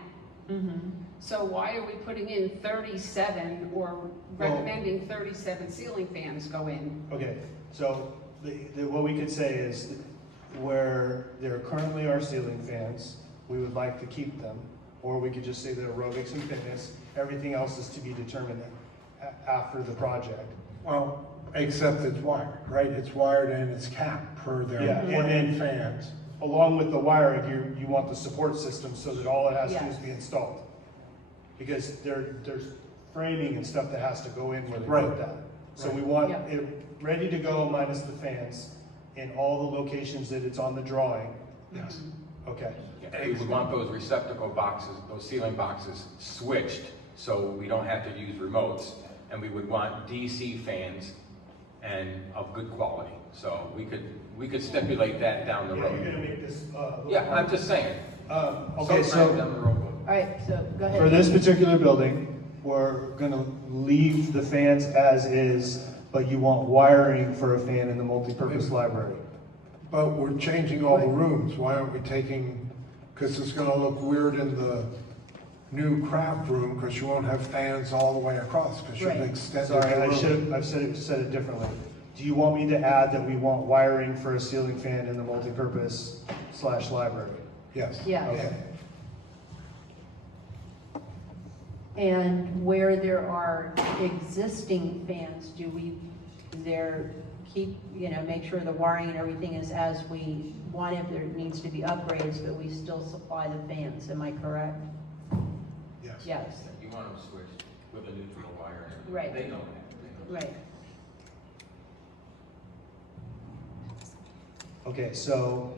Mm-hmm. So why are we putting in 37 or recommending 37 ceiling fans go in? Okay, so what we could say is where there currently are ceiling fans, we would like to keep them. Or we could just say that aerobics and fitness, everything else is to be determined after the project. Well, except it's wired, right? It's wired and it's capped per their Yeah, and then- fans. Along with the wiring, you want the support system so that all it has to do is Yes. be installed. Because there's framing and stuff that has to go in where they Right. put that. So we want Yeah. it ready to go minus the fans in all the locations that it's on the drawing. Yes. Okay. Yeah, we would want those receptacle boxes, those ceiling boxes switched, so we don't have to use remotes. And we would want DC fans and of good quality. So we could stipulate that down the Yeah, you're gonna road. make this, Yeah, I'm just saying. okay, Sometime so down the road. All right, so go ahead. for this particular building, we're gonna leave the fans as is, but you want wiring for a fan in the multipurpose library. But we're changing all the rooms. Why aren't we taking, because it's gonna look weird in the new craft room, because you won't have fans all the way across, because you've Right. extended Sorry, the I room. I've said it differently. Do you want me to add that we want wiring for a ceiling fan in the multipurpose / library? Yes. Yes. Okay. And where there are existing fans, do we make sure the wiring and everything is as we want, if there needs to be upgrades, but we still supply the fans, am I correct? Yes. Yes, You want them switched with a neutral wire. Right. They know that. right. Okay, so.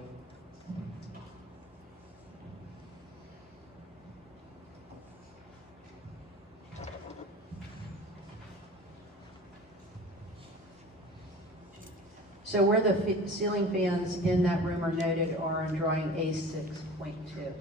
So where the ceiling fans in that room are noted are on drawing A6.2.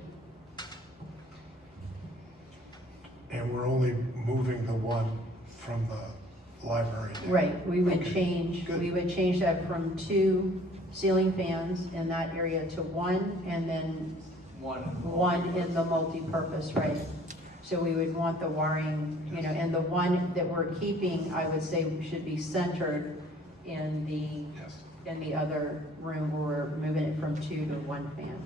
And we're only moving the one from the library. down. Right, we would Okay, change, good. we would change that from 2 ceiling fans in that area to 1, and then one in the multi-purpose, right? So we would want the wiring, and the one that we're keeping, I would say should be centered in Yes. the other room where we're moving it from 2 to 1 fan.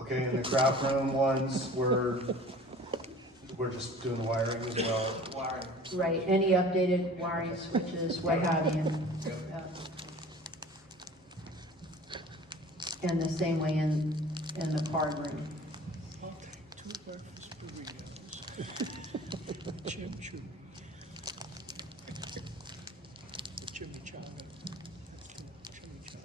Okay, in the craft room ones, we're just doing the wiring as well. Wiring. Right, any updated wiring switches, what have you. And the same way in the card room. I'll take 2 breakfast burritos. Chimichurri. Chimichanga. Chimichanga.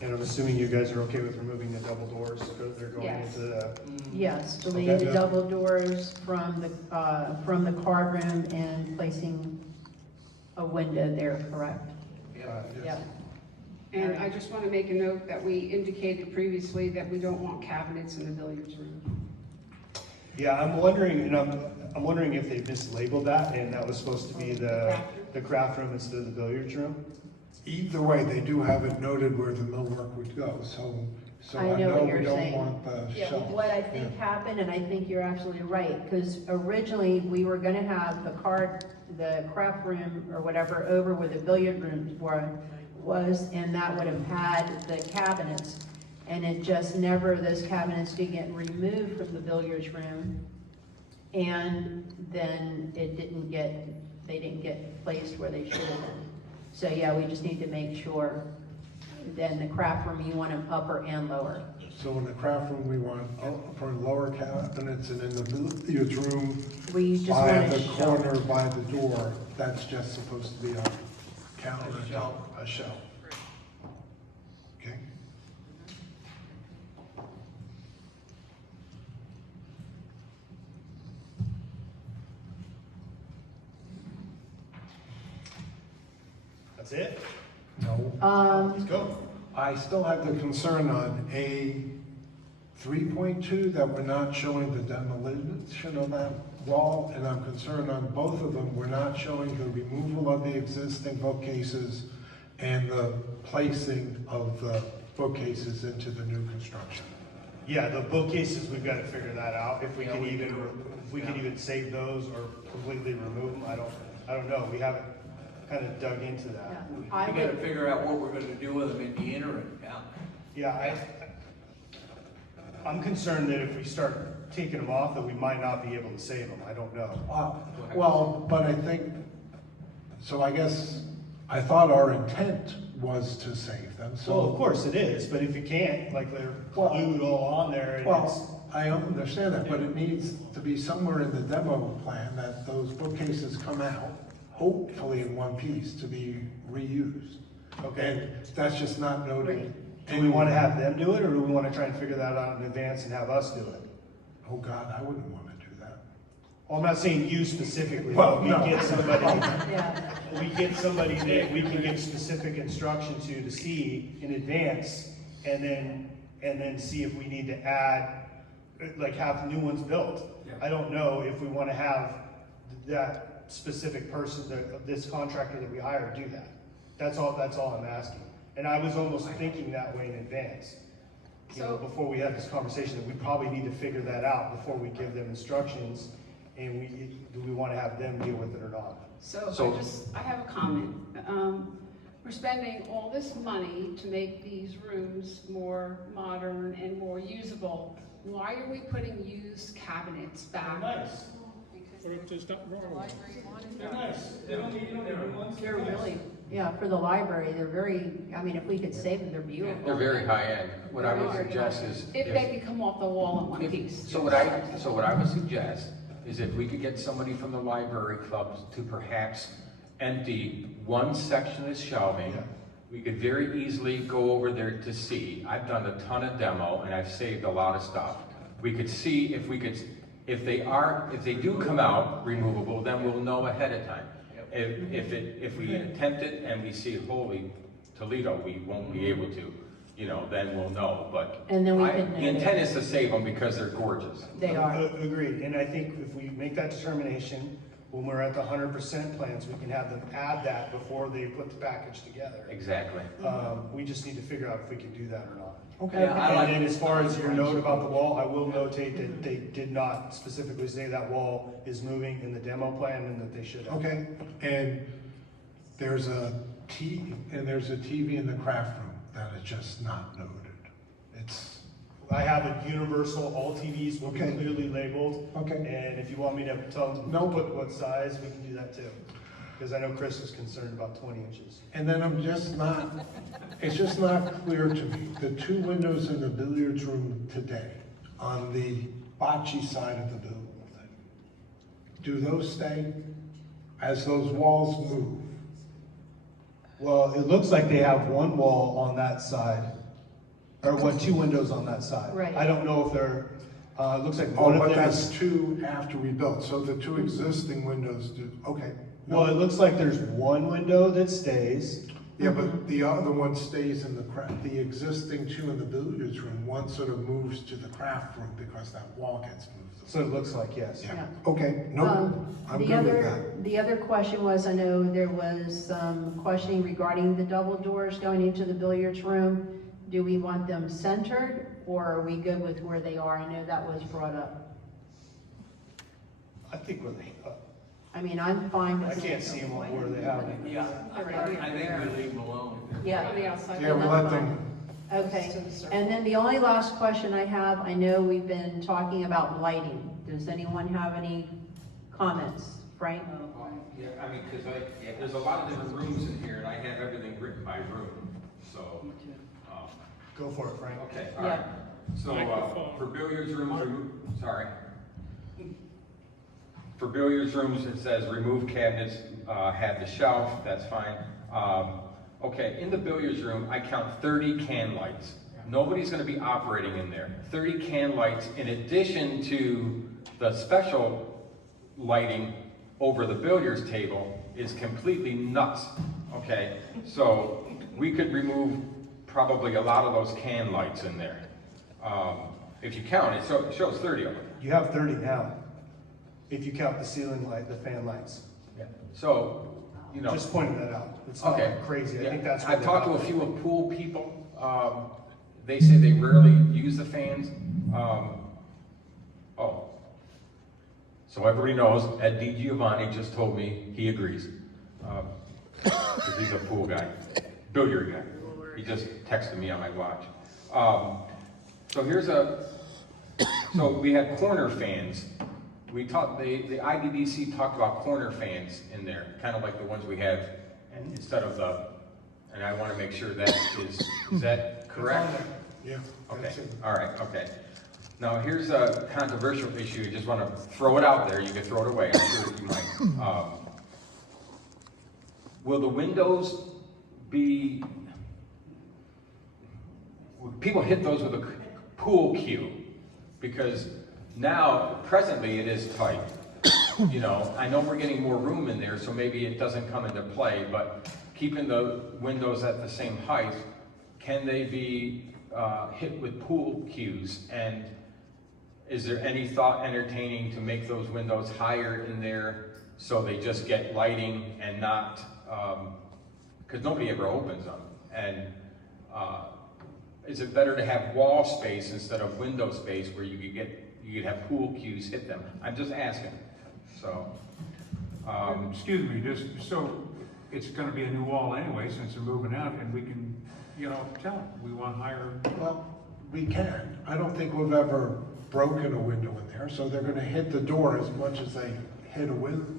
And I'm assuming you guys are okay with removing the double doors, so they're going Yes. into the, Yes, deleting Okay. the double doors from the card room and placing a window there, correct? Yeah. And I just want to make a note that we indicated previously that we don't want cabinets in the billiards room. Yeah, I'm wondering, and I'm wondering if they mislabeled that, and that was supposed to be the craft room instead of the billiards room. Either way, they do have it noted where the millwork would go, so I know what we you're don't saying. want the Yeah, shelf. what I think happened, and I think you're absolutely right, because originally we were gonna have the craft room or whatever over where the billiard room was, and that would have had the cabinets. And it just never, those cabinets did get removed from the billiards room. And then they didn't get placed where they should have been. So yeah, we just need to make sure. Then the craft room, you want them upper and lower. So in the craft room, we want upper and lower cabinets, and in the billiards room, We just by want the to show. corner, by the door, that's just supposed to be a countertop, a shelf. Okay? That's it? No. Let's go. I still have the concern on A 3.2 that we're not showing the demolition of that wall, and I'm concerned on both of them, we're not showing the removal of the existing bookcases and the placing of the bookcases into the new construction. Yeah, the bookcases, we've got to figure that out, if we can even save those or completely remove them, I don't know, we haven't kind of dug into that. I We gotta would, figure out what we're gonna do with them in the interim, yeah. Yeah, I'm concerned that if we start taking them off, that we might not be able to save them, I don't know. Well, but I think, so I guess, I thought our intent was to save them, so. Well, of course it is, but if you can't, like they're Well- glued all on there, and it's, Well, I understand that, but it needs to be somewhere in the demo plan that those bookcases come out, hopefully in one piece, to be reused. okay. And that's just not noted. Do we want to have them do it, or do we want to try and figure that out in advance and have us do it? Oh, God, I wouldn't want to do that. Well, I'm not saying you specifically, Well, but we no. get somebody, yeah, we get somebody that we can give specific instruction to see in advance, and then see if we need to add, like have new ones built. I don't know if we want to have that specific person, this contractor that we hire do that. That's all I'm asking. And I was almost thinking that way in advance. You know, So- before we had this conversation, that we probably need to figure that out before we give them instructions, and do we want to have them deal with it or not? So I have a comment. We're spending all this money to make these rooms more modern and more usable. Why are we putting used cabinets back? Nice. Or if there's nothing wrong with it. They're nice. They don't need new ones. they're really, yeah, for the library, they're very, I mean, if we could save them, they're beautiful. They're very high end. What I would suggest is. If they could come off the wall in one If- piece. So what I would suggest is if we could get somebody from the library clubs to perhaps empty one section of the shelving, Yeah. we could very easily go over there to see. I've done a ton of demo and I've saved a lot of stuff. We could see if if they do come out removable, then we'll know ahead of time. If we attempt it and we see, holy Toledo, we won't be able to, then we'll know, but. And then we can. The intent is to save them because they're gorgeous. They are. Agreed, and I think if we make that determination, when we're at the 100% plans, we can have them add that before they put the package together. Exactly. We just need to figure out if we can do that or not. Okay. Yeah, I like And then as far as your note about the wall, I will notate that they did not specifically say that wall is moving in the demo plan and that they should have. Okay, and there's a TV in the craft room that is just not noted. It's, I have it universal, all TVs will be Okay. clearly labeled. Okay. And if you want me to tell them, No. put what size, we can do that too. Because I know Chris is concerned about 20 inches. and then it's just not clear to me, the two windows in the billiards room today, on the bocce side of the building, do those stay as those walls move? Well, it looks like they have one wall on that side, or two windows on that side. Right. I don't know if they're, it looks like Oh, one of but them that's is, two after we built, so the two existing windows do, okay. well, it looks like there's one window that stays, Yeah, but the other one stays in the existing two in the billiards room, one sort of moves to the craft room because that wall gets moved. So it looks like, yes. Yeah, okay, no, I'm The good with other, that. the other question was, I know there was some questioning regarding the double doors going into the billiards room. Do we want them centered, or are we good with where they are? I know that was brought up. I think where they, I mean, I'm fine with. I can't see them where they have them. Yeah, I think we leave them alone. Yeah. On the outside. Yeah, we'll let them, Okay, and then the only last question I have, I know we've been talking about lighting. Does anyone have any comments? Frank? Yeah, I mean, because there's a lot of different rooms in here, and I have everything written by room, so. Go for it, Frank. Okay, all right. So, for billiards rooms, sorry. For billiards rooms, it says remove cabinets, have the shelf, that's fine. Okay, in the billiards room, I count 30 can lights. Nobody's gonna be operating in there. 30 can lights in addition to the special lighting over the billiards table is completely nuts, okay? So we could remove probably a lot of those can lights in there. If you count it, so it shows 30 of them. You have 30 now, if you count the ceiling light, the fan lights. So, you know. Just pointing that out. It's not Okay. crazy. I think that's. I've talked to a few of pool people. They say they rarely use the fans. So everybody knows, Ed DiGiovanni just told me he agrees. Because he's a pool guy, billiard guy. He just texted me on my watch. So we had corner fans. We talked, the IBDC talked about corner fans in there, kind of like the ones we have, and instead of and I want to make sure that is that correct? yeah. Okay, that's it. all right, okay. Now, here's a controversial issue, I just want to throw it out there, you can throw it away, I'm sure you might. Will the windows be, will people hit those with a pool cue? Because now, presently, it is tight. You know, I know we're getting more room in there, so maybe it doesn't come into play, but keeping the windows at the same height, can they be hit with pool cues? And is there any thought entertaining to make those windows higher in there so they just get lighting and not, because nobody ever opens them. And is it better to have wall space instead of window space where you could have pool cues hit them? I'm just asking, so. excuse me, just, so it's gonna be a new wall anyway, since they're moving out, and we can, you know, tell them, we want higher. Well, we can. I don't think we've ever broken a window in there, so they're gonna hit the door as much as they hit a window.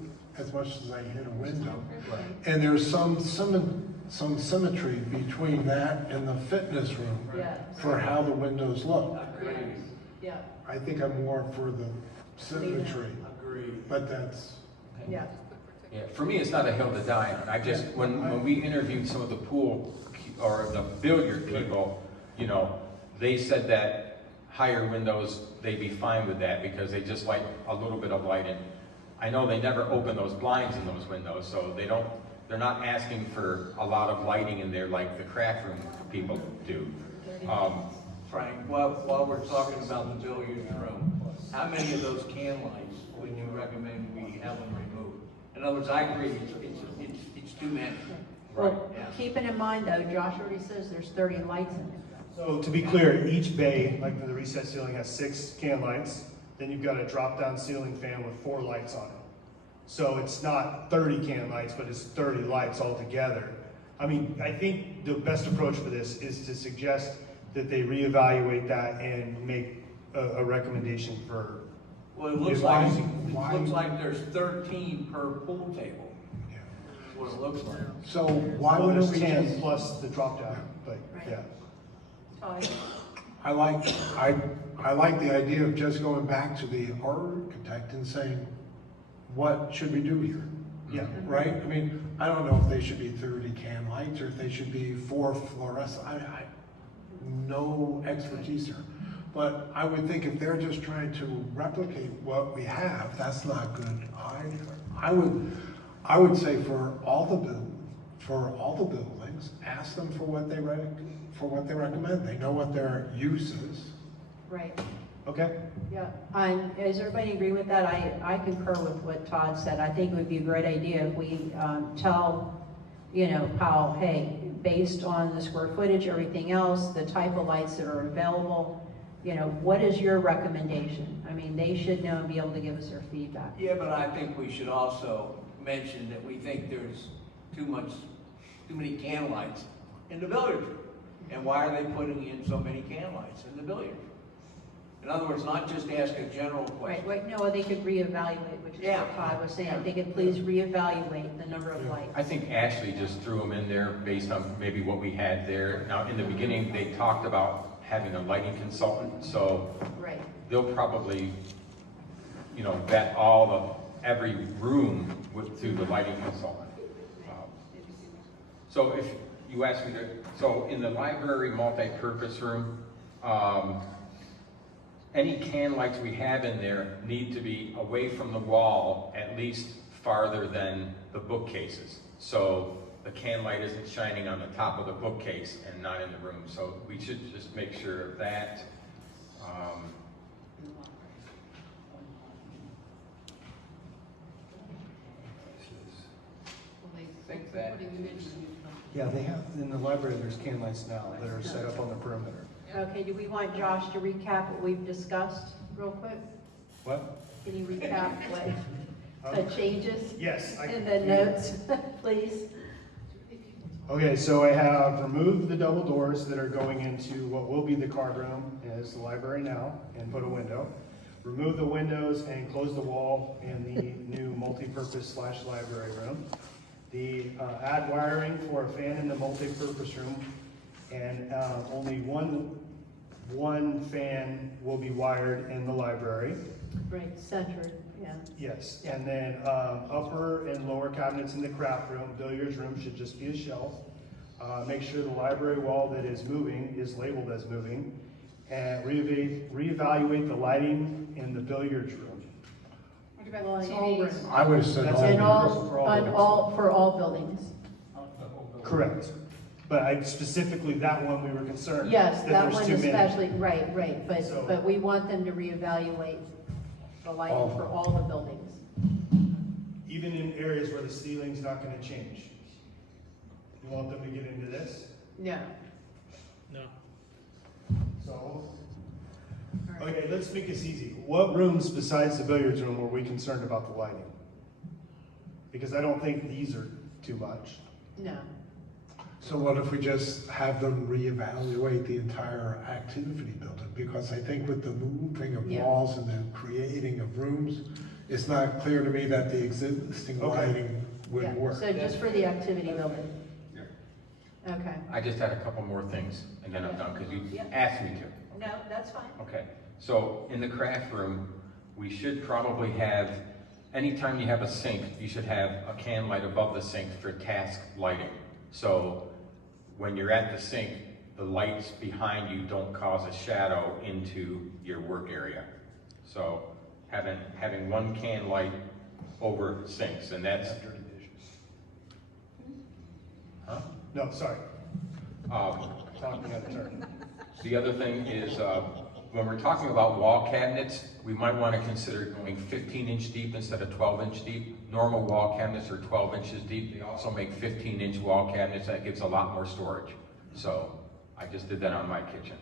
And there's some symmetry between that and the fitness room Yeah. for how the windows look. Yeah, I think I'm more for the symmetry, Agreed. but that's, yeah. Yeah, for me, it's not a hill to die on. I just, when we interviewed some of the pool or the billiard people, you know, they said that higher windows, they'd be fine with that because they just like a little bit of light in. I know they never open those blinds in those windows, so they're not asking for a lot of lighting in there like the craft room people do. Frank, while we're talking about the billiards room, how many of those can lights would you recommend we have them removed? In other words, I agree, it's too many. Well, Yeah. keeping in mind though, Josh already says there's 30 lights in it. So to be clear, each bay, like the recessed ceiling, has 6 can lights. Then you've got a drop-down ceiling fan with 4 lights on it. So it's not 30 can lights, but it's 30 lights altogether. I mean, I think the best approach for this is to suggest that they reevaluate that and make a recommendation for. Well, it looks like there's 13 per pool table. That's what it looks like. so why Well, wouldn't there's we 10 just, plus the drop-down, but yeah. Todd? I like the idea of just going back to the architect and saying, what should we do here? Yeah. Right? I mean, I don't know if they should be 30 can lights or if they should be 4 fluorescent. I no expertise here. But I would think if they're just trying to replicate what we have, that's not good either. I would say for all the for all the buildings, ask them for what they recommend. They know what their use is. Right, Okay? yeah. Does everybody agree with that? I concur with what Todd said. I think it would be a great idea if we tell, you know, how, hey, based on the square footage, everything else, the type of lights that are available, you know, what is your recommendation? I mean, they should know and be able to give us their feedback. Yeah, but I think we should also mention that we think there's too many can lights in the billiard room. And why are they putting in so many can lights in the billiard room? In other words, not just ask a general question. Right, no, they could reevaluate, which is Yeah. what Todd was saying. Yeah. They could please reevaluate the number of lights. I think Ashley just threw them in there based on maybe what we had there. Now, in the beginning, they talked about having a lighting consultant, so Right. they'll probably, you know, vet every room through the lighting consultant. So if you ask me to, so in the library multi-purpose room, any can lights we have in there need to be away from the wall at least farther than the bookcases. So the can light isn't shining on the top of the bookcase and not in the room. So we should just make sure of that. I think that Yeah, they have, in the library, there's can lights now that are set up on the perimeter. Okay, do we want Josh to recap what we've discussed real quick? What? Can you recap what the changes Yes. in the notes, please? Okay, so I have removed the double doors that are going into what will be the card room, as the library now, and put a window. Remove the windows and close the wall in the new multi-purpose / library room. The add wiring for a fan in the multi-purpose room, and only one fan will be wired in the library. Right, centered, yeah. Yes, and then upper and lower cabinets in the craft room, billiards room should just be a shelf. Make sure the library wall that is moving is labeled as moving. And reevaluate the lighting in the billiards room. What about Well, the in all TVs? rooms. I would have said That's all. And universal for all buildings. for all buildings. Correct. But I specifically, that one we were concerned. Yes, that there's one too many. especially, right, So- but we want them to reevaluate the lighting for all the buildings. Even in areas where the ceiling's not gonna change. You want them to get into this? No. No. So, okay, let's make this easy. What rooms besides the billiards room were we concerned about the lighting? Because I don't think these are too much. No. So what if we just have them reevaluate the entire activity building? Because I think with the moving of Yeah. walls and the creating of rooms, it's not clear to me that the existing Okay. lighting would Yeah, work. so just for the activity building. Okay. I just had a couple more things, and then I'm done, because you Yeah. asked me to. No, that's fine. Okay, so in the craft room, we should probably have, anytime you have a sink, you should have a can light above the sink for task lighting. So when you're at the sink, the lights behind you don't cause a shadow into your work area. So having one can light over sinks, and that's, Dirty dishes. huh? No, sorry, Um, talking out of turn. The other thing is, when we're talking about wall cabinets, we might want to consider going 15-inch deep instead of 12-inch deep. Normal wall cabinets are 12 inches deep. They also make 15-inch wall cabinets. That gives a lot more storage. So I just did that on my kitchen.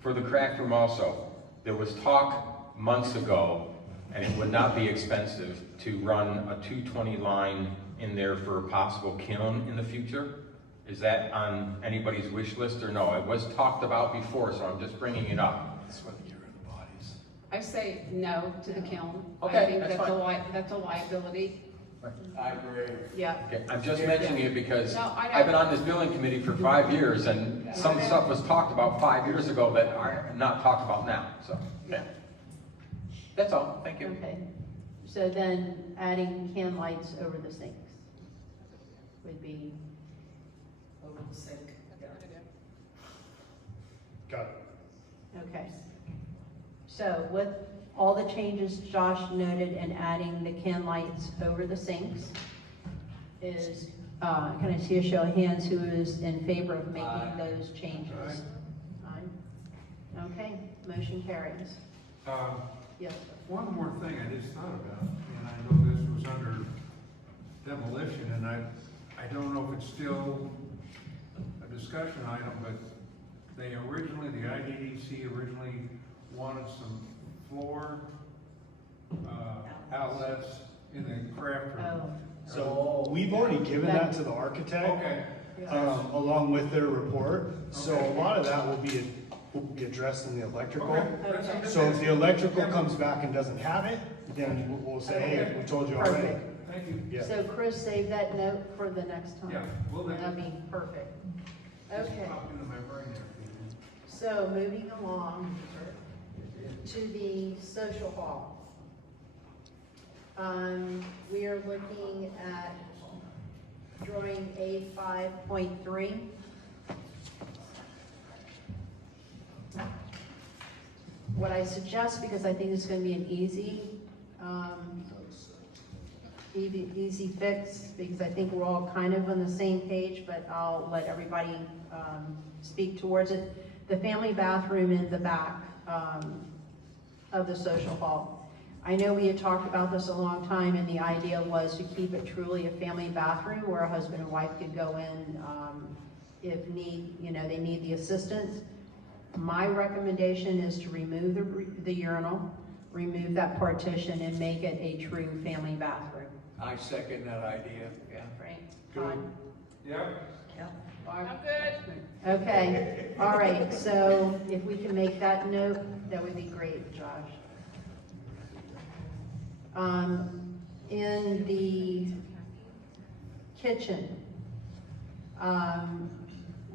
For the craft room also, there was talk months ago, and it would not be expensive, to run a 220 line in there for a possible kiln in the future. Is that on anybody's wish list or no? It was talked about before, so I'm just bringing it up. That's when you get rid of the bodies. I say no to the kiln. Okay, I think that's that's a liability. I agree. Yeah. Okay, I'm just mentioning it because No, I know. I've been on this building committee for 5 years, and some stuff was talked about 5 years ago that are not talked about now, so. Yeah. That's all, thank you. Okay. So then adding can lights over the sinks would be, Over the sink. Got it. okay. So with all the changes Josh noted and adding the can lights over the sinks, is, can I see a show of hands who is in favor of making Aye. those changes? Aye. Okay, motion carries. Yes, sir. One more thing I just thought about, and I know this was under demolition, and I don't know if it's still a discussion item, but they originally, the IDDC originally wanted some floor, outlets in the craft room. Oh, So we've already given that to the architect, Okay, along with their report. So a lot of that will be addressed in the electrical. okay. That's- So if the electrical comes back and doesn't have it, then we'll say, hey, we told you already. perfect. Thank you. Yeah. So Chris, save that note for the next time. Yeah, will do. That'd be perfect. Just Okay, popped into my brain there. so moving along to the social hall. We are looking at drawing A5.3. What I suggest, because I think it's gonna be an easy fix, because I think we're all kind of on the same page, but I'll let everybody speak towards it. The family bathroom in the back of the social hall. I know we had talked about this a long time, and the idea was to keep it truly a family bathroom where a husband and wife could go in if they need the assistance. My recommendation is to remove the urinal, remove that partition, and make it a true family bathroom. I second that idea, yeah. Frank? Good. Todd? Yeah, Barb? I'm good. Okay, all right, so if we can make that note, that would be great, Josh. In the kitchen,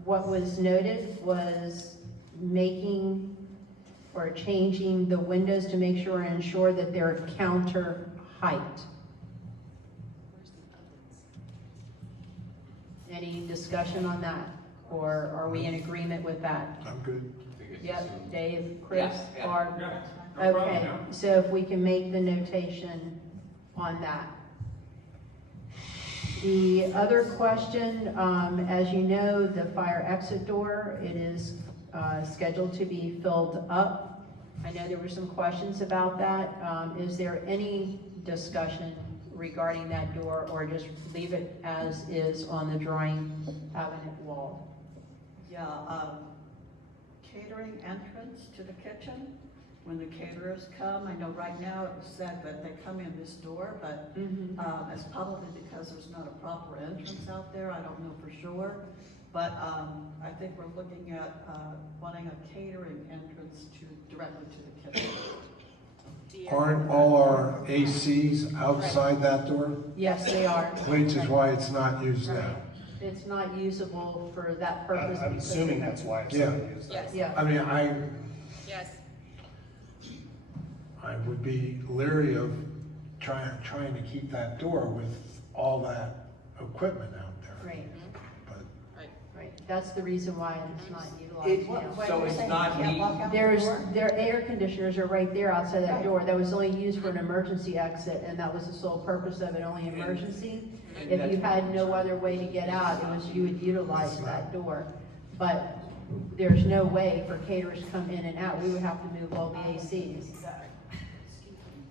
what was noted was making or changing the windows to make sure and ensure that they're counter height. Any discussion on that, or are we in agreement with that? I'm good. Yep, Dave, Chris, Yeah. Barb? yeah. No problem, Okay, yeah. so if we can make the notation on that. The other question, as you know, the fire exit door, it is scheduled to be filled up. I know there were some questions about that. Is there any discussion regarding that door, or just leave it as is on the drawing cabinet wall? Yeah, catering entrance to the kitchen, when the caterers come, I know right now it was said that they come in this door, but it's probably because there's not a proper entrance out there, I don't know for sure. But I think we're looking at wanting a catering entrance directly to the kitchen. Aren't all our ACs outside that door? Yes, they are. Which is why it's not used now. It's not usable for that purpose. I'm because assuming of- that's why it's Yeah. not used. Yeah, I mean, Yes. I would be leery of trying to keep that door with all that equipment out there. right, But right. That's the reason why it's not utilized now. So it's not neat. Their air conditioners are right there outside that door. That was only used for an emergency exit, and that was the sole purpose of it, only emergency. And If you that's- had no other way to get out, you would utilize that door. But there's no way for caterers to come in and out. We would have to move all the ACs.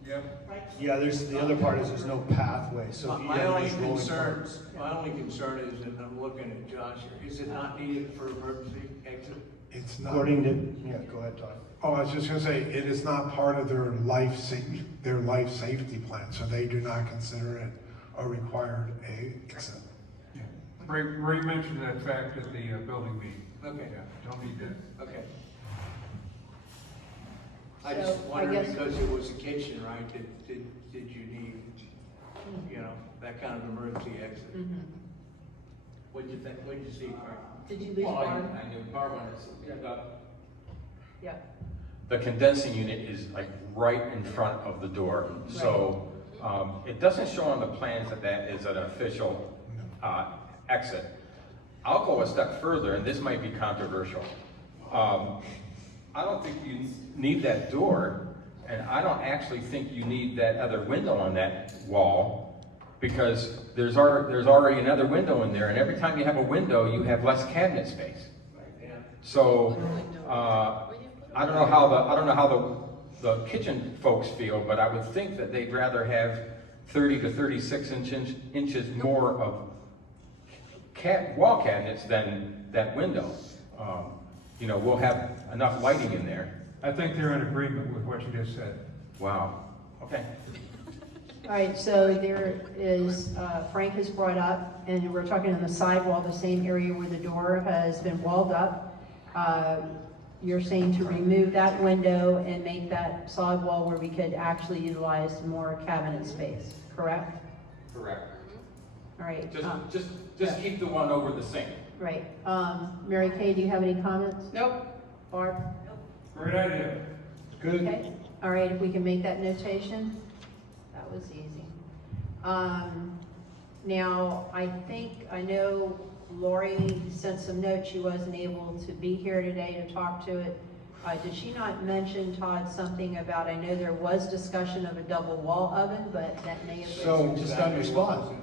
Yep. Yeah, the other part is there's no pathway, so if you My have only these rolling concern, carts. is, and I'm looking at Josh here, is it not needed for emergency exit? it's not. According to, yeah, go ahead, Todd. Oh, I was just gonna say, it is not part of their life safety plan, so they do not consider it a required exit. Ray mentioned that fact at the building meeting. Okay, Yeah, don't need that. okay. I just So, I wondered, guess- because it was a kitchen, right, did you need, that kind of emergency exit? Mhm. What'd you think, what'd you see, Frank? Did you lose Barb? knew Barb wanted Yeah. The condensing unit is like right in front of the door, so it doesn't show on the plans that that is an official exit. I'll go a step further, and this might be controversial. I don't think you need that door, and I don't actually think you need that other window on that wall because there's already another window in there, and every time you have a window, you have less cabinet space. So, I don't know how the kitchen folks feel, but I would think that they'd rather have 30 to 36 inches more of wall cabinets than that window. You know, we'll have enough lighting in there. I think they're in agreement with what you just said. Wow, okay. All right, so there is, Frank has brought up, and we're talking on the sidewall, the same area where the door has been walled up. You're saying to remove that window and make that side wall where we could actually utilize more cabinet space, correct? Correct. All right. Just keep the one over the sink. Right. Mary Kay, do you have any comments? Nope. Barb? Great idea. Good. Okay. All right, if we can make that notation, that was easy. Now, I know Lori sent some notes. She wasn't able to be here today to talk to it. Did she not mention, Todd, something about, I know there was discussion of a double wall oven, but that may have been. So, just on your spot,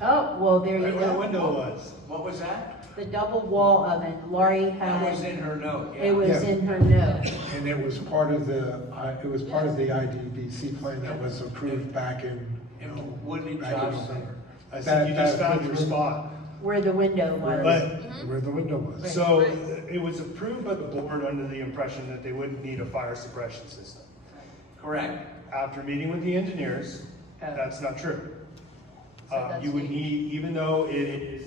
Oh, well, there you right where the go. window was. What was that? The double wall oven, Lori That was had, in her note, yeah. it was Yeah. in her note. And it was part of the IDBC plan that was approved back in, And wouldn't it back in just, November. I said, you just That- found your spot. Where the window was. But, Where the window was. so, it was approved by the board under the impression that they wouldn't need a fire suppression system. correct? After meeting with the engineers, that's not true. So that's You would the- need, even though it is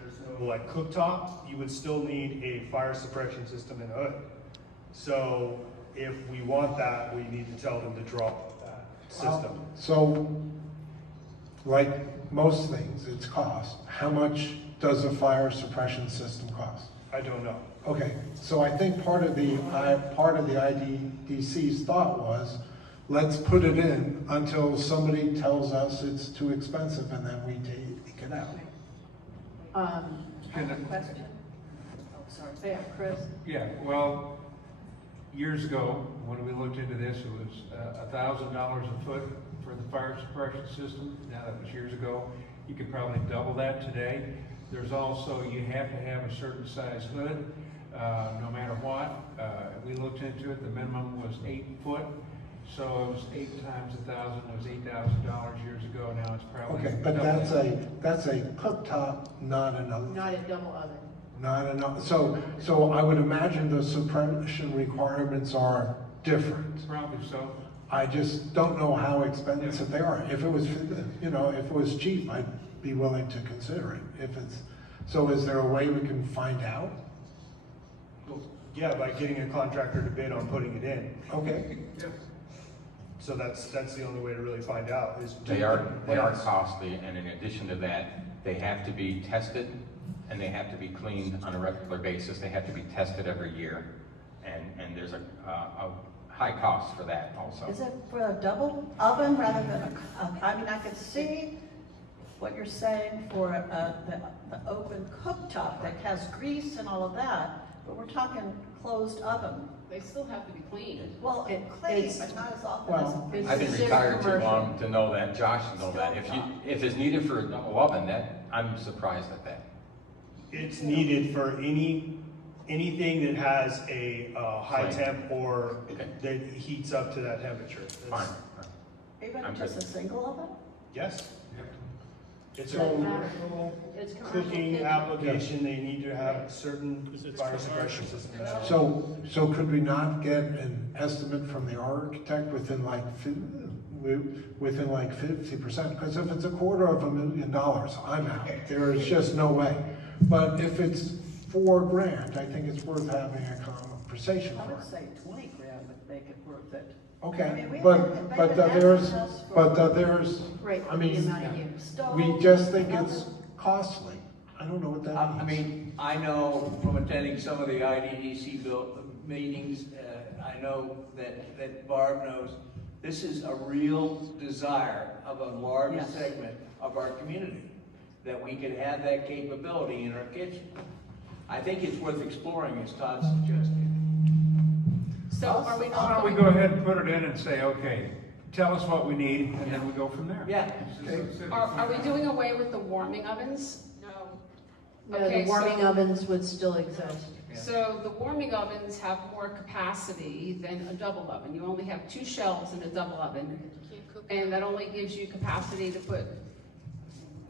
there's no like cooktop, you would still need a fire suppression system in the hood. So if we want that, we need to tell them to drop that system. So, like most things, it's cost. How much does a fire suppression system cost? I don't know. Okay, so I think part of the IDDC's thought was, let's put it in until somebody tells us it's too expensive and then we take it out. I have a question. Oh, sorry. Yeah, Chris? Yeah, well, years ago, when we looked into this, it was $1,000 a foot for the fire suppression system. Now, that was years ago. You could probably double that today. There's also, you have to have a certain size hood, no matter what. We looked into it, the minimum was 8 foot. So it was 8 times 1,000, it was $8,000 years ago. Now it's probably. Okay, but double that's a cooktop, not an oven. Not a double oven. Not enough, so I would imagine the suppression requirements are different. Probably so. I just don't know how expensive they are. If it was, if it was cheap, I'd be willing to consider it. So is there a way we can find out? Yeah, by getting a contractor to bid on putting it in. Okay, So that's the only way to really find out is. They are costly, and in addition to that, they have to be tested, and they have to be cleaned on a regular basis. They have to be tested every year, and there's a high cost for that also. Is it for a double oven rather than I mean, I can see what you're saying for the open cooktop that has grease and all of that, but we're talking closed oven. They still have to be cleaned. Well, clean, It's- but not as often well, It's I've been considered retired too commercial. long to know that, Josh to know that. If it's needed for a double oven, I'm surprised at that. It's needed for anything that has a high Flame. temp or Okay. that heats up to that temperature. Fine. Even I'm just a good. single oven? Yes. It's a Doesn't matter. commercial It's commercial cooking kitchen. application, they need to have certain fire suppression system. so could we not get an estimate from the architect within like 50%? Because if it's $250,000, I'm out. There is just no way. But if it's $4,000, I think it's worth having a conversation I for. would say 20 grand would make it worth it. I Okay, mean, we but haven't- they've been there's, asking us for- there's, Right, I for the mean, amount of use. Stove, we just think it's oven. costly. I don't know what that I means. mean, I know from attending some of the IDDC meetings, I know that Barb knows, this is a real desire of a large Yes. segment of our community, that we could have that capability in our kitchen. I think it's worth exploring, as Todd suggested. So are we Why not don't we going? go ahead and put it in and say, okay, tell us what we need, and then we go from there. Yeah. Are we doing away with the warming ovens? No, Okay, the warming so- ovens would still exist. So the warming ovens have more capacity than a double oven. You only have 2 shelves in a double oven, and that only gives you capacity to put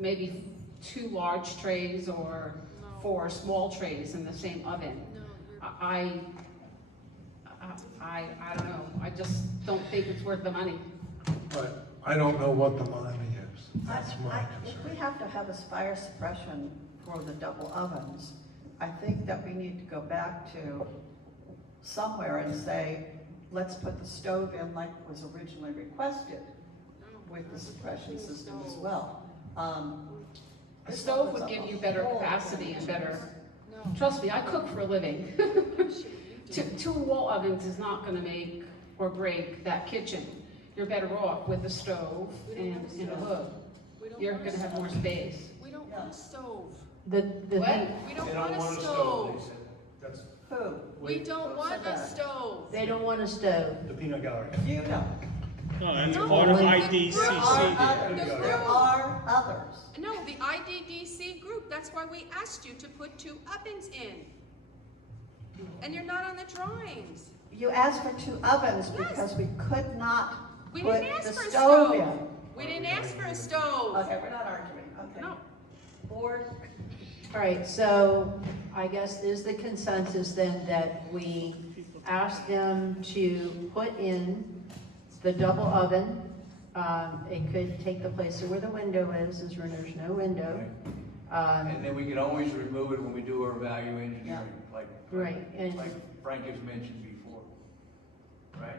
maybe 2 large trays or 4 small trays in the same oven. I don't know. I just don't think it's worth the money. But I don't know what the money is. That's my If we concern. have to have a fire suppression for the double ovens, I think that we need to go back to somewhere and say, let's put the stove in like was originally requested with the suppression system as well. A stove would give you better capacity and better, trust me, I cook for a living. 2 wall ovens is not gonna make or break that kitchen. You're better off with a stove and a hood. You're gonna have more space. We don't want a stove. The What? thing, We They don't don't want a want a stove, stove. they said. That's, Who? We don't Who want said a that? stove. they don't want a stove. The peanut gallery. You don't. Oh, that's No, part of the- IDCC There are there. others. There are others. No, the IDDC group, that's why we asked you to put 2 ovens in. And you're not on the drawings. You asked for 2 ovens Yes. because we could not We put didn't the ask for a stove stove. in. We didn't ask for a stove. Okay, we're not arguing, okay. No. Board, All right, so I guess is the consensus then that we ask them to put in the double oven? It could take the place of where the window is where there's no window. and then we can always remove it when we do our value engineering, like, Right, and like Frank has mentioned before. Right?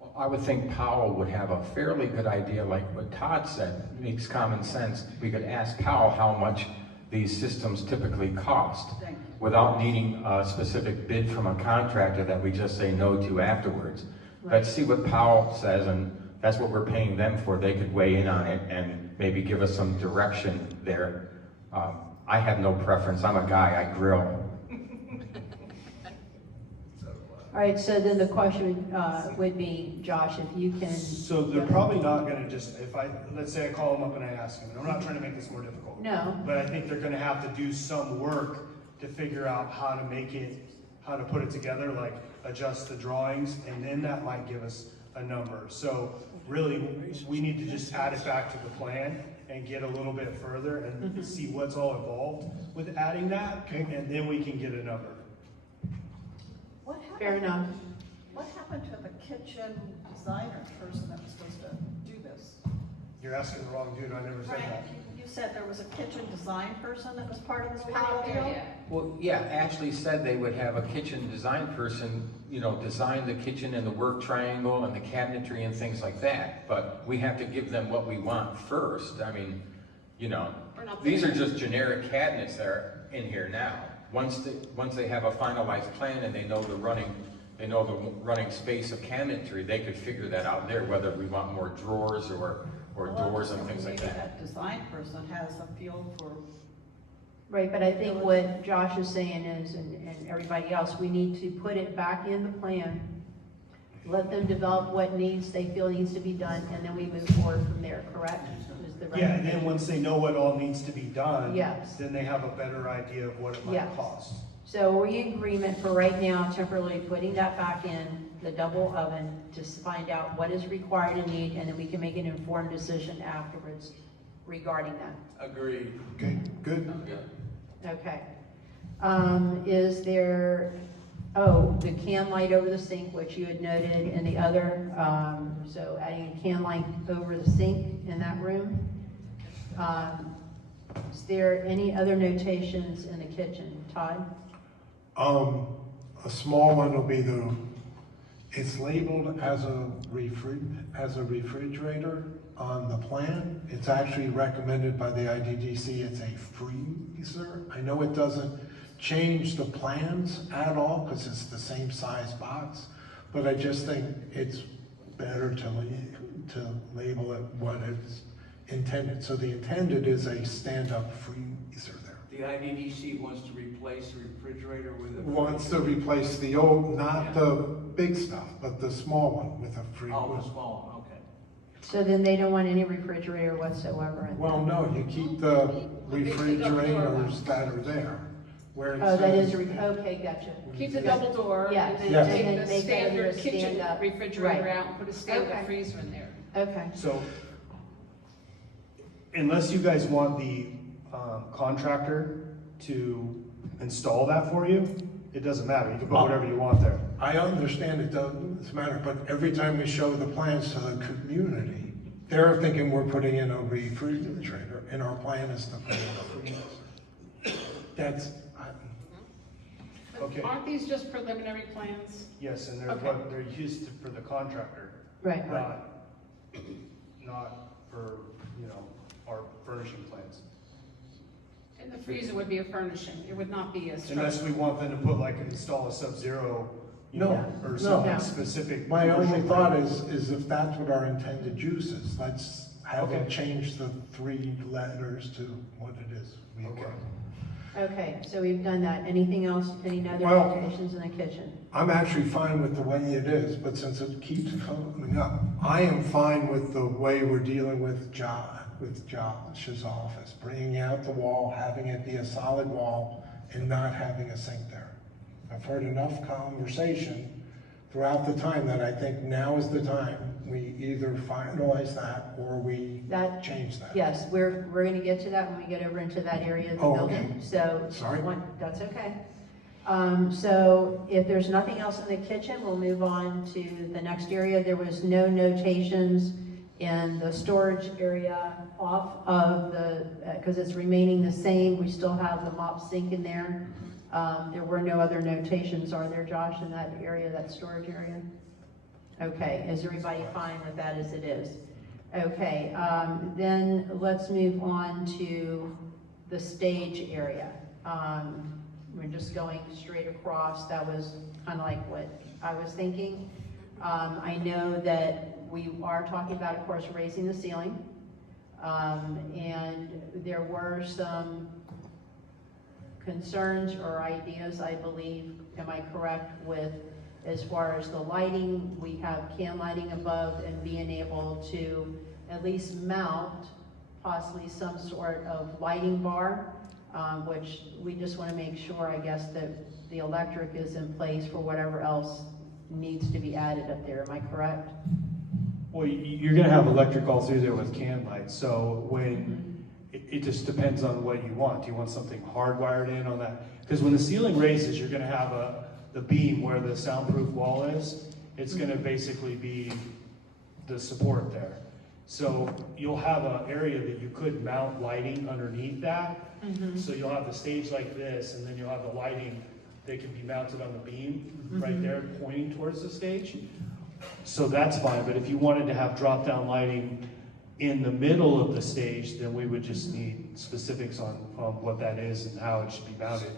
Well, I would think Powell would have a fairly good idea, like what Todd said, makes common sense. We could ask Powell how much these systems typically cost, thank you. without needing a specific bid from a contractor that we just say no to afterwards. Let's see what Powell says, and that's what we're paying them for. They could weigh in on it and maybe give us some direction there. I have no preference. I'm a guy, I grill. All right, so then the question would be, Josh, if you can. So they're probably not gonna just, let's say I call them up and I ask them, and I'm not trying to make this more difficult. No. But I think they're gonna have to do some work to figure out how to make it, how to put it together, like adjust the drawings, and then that might give us a number. So really, we need to just add it back to the plan and get a little bit further and see what's all involved with adding that, and then we can get a number. What happened? Fair enough. What happened to the kitchen designer person that was supposed to do this? You're asking the wrong dude, I never said Frank, that. you said there was a kitchen design person that was part of this We're not power there deal? yet. Well, yeah, Ashley said they would have a kitchen design person, design the kitchen and the work triangle and the cabinetry and things like that. But we have to give them what we want first. I mean, We're not these there are yet. just generic cabinets that are in here now. Once they have a finalized plan and they know the running space of cabinetry, they could figure that out there, whether we want more drawers or Well, doors and things like maybe that. design person has a feel for, Right, but I think what Josh is saying is, and everybody else, we need to put it back in the plan. Let them develop what they feel needs to be done, and then we move forward from there, correct? Is the Yeah, and then once they know what all needs to be done, Yes. then they have a better idea of what it might Yes. cost. So are we in agreement for right now, temporarily putting that back in the double oven to find out what is required and need, and then we can make an informed decision afterwards regarding that? Agreed. Okay, good. Okay. Is there, the can light over the sink, which you had noted, and the other, so adding a can light over the sink in that room. Is there any other notations in the kitchen, Todd? A small one will be it's labeled as a refrigerator on the plan. It's actually recommended by the IDDC, it's a freezer. I know it doesn't change the plans at all, because it's the same size box, but I just think it's better to label it what it's intended. So the intended is a stand-up freezer there. The IDDC wants to replace the refrigerator with a. Wants to replace the old, not the big stuff, but the small one with a free. Oh, the small one, okay. So then they don't want any refrigerator whatsoever in there? Well, no, you keep the refrigerators that are there, where it Oh, that is, says. okay, gotcha. Keep the double door, Yes. and Yes. then And then take the make that into a standard kitchen stand-up. refrigerator Right. out, and put a standard Okay. freezer in there. Okay, So, unless you guys want the contractor to install that for you, it doesn't matter, you can put whatever you want there. I understand it doesn't matter, but every time we show the plans to the community, they're thinking we're putting in a refrigerator, and our plan is to put in a freezer. That's, Okay. Aren't these just preliminary plans? Yes, and they're Okay. what they're used to for the contractor, right. not for, you know, our furnishing plans. And the freezer would be a furnishing, it would not be a Unless structure. we want them to put like, install a Sub-Zero, you No, know, or no. something No. specific. my only commercial thought plan. is if that's what our intended use is, let's have them Okay. change the 3 letters to what it is. We Okay. want. Okay, so we've done that. Anything else, any other Well- alterations in the kitchen? I'm actually fine with the way it is, but since it keeps coming up, I am fine with the way we're dealing with Josh's office, bringing out the wall, having it be a solid wall, and not having a sink there. I've heard enough conversation throughout the time that I think now is the time we either finalize that or we That, change that. yes, we're gonna get to that when we get over into that area of the Oh, building. okay. So. Sorry. That's okay. So if there's nothing else in the kitchen, we'll move on to the next area. There was no notations in the storage area off of the, because it's remaining the same. We still have the mop sink in there. There were no other notations, are there, Josh, in that area, that storage area? Okay, is everybody fine with that as it is? Okay, then let's move on to the stage area. We're just going straight across. That was kind of like what I was thinking. I know that we are talking about, of course, raising the ceiling. And there were some concerns or ideas, I believe, am I correct, with as far as the lighting, we have can lighting above and being able to at least mount possibly some sort of lighting bar, which we just want to make sure, I guess, that the electric is in place for whatever else needs to be added up there. Am I correct? Well, you're gonna have electric all through there with can lights, so when, it just depends on what you want. Do you want something hardwired in on that? Because when the ceiling raises, you're gonna have the beam where the soundproof wall is. It's gonna basically be the support there. So you'll have an area that you could mount lighting underneath that. So you'll have the stage like this, and then you'll have the lighting that can be mounted on the beam right there pointing towards the stage. So that's fine, but if you wanted to have drop-down lighting in the middle of the stage, then we would just need specifics on what that is and how it should be mounted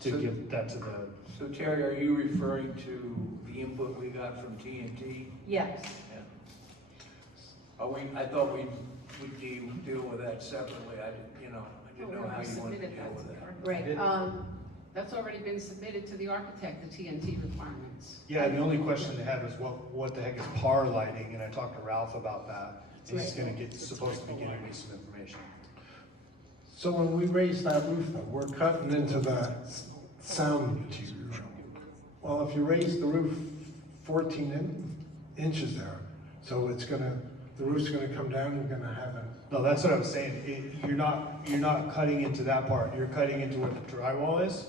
to give that to the. So Terry, are you referring to the input we got from TNT? Yes. I thought we'd deal with that separately. I didn't know how you wanted to deal with that. Right. That's already been submitted to the architect, the TNT requirements. Yeah, and the only question they had was what the heck is PAR lighting, and I talked to Ralph about that. And he's supposed to be getting me some information. So when we raise that roof though, we're cutting into the sound material. Well, if you raise the roof 14 inches there, so the roof's gonna come down, you're gonna have a. No, that's what I was saying. You're not cutting into that part. You're cutting into where the drywall is.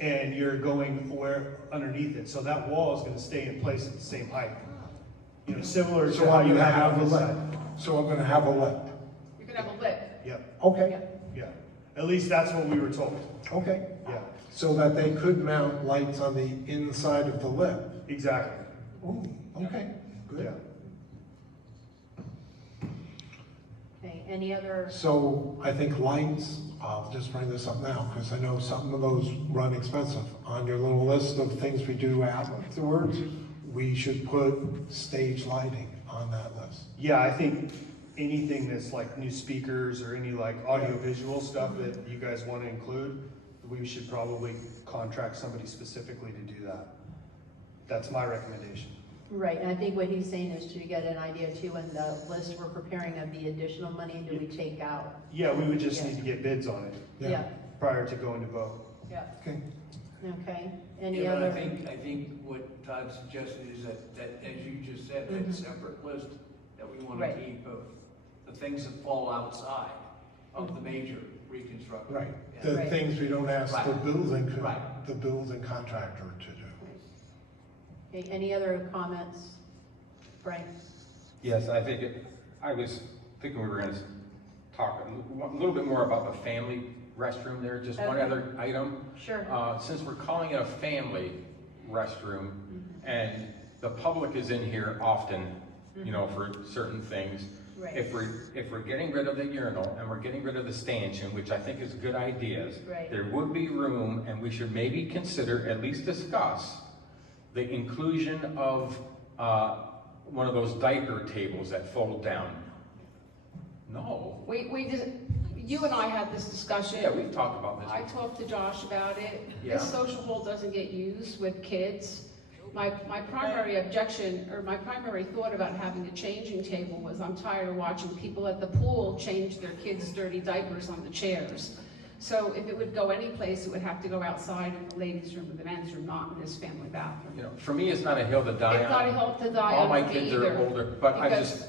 And you're going where underneath it. So that wall is gonna stay in place at the same height. You know, similar So to how I'm you gonna have have a on this lip. side. So I'm gonna have a lip. You're gonna have a lip. Yep, Okay, yeah. At least that's what we were told. okay. Yeah, So that they could mount lights on the inside of the lip. exactly. Oh, okay, good. Yeah. Okay, any other, So I think lights, I'll just bring this up now, because I know some of those run expensive. On your little list of things we do afterwards, we should put stage lighting on that list. Yeah, I think anything that's like new speakers or any like audio-visual stuff that you guys want to include, we should probably contract somebody specifically to do that. That's my recommendation. Right, and I think what he's saying is to get an idea too, in the list we're preparing of the additional money, do we take out? Yeah, we would just Yeah. need to get bids on it Yeah, prior to going to vote. yeah, Okay. okay. Any Yeah, but other? I think what Todd suggested is that, as you just said, that separate list that we want to Right. keep of the things that fall outside of the major reconstruction. Right, Yeah. the Right. things we don't ask the Right. building, the building contractor to do. Okay, any other comments? Frank? Yes, I was thinking we were gonna talk a little bit more about the family restroom there, just one Okay. other item. Sure. Since we're calling it a family restroom, and the public is in here often, you know, for certain things. Right. If we're getting rid of the urinal and we're getting rid of the stanchion, which I think is good ideas. Right. There would be room, and we should maybe consider, at least discuss, the inclusion of, one of those diaper tables that fold down. No. We did, you and I had this discussion. Yeah, we've talked about this. I talked to Josh about it. Yeah. This social hall doesn't get used with kids. My primary objection, or my primary thought about having a changing table was I'm tired of watching people at the pool change their kids' dirty diapers on the chairs. So if it would go any place, it would have to go outside in the ladies' room or the men's room, not in this family bathroom. You know, for me, it's not a hill to die on. It's not a hill to die All on my for me kids either, are older, but I because-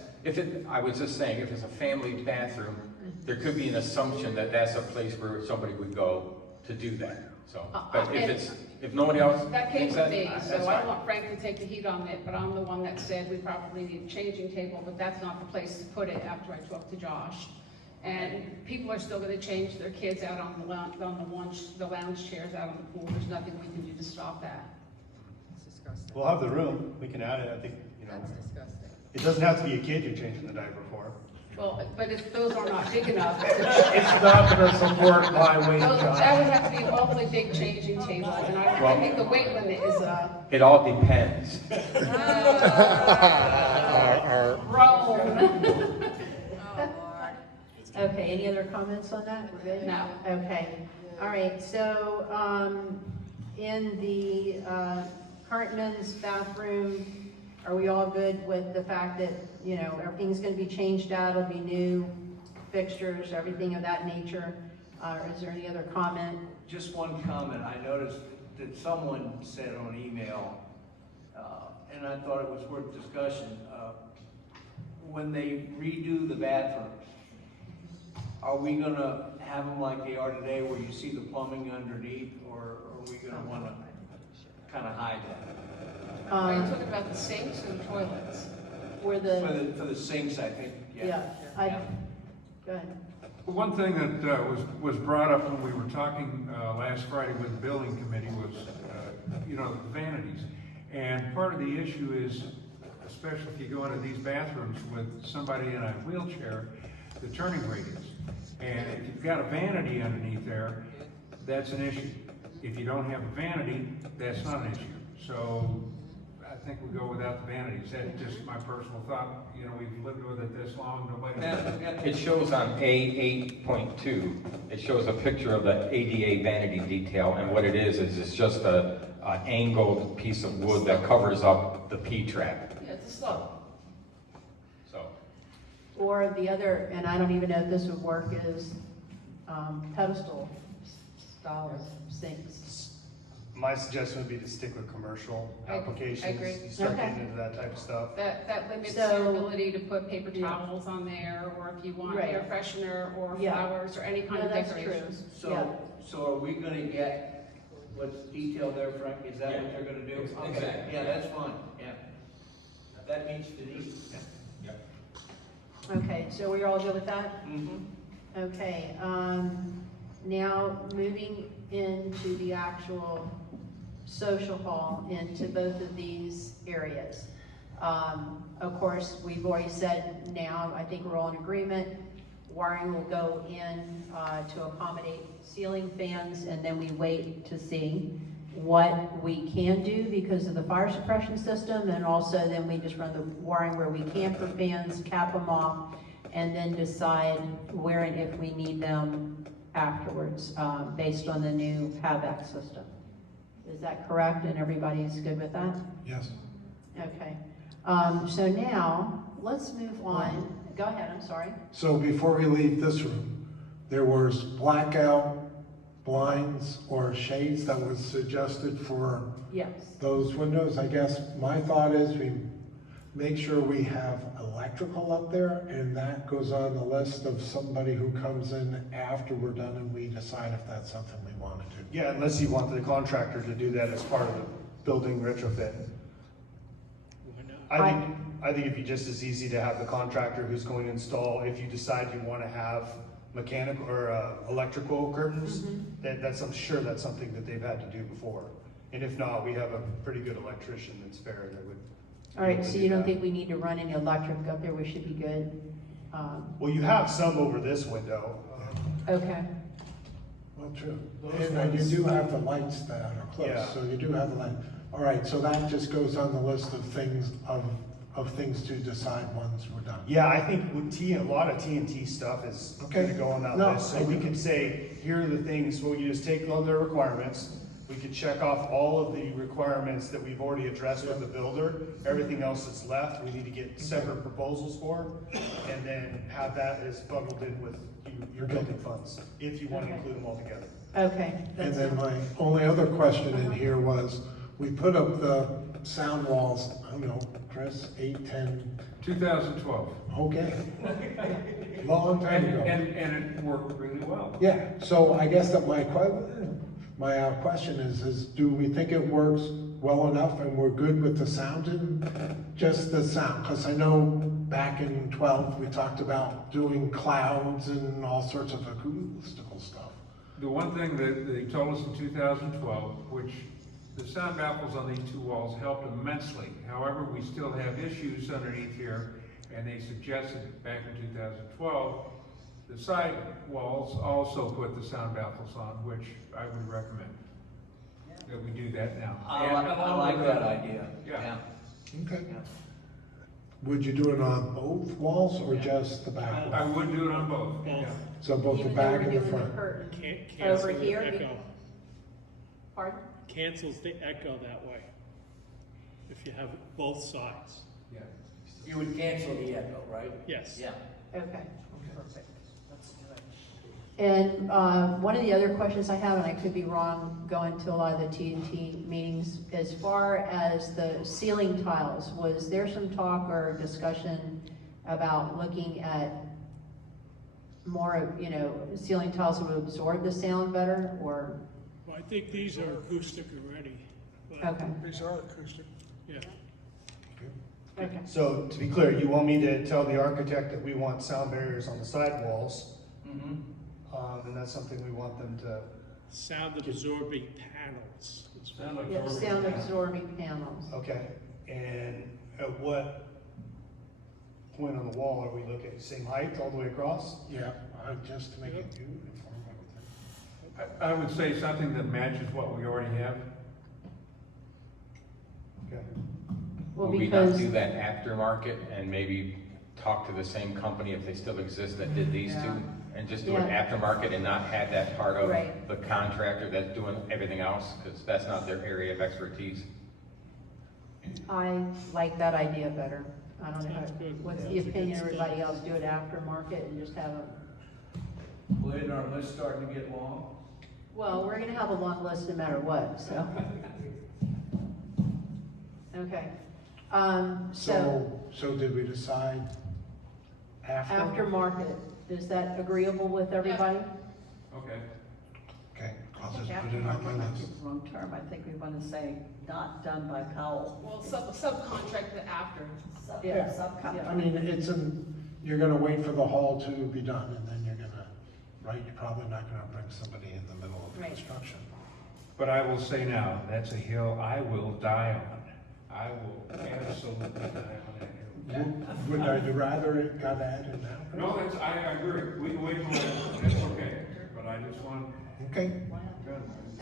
was just saying, if it's a family bathroom, there could be an assumption that that's a place where somebody would go to do that, so. But and- if nobody else That came thinks from that, me, that's so I don't fine. want Frank to take the heat on it, but I'm the one that said we probably need a changing table, but that's not the place to put it after I talked to Josh. And people are still gonna change their kids out on the lounge chairs out on the pool. There's nothing we can do to stop that. We'll have the room, we can add it, I think, you know. That's disgusting. It doesn't have to be a kid you're changing the diaper for. Well, but if those are not big enough, It's not gonna support my weight, that John. would have to be an awfully big changing table, and I think the weight limit is, It all depends. grown. Okay, any other comments on that? We're good? No. Okay, all right, so, in the, current men's bathroom, are we all good with the fact that, you know, everything's gonna be changed out, it'll be new fixtures, everything of that nature? Is there any other comment? Just one comment, I noticed that someone said on email, and I thought it was worth discussion, when they redo the bathrooms, are we gonna have them like they are today, where you see the plumbing underneath, or are we gonna wanna kinda hide that? Are you talking about the sinks or the toilets? Where the, For the sinks, I think, yeah, yeah. go ahead. One thing that was brought up when we were talking last Friday with the building committee was, you know, the vanities. And part of the issue is, especially if you go into these bathrooms with somebody in a wheelchair, the turning radius. And if you've got a vanity underneath there, that's an issue. If you don't have a vanity, that's not an issue. So I think we go without the vanities. That's just my personal thought. You know, we've lived with it this long, nobody. It shows on A8.2, it shows a picture of the ADA vanity detail, and what it is it's just an angled piece of wood that covers up the P-trap, Yeah, it's a slope. so. Or the other, and I don't even know if this would work, is pedestal style sinks. My suggestion would be to stick with commercial I applications. agree. You start Okay. getting into that type of stuff. That limits So- your ability to put paper Yeah. towels on there, or if you want Right. air freshener, or Yeah. flowers, or any kind No, of that's true. decorations. Yeah. So are we gonna get what's detailed there, Frank? Is that what they're gonna do? Exactly. Okay, yeah, that's fine, yeah. That meets the need. Okay, so we're all good with that? Mm-hmm. Okay, now moving into the actual social hall, into both of these areas. Of course, we've already said now, I think we're all in agreement, wiring will go in to accommodate ceiling fans, and then we wait to see what we can do because of the fire suppression system, and also then we just run the wiring where we can for fans, cap them off, and then decide where and if we need them afterwards, based on the new HVAC system. Is that correct, and everybody's good with that? Yes. Okay. So now, let's move on. Go ahead, I'm sorry. So before we leave this room, there was blackout blinds or shades that was suggested for Yes. those windows. I guess my thought is we make sure we have electrical up there, and that goes on the list of somebody who comes in after we're done and we decide if that's something we want to do. Yeah, unless you want the contractor to do that as part of the building retrofit. Why not? I think it'd be just as easy to have the contractor who's going to install, if you decide you want to have mechanical or electrical curtains, I'm sure that's something that they've had to do before. And if not, we have a pretty good electrician that's fair that would. All right, so you don't think we need to run any electric up there? We should be good? Well, you have some over this window. Okay. Well, true. Those And ones- you do have the lights that are Yeah. close, so you do have the light. All right, so that just goes on the list of things, of things to decide once we're done. Yeah, I think with a lot of TNT stuff is Okay. gonna go on that No, list. So I we do. could say, here are the things, well, you just take all their requirements. We could check off all of the requirements that we've already addressed with the builder. Everything else that's left, we need to get separate proposals for. And then have that as bundled in with your building funds, if you want to Okay. include them all together. Okay. And that's- then my only other question in here was, we put up the sound walls, I don't know, Chris, 8, 10, 2012. okay. Long time ago. And it worked really well. Yeah, so I guess that my question is do we think it works well enough and we're good with the sound and just the sound? Because I know back in 12, we talked about doing clouds and all sorts of acoustical stuff. The one thing that they told us in 2012, which the sound baffles on these two walls helped immensely. However, we still have issues underneath here, and they suggested back in 2012, the side walls also put the sound baffles on, which I would recommend that we do that now. I like that idea. Yeah. Okay. Would you do it on both walls or just the back I wall? would do it on both. Yeah. So both the Even though back we're and the doing front? curtain Cancel over the here. echo. Pardon? Cancels the echo that way. If you have both sides. Yeah. You would cancel the echo, right? Yes. Yeah. Okay. Perfect. That's good. And one of the other questions I have, and I could be wrong, going to a lot of the TNT meetings, as far as the ceiling tiles, was there some talk or discussion about looking at more of, ceiling tiles that would absorb the sound better, or? Well, I think these are acoustic already. but- Okay. These are acoustic. Yeah. Okay. So to be clear, you want me to tell the architect that we want sound barriers on the side walls, and that's something we want them to. Sound absorbing panels. is what- Sound Yep, sound absorbing panels. Okay, and at what point on the wall are we looking? Same height all the way across? Yeah, just to make it uniform, I would think. I would say something that matches what we already have. Okay. Well, Would we not because, do that aftermarket and maybe talk to the same company if they still exist that did these two? And just do it Yeah. aftermarket and not have that part of Right. the contractor that's doing everything else? Because that's not their area of expertise. I like that idea better. I don't know, Sounds good. what's Yeah. the opinion of everybody else, do it aftermarket and just have a, Well, isn't our list starting to get long? well, we're gonna have a long list no matter what, so. Okay, So did we decide after? aftermarket, is that agreeable with everybody? Okay. Okay, I'll I think just put it on my aftermarket might be list. the wrong term. I think we want to say not done by Powell. Well, subcontract after. Yeah. Subcontract. I mean, you're gonna wait for the hall to be done, and then you're gonna, right, you're probably not gonna bring somebody in the middle of Right. construction. But I will say now, that's a hill I will die on. I will absolutely die on that hill. Would I rather it got added now? No, I agree. We can wait for it. That's okay. But I just want. Okay.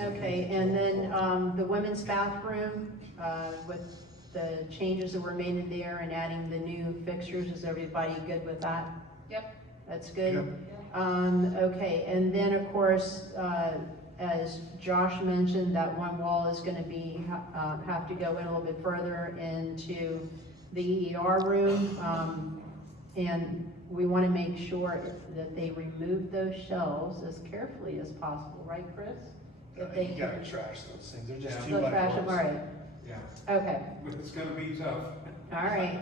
Okay, and then, the women's bathroom, with the changes that were made in there and adding the new fixtures, is everybody good with that? Yep. That's good? Yep. Okay, and then, of course, as Josh mentioned, that one wall is gonna be, have to go in a little bit further into the ER room. And we wanna make sure that they remove those shelves as carefully as possible, right, Chris? If they You gotta trash those things, they're just They'll trash them, all right, Yeah, okay. it's gonna be tough. All right,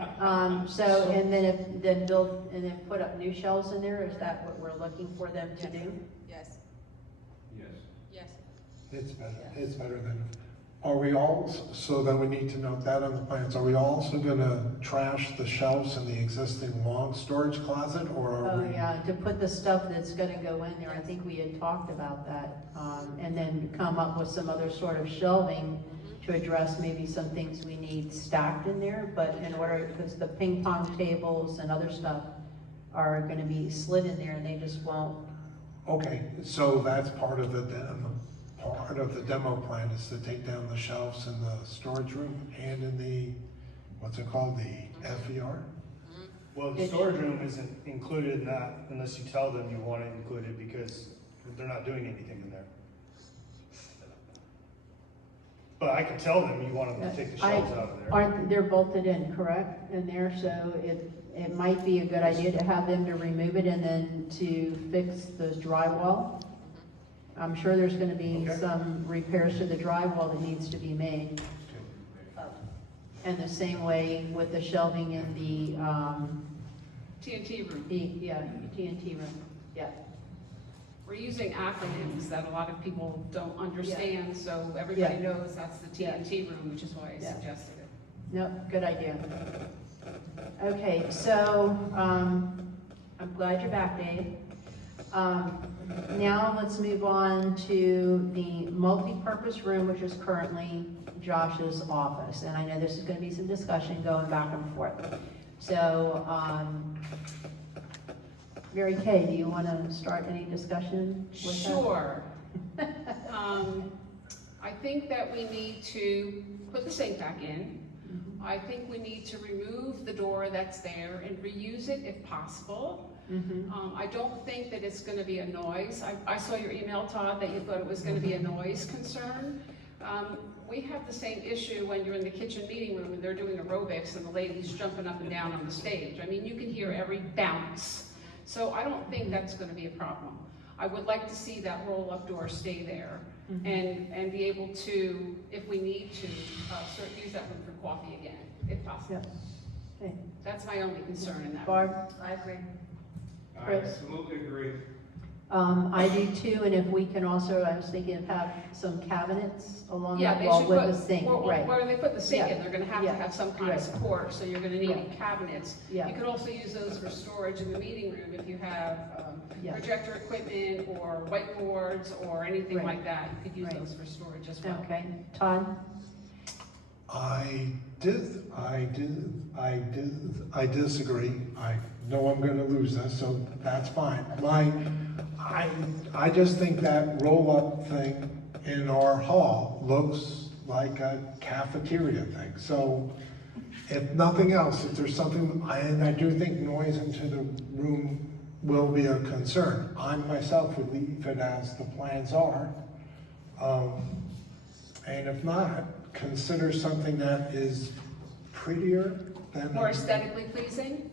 so, and then build, and then put up new shelves in there, is that what we're looking for them to do? Yes, Yes. yes. It's better than, are we all, so then we need to note that on the plans, are we also gonna trash the shelves in the existing long storage closet, or are Oh, we? yeah, to put the stuff that's gonna go in there, I think we had talked about that, and then come up with some other sort of shelving to address maybe some things we need stacked in there, but in order, because the ping pong tables and other stuff are gonna be slid in there and they just won't. Okay, so that's part of the demo plan is to take down the shelves in the storage room and in the, what's it called, the FER? Well, the storage room isn't included in that unless you tell them you want it included because they're not doing anything in there. But I can tell them you want them to take the shelves out of there. They're bolted in, correct, in there, so it might be a good idea to have them to remove it and then to fix the drywall. I'm sure there's gonna be Okay. some repairs to the drywall that needs to be made. And the same way with the shelving in the, TNT room. TNT room, yeah. We're using acronyms that a lot of people don't understand, so everybody Yeah. knows that's the TNT room, which is why I Yeah. suggested it. Nope, good idea. Okay, so, I'm glad you're back, Dave. Now let's move on to the multi-purpose room, which is currently Josh's office. And I know this is gonna be some discussion going back and forth. So, Mary Kay, do you wanna start any discussion with that? Sure. I think that we need to put the sink back in. I think we need to remove the door that's there and reuse it if possible. I don't think that it's gonna be a noise. I saw your email, Todd, that you thought it was gonna be a noise concern. We have the same issue when you're in the kitchen meeting room and they're doing aerobics and the lady's jumping up and down on the stage. I mean, you can hear every bounce. So I don't think that's gonna be a problem. I would like to see that roll-up door stay there and be able to, if we need to, use that room for coffee again, if possible. Yeah. Okay. That's my only concern in that. Barb? I agree. I Chris? absolutely agree. I do too, and if we can also, I was thinking of have some cabinets along Yeah, that they wall should with put, the sink, right? where they put the sink in, Yeah. they're gonna have Yeah. to have some kind Right. of support, so you're gonna need Right. cabinets. Yeah. You could also use those for storage in the meeting room if you have Yeah. projector equipment or whiteboards or anything Right. like that. You could use Right. those for storage as well. Okay, Todd? I disagree. I know I'm gonna lose this, so that's fine. I just think that roll-up thing in our hall looks like a cafeteria thing. So if nothing else, if there's something, and I do think noise into the room will be a concern. I myself would leave it as the plans are. And if not, consider something that is prettier than. More aesthetically pleasing?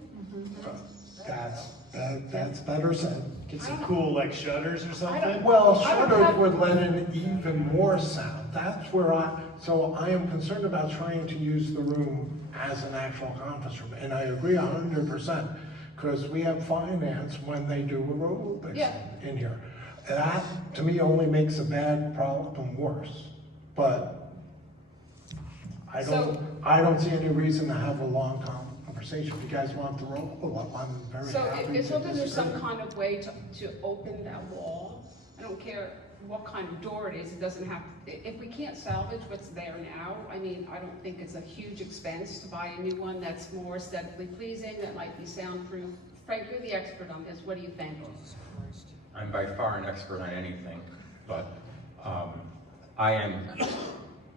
That's better said. Get some cool like shutters or something? Well, I don't shutters have- would let in even more sound. That's where so I am concerned about trying to use the room as an actual conference room. And I agree 100%, because we have finance when they do aerobics Yeah. in here. That, to me, only makes a bad problem worse. But I don't see any reason to have a long conversation. If you guys want the roll up, I'm very So happy as to long as there's some disagree. kind of way to open that wall, I don't care what kind of door it is, it doesn't have, if we can't salvage what's there now, I mean, I don't think it's a huge expense to buy a new one that's more aesthetically pleasing, that might be soundproof. Frank, you're the expert on this, what do you think? I'm by far an expert on anything, but I am,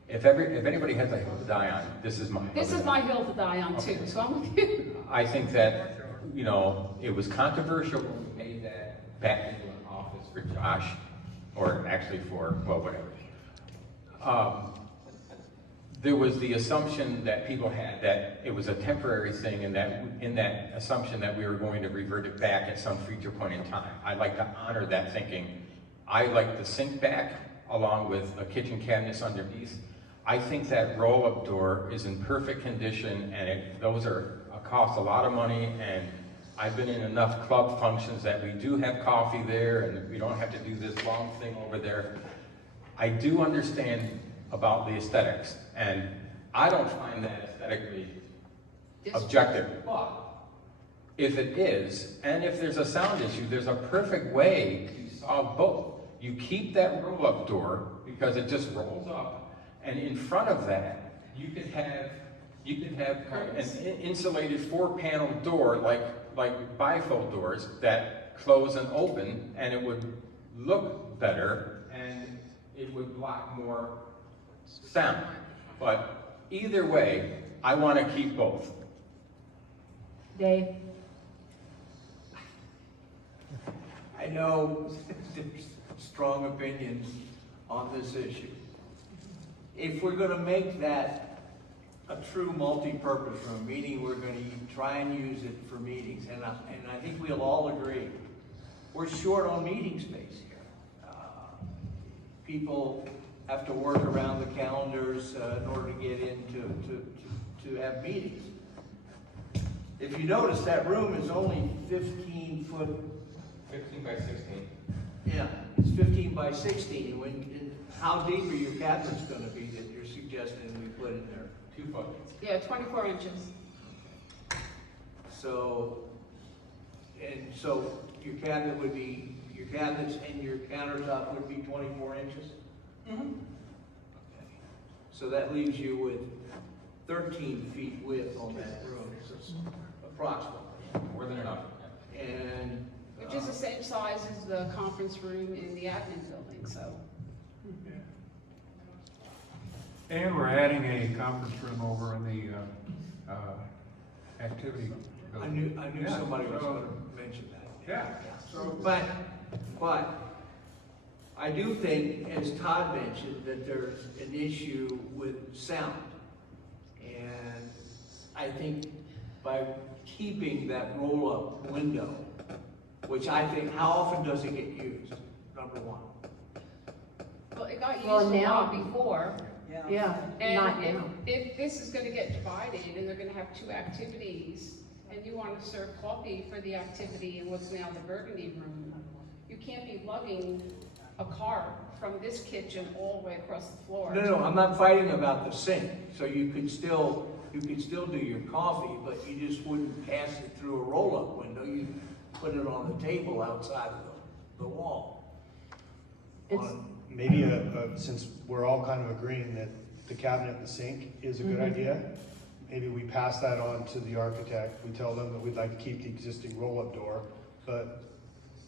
if anybody has a hill to die on, this is my hill. This to is die my hill to die on too, so I'm with you. I think that, it was controversial when we made that back into an office for Josh, or actually for, well, whatever. There was the assumption that people had that it was a temporary thing, and that in that assumption that we were going to revert it back at some future point in time. I'd like to honor that thinking. I like the sink back along with a kitchen cabinets underneath. I think that roll-up door is in perfect condition, and those cost a lot of money, and I've been in enough club functions that we do have coffee there, and we don't have to do this long thing over there. I do understand about the aesthetics, and I don't find that aesthetically objective. But if it is, and if there's a sound issue, there's a perfect way to solve both. You keep that roll-up door because it just rolls up, and in front of that, you could have an insulated 4-panel door like bifold doors that close and open, and it would look better and it would block more sound. But either way, I want to keep both. Dave? I know there's strong opinions on this issue. If we're gonna make that a true multi-purpose room, meaning we're gonna try and use it for meetings, and I think we'll all agree, we're short on meeting space here. People have to work around the calendars in order to get in to have meetings. If you notice, that room is only 15 foot. 15 by 16. Yeah, it's 15 by 16. How deep are your cabinets gonna be that you're suggesting we put in there? 2 foot. Yeah, 24 inches. So your cabinet would be, your cabinets and your countertop would be 24 inches? Mm-hmm. Okay. So that leaves you with 13 feet width on that room, approximately. More than enough. And Which is the same size as the conference room in the admin building, so. And we're adding a conference room over in the activity I building. knew Yeah, somebody was so- gonna mention that. Yeah, so, But I do think, as Todd mentioned, that there's an issue with sound. And I think by keeping that roll-up window, which I think, how often does it get used? Number one. Well, it got used Well, a now- lot before. Yeah, not And now. if this is gonna get divided and they're gonna have 2 activities, and you wanna serve coffee for the activity in what's now the Burgundy Room, you can't be lugging a cart from this kitchen all the way across the floor. No, I'm not fighting about the sink. So you could still do your coffee, but you just wouldn't pass it through a roll-up window. You'd put it on the table outside of the wall. It's- Maybe since we're all kind of agreeing that the cabinet and the sink is a good idea, maybe we pass that on to the architect. We tell them that we'd like to keep the existing roll-up door, but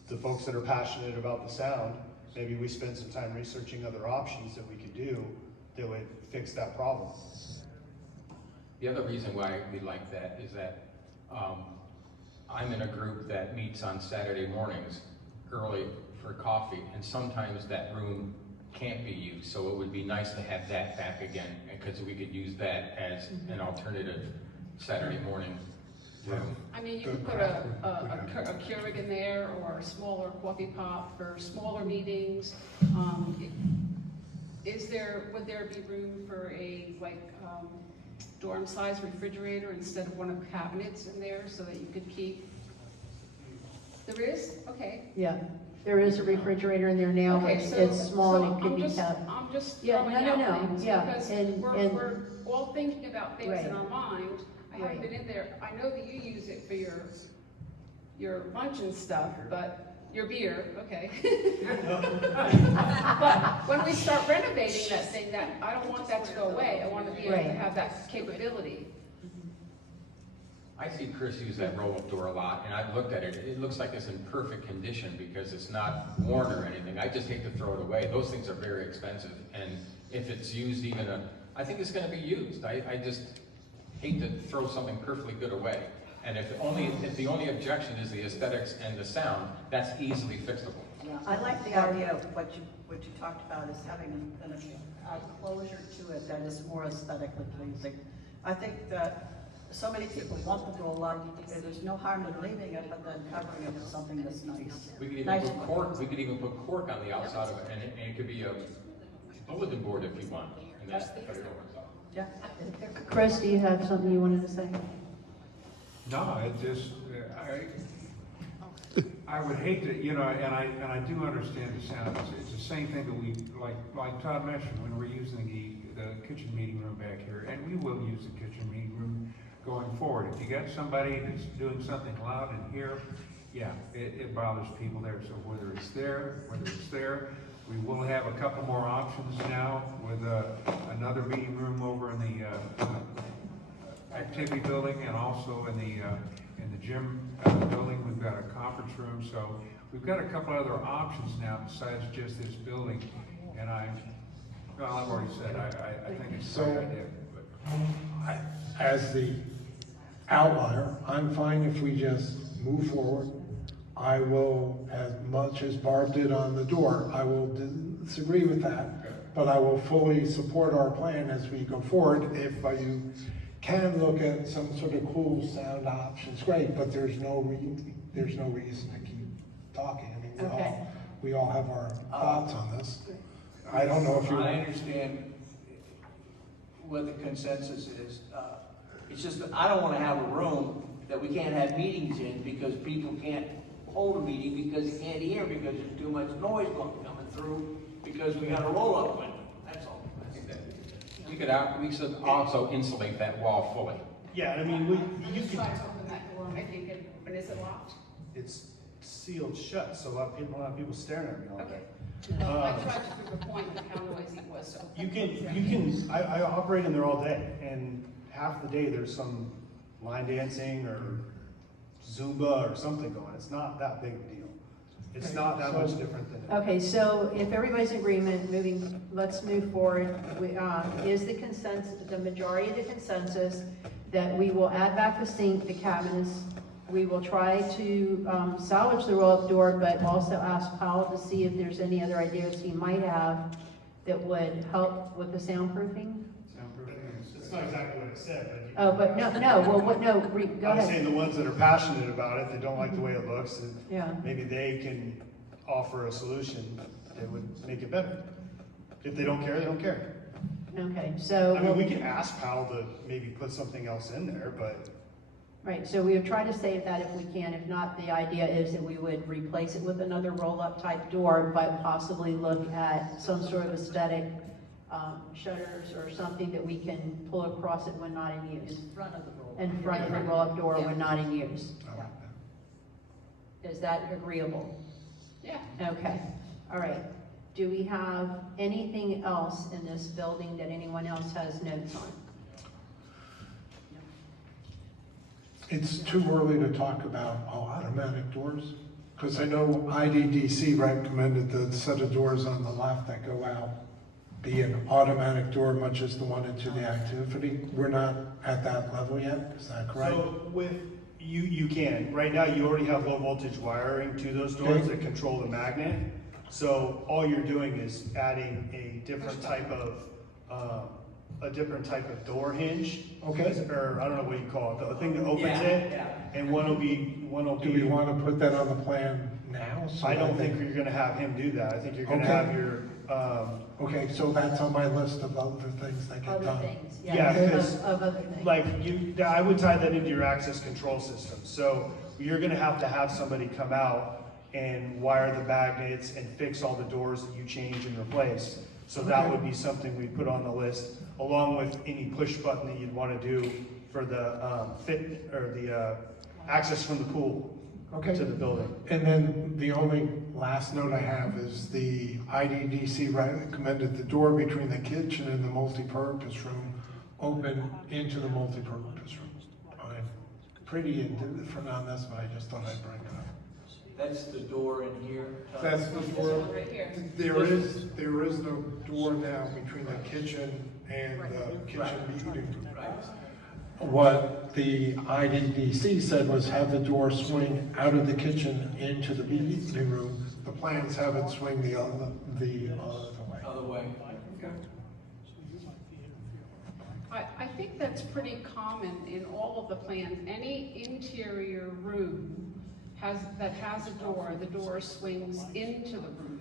the folks that are passionate about the sound, maybe we spend some time researching other options that we could do that would fix that problem. The other reason why we like that is that I'm in a group that meets on Saturday mornings early for coffee, and sometimes that room can't be used, so it would be nice to have that back again, because we could use that as an alternative Saturday morning room. I mean, you could put a Keurig in there or a smaller coffee pot for smaller meetings. Would there be room for a, dorm-sized refrigerator instead of one of the cabinets in there so that you could keep? There is? Okay. Yeah, there is a refrigerator in there now, Okay, it's small and it could be kept. I'm just Yeah, throwing no, out things yeah, because and- we're all thinking about things in Right. our mind. I haven't Right. been in there. I know that you use it for your lunch and stuff, but your beer, okay. But when we start renovating that thing, I don't want that to go away. I want to be able to Right. have that capability. I see Chris use that roll-up door a lot, and I've looked at it. It looks like it's in perfect condition because it's not worn or anything. I just hate to throw it away. Those things are very expensive, and if it's used I think it's gonna be used. I just hate to throw something perfectly good away. And if the only objection is the aesthetics and the sound, that's easily fixable. I like the idea of what you talked about is having a closure to it that is more aesthetically pleasing. I think that so many people want the roll-up, and there's no harm in leaving it, but then covering it with something that's nice. We could even Nice put and cork, we could even put cork on the outside of it, and it could be a bulletin board if you want, and that's cut it over. Yeah. Chris, do you have something you wanted to say? No, it just, I would hate to, you know, and I do understand the sound. It's the same thing that we, like Todd mentioned, when we're using the kitchen meeting room back here, and we will use the kitchen meeting room going forward. If you got somebody that's doing something loud in here, yeah, it bothers people there. So whether it's there, we will have a couple more options now with another meeting room over in the activity building, and also in the gym building. We've got a conference room, so we've got a couple other options now besides just this building. And well, I've already said, I think it's a great idea. But As the outlier, I'm fine if we just move forward. I will, as much as Barb did on the door, I will disagree with that, but I will fully support our plan as we go forward. If you can look at some sort of cool sound options, great, but there's no reason to keep talking. I mean, Okay. we all have our thoughts on this. I don't know if you. I understand what the consensus is. It's just that I don't want to have a room that we can't have meetings in because people can't hold a meeting because they can't hear because there's too much noise coming through because we got a roll-up window. That's all. We should also insulate that wall fully. Yeah, I mean, you Try can, to open that door, I think, but is it locked? it's sealed shut, so a lot of people staring at me all day. Okay. I tried to prove a point of how noisy it was, so. You can, I operate in there all day, and half the day there's some line dancing or Zumba or something going. It's not that big of a deal. It's not that much different than. Okay, so if everybody's in agreement, let's move forward. Is the consensus, the majority of the consensus, that we will add back the sink, the cabinets, we will try to salvage the roll-up door, but also ask Powell to see if there's any other ideas he might have that would help with the soundproofing? That's not exactly what I said, but. Oh, but no, go I was ahead. saying the ones that are passionate about it, they don't like the way it looks, and Yeah. maybe they can offer a solution that would make it better. If they don't care, they don't care. Okay, so. I mean, we can ask Powell to maybe put something else in there, but Right, so we would try to save that if we can. If not, the idea is that we would replace it with another roll-up type door, but possibly look at some sort of aesthetic shutters or something that we can pull across it when not in use. In front of the roll-up. In front of the roll-up door when not in use. I like that. Is that agreeable? Yeah. Okay, all right. Do we have anything else in this building that anyone else has notes on? It's too early to talk about automatic doors, because I know IDDC recommended the set of doors on the left that go out be an automatic door, much as the one into the activity. We're not at that level yet, is that correct? So with, you can. Right now, you already have low voltage wiring to those doors Okay. that control the magnet. So all you're doing is adding a different type of door hinge. Okay. Or I don't know what you call it, the thing that opens Yeah, it. yeah. And one will be. Do we want to put that on the plan now? So I don't that think you're gonna have him do that. I think you're gonna Okay. have your, Okay, so that's on my list of other things that get Other done. things, Yeah, yeah, because, of other things. like I would tie that into your access control system. So you're gonna have to have somebody come out and wire the magnets and fix all the doors that you change and replace. So that Okay. would be something we put on the list, along with any push button that you'd wanna do for the access from the pool Okay. to the building. And then the only last note I have is the IDDC recommended the door between the kitchen and the multipurpose room open into the multipurpose room. I'm pretty indifferent on this, but I just thought I'd bring it up. That's the door in here. That's the This door. one right here. There is no door now between the kitchen and the kitchen meeting room. Right. what the IDDC said was have the door swing out of the kitchen into the living room. The plans have it swing the other way. Other way. I think that's pretty common in all of the plans. Any interior room that has a door, the door swings into the room.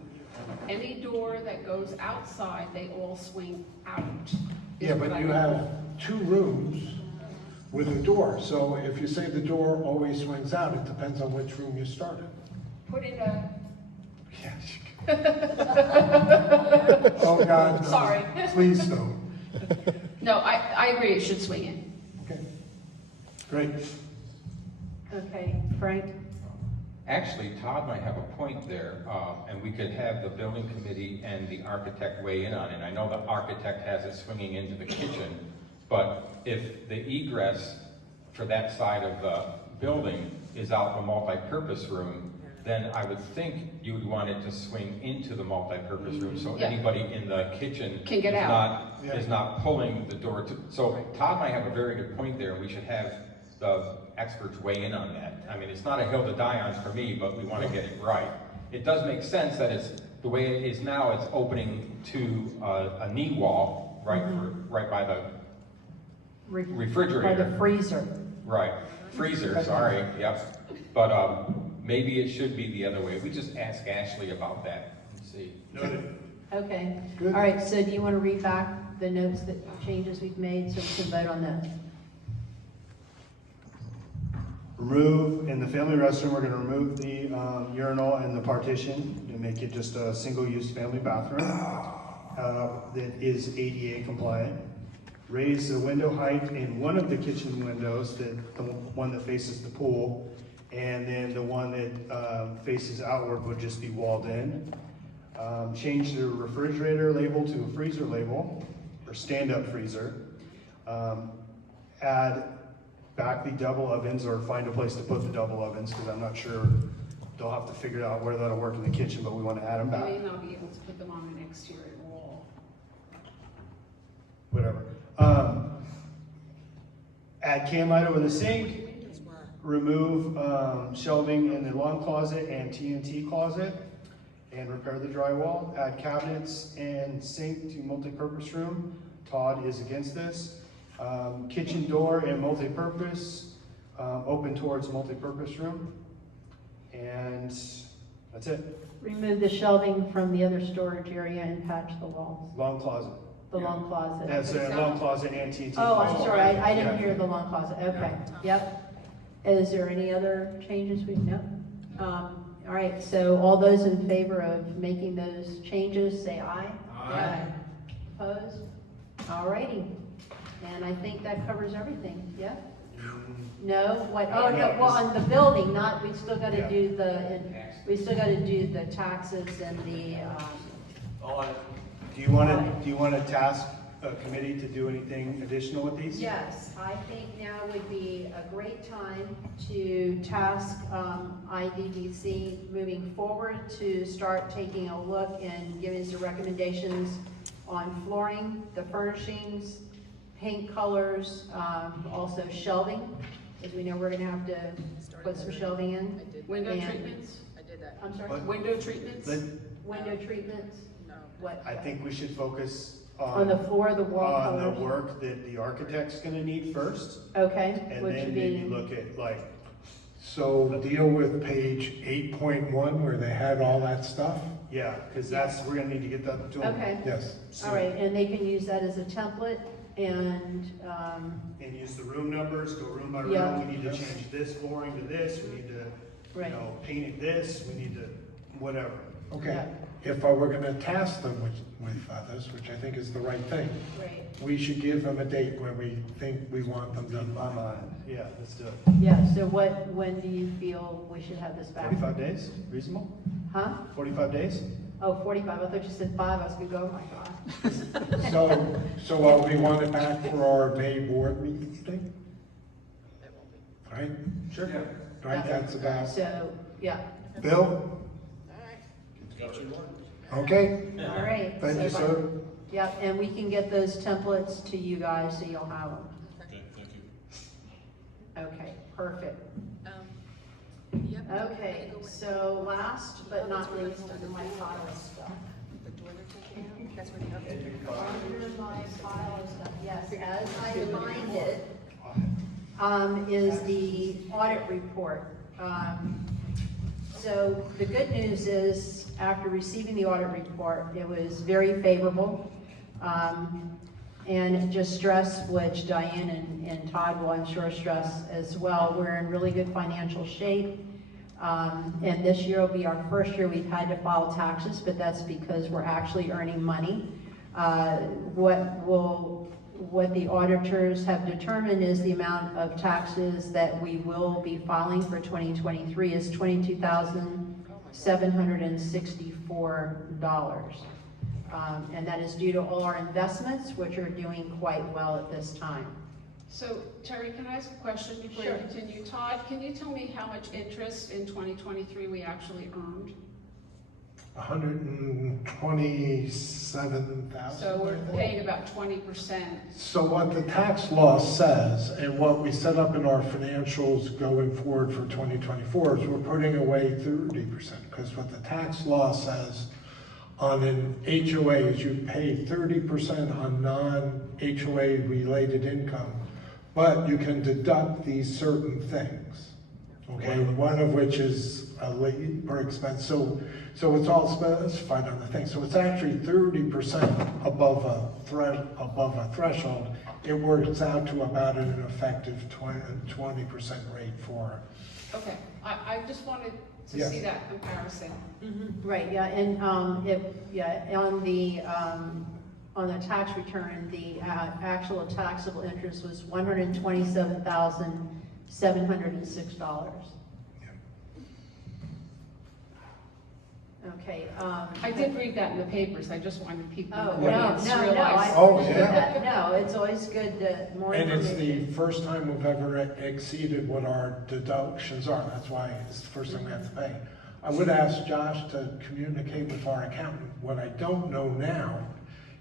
Any door that goes outside, they all swing out. Yeah, but you have two rooms with a door, so if you say the door always swings out, it depends on which room you started. Put in a, Yes. Oh, God, no. Sorry. Please don't. no, I agree, it should swing in. Okay, great. Okay, Frank? Actually, Todd might have a point there, and we could have the building committee and the architect weigh in on it. I know the architect has it swinging into the kitchen, but if the egress for that side of the building is out the multi-purpose room, then I would think you would want it to swing into the multi-purpose room, so Yeah. anybody in the kitchen Can get out. is not pulling the door to, so Todd might have a very good point there, and we should have the experts weigh in on that. I mean, it's not a hill to die on for me, but we want to get it right. It does make sense that it's, the way it is now, it's opening to a knee wall, right, right by the refrigerator. By the freezer. Right, freezer, sorry, yep. But maybe it should be the other way. We just ask Ashley about that and see. Noted. Okay. Good. All right, so do you want to read back the notes, that changes we've made, so we can vote on this? Remove, in the family restroom, we're gonna remove the urinal and the partition to make it just a single-use family bathroom that is ADA compliant. Raise the window height in one of the kitchen windows, the one that faces the pool, and then the one that faces outward would just be walled in. Change the refrigerator label to a freezer label, or stand-up freezer. Add back the double ovens, or find a place to put the double ovens, because I'm not sure, they'll have to figure out where that'll work in the kitchen, but we want to add them You back, may not be able to put them on an exterior wall. whatever. Add cam light over the sink, remove shelving in the lawn closet and TNT closet, and repair the drywall. Add cabinets and sink to multi-purpose room. Todd is against this. Kitchen door and multi-purpose, open towards multi-purpose room. And that's it. Remove the shelving from the other storage area and patch the walls, Long closet. the long closet. That's a long closet and TNT Oh, closet. I'm sorry, I didn't Yeah. hear the long closet, okay, yep. Is there any other changes we, no? All right, so all those in favor of making those changes, say aye. Aye. Opposed? All righty, and I think that covers everything, yeah? No, what, oh, no, well, on the building, not, we still gotta do the, we still gotta do the taxes and the, Do you want to task a committee to do anything additional with these? Yes, I think now would be a great time to task IDDC moving forward to start taking a look and giving us the recommendations on flooring, the furnishings, paint colors, also shelving, as we know we're gonna have to put some shelving in. Window And- treatments? I'm sorry, What? Window treatments? window treatments? What? I think we should focus On the floor, the wall on the colors? work that the architect's gonna need first, Okay, and which then would maybe be, look at like, So deal with page 8.1 where they had all that stuff? yeah, because that's, we're gonna need to get that to them. okay, Yes. all right, and they can use that as a template, and, And use the room numbers, go room by Yeah. room, we need to change this flooring to this, we need to, right. paint it this, we need to, whatever. Okay, if I were gonna task them with this, which I think is the right thing, Right, we should give them a date when we think we want them In done my by. mind, yeah, let's do it. yeah, so when do you feel we should have this back? 45 days, reasonable? Huh? 45 days? Oh, 45, I thought you said 5, I was gonna go, oh my God. So we want it back for our May board meeting? Right? Sure. Right, that's about, So, yeah, Bill? Okay, all right. thank you, so- sir. Yep, and we can get those templates to you guys, so you'll have them. Okay, thank you. Okay, perfect. Yep. Okay, so last but not least, under my pile of stuff. The door they're taking out, that's where the oven. Under my pile of stuff, yes, as I find it, is the audit report. So the good news is, after receiving the audit report, it was very favorable. And just stress, which Diane and Todd will, I'm sure, stress as well, we're in really good financial shape. And this year will be our first year we've had to file taxes, but that's because we're actually earning money. What the auditors have determined is the amount of taxes that we will be filing for 2023 is $22,764. And that is due to all our investments, which are doing quite well at this time. So Terry, can I ask a question before Sure. you continue? Todd, can you tell me how much interest in 2023 we actually earned? 127,000. So we're paying about 20%. So what the tax law says, and what we set up in our financials going forward for 2024, is we're putting away 30%, because what the tax law says on an HOA is you pay 30% on non-HOA related income, but you can deduct these certain things. Okay, one of which is a labor expense. So it's all specified on the thing. So it's actually 30% above a threshold. It works out to about an effective 20% rate for. Okay, I just wanted to Yes. see that comparison. Right, yeah, and on the tax return, the actual taxable interest was $127,706. Okay. I did read that in the papers, I just wanted people Oh, in no, the no, audience to no, realize. Oh, I yeah. that. No, it's always good to, more And it's information. the first time we've ever exceeded what our deductions are. That's why it's the first time we have to pay. I would ask Josh to communicate with our accountant. What I don't know now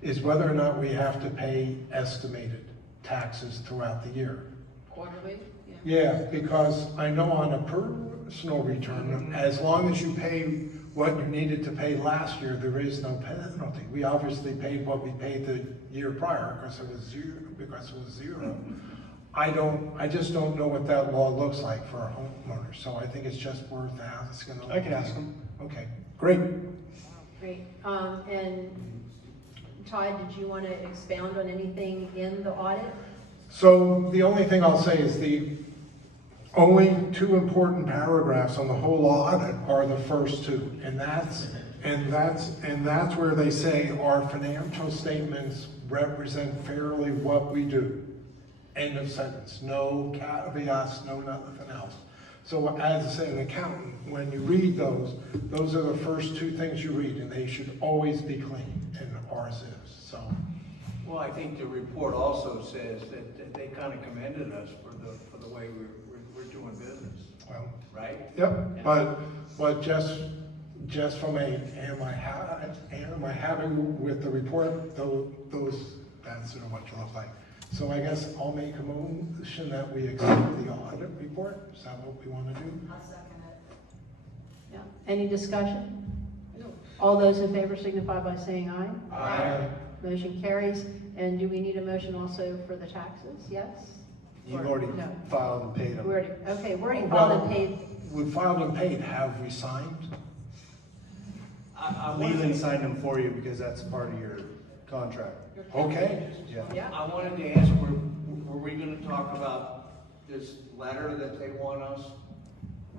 is whether or not we have to pay estimated taxes throughout the year. Quarterly, yeah. Yeah, because I know on a personal return, as long as you pay what you needed to pay last year, there is no penalty. We obviously paid what we paid the year prior because it was zero. I just don't know what that law looks like for a homeowner, so I think it's just worth asking. I can ask him. Okay, great. Great, and Todd, did you want to expound on anything in the audit? So the only thing I'll say is the only two important paragraphs on the whole audit are the first two, and that's where they say our financial statements represent fairly what we do. End of sentence. No caveats, no nothing else. So as an accountant, when you read those are the first two things you read, and they should always be clean, and ours is. So. Well, I think the report also says that they kind of commended us for the way we're doing business, Well, right? yep, but just from am I happy with the report, that's sort of what you look like. So I guess I'll make a motion that we accept the audit report. Is that what we want to do? I'll second it. Yeah, any discussion? No. All those in favor signify by saying aye. Aye. Motion carries. And do we need a motion also for the taxes? Yes? You've Or already no? filed and paid them. We already filed and paid. We filed and paid, have we signed? Leland signed them for you because that's part of your contract. Okay. Yeah. I wanted to ask, were we gonna talk about this letter that they want us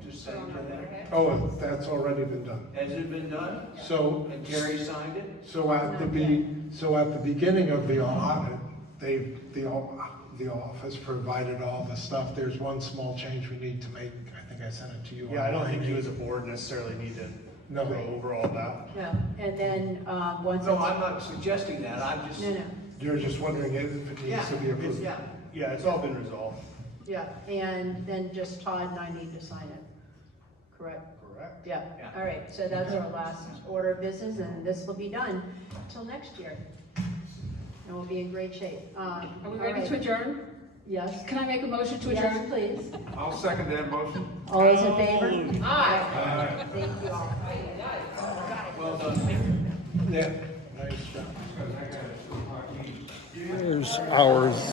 to send to them? Oh, that's already been done. Has it been done? So, And Terry signed it? so at the beginning of the audit, the office provided all the stuff. There's one small change we need to make. I think I sent it to you. Yeah, I don't think you as a board necessarily need to No. go over all that. No, and then, once No, it's. I'm not suggesting that, I'm just. No, no, You're just wondering if it needs to be approved. yeah, Yeah, it's all been resolved. yeah, and then just Todd and I need to sign it, correct? Correct. Yeah, Yeah. all right, so that's our last order of business, and this will be done till next year. And we'll be in great shape. Are we ready to adjourn? Yes? Can I make a motion to Yes, adjourn? please. I'll second that motion. All those in favor? Aye. Thank you all. Well done. Yeah, nice job. Because I got a 2 o'clock meeting. Here's ours.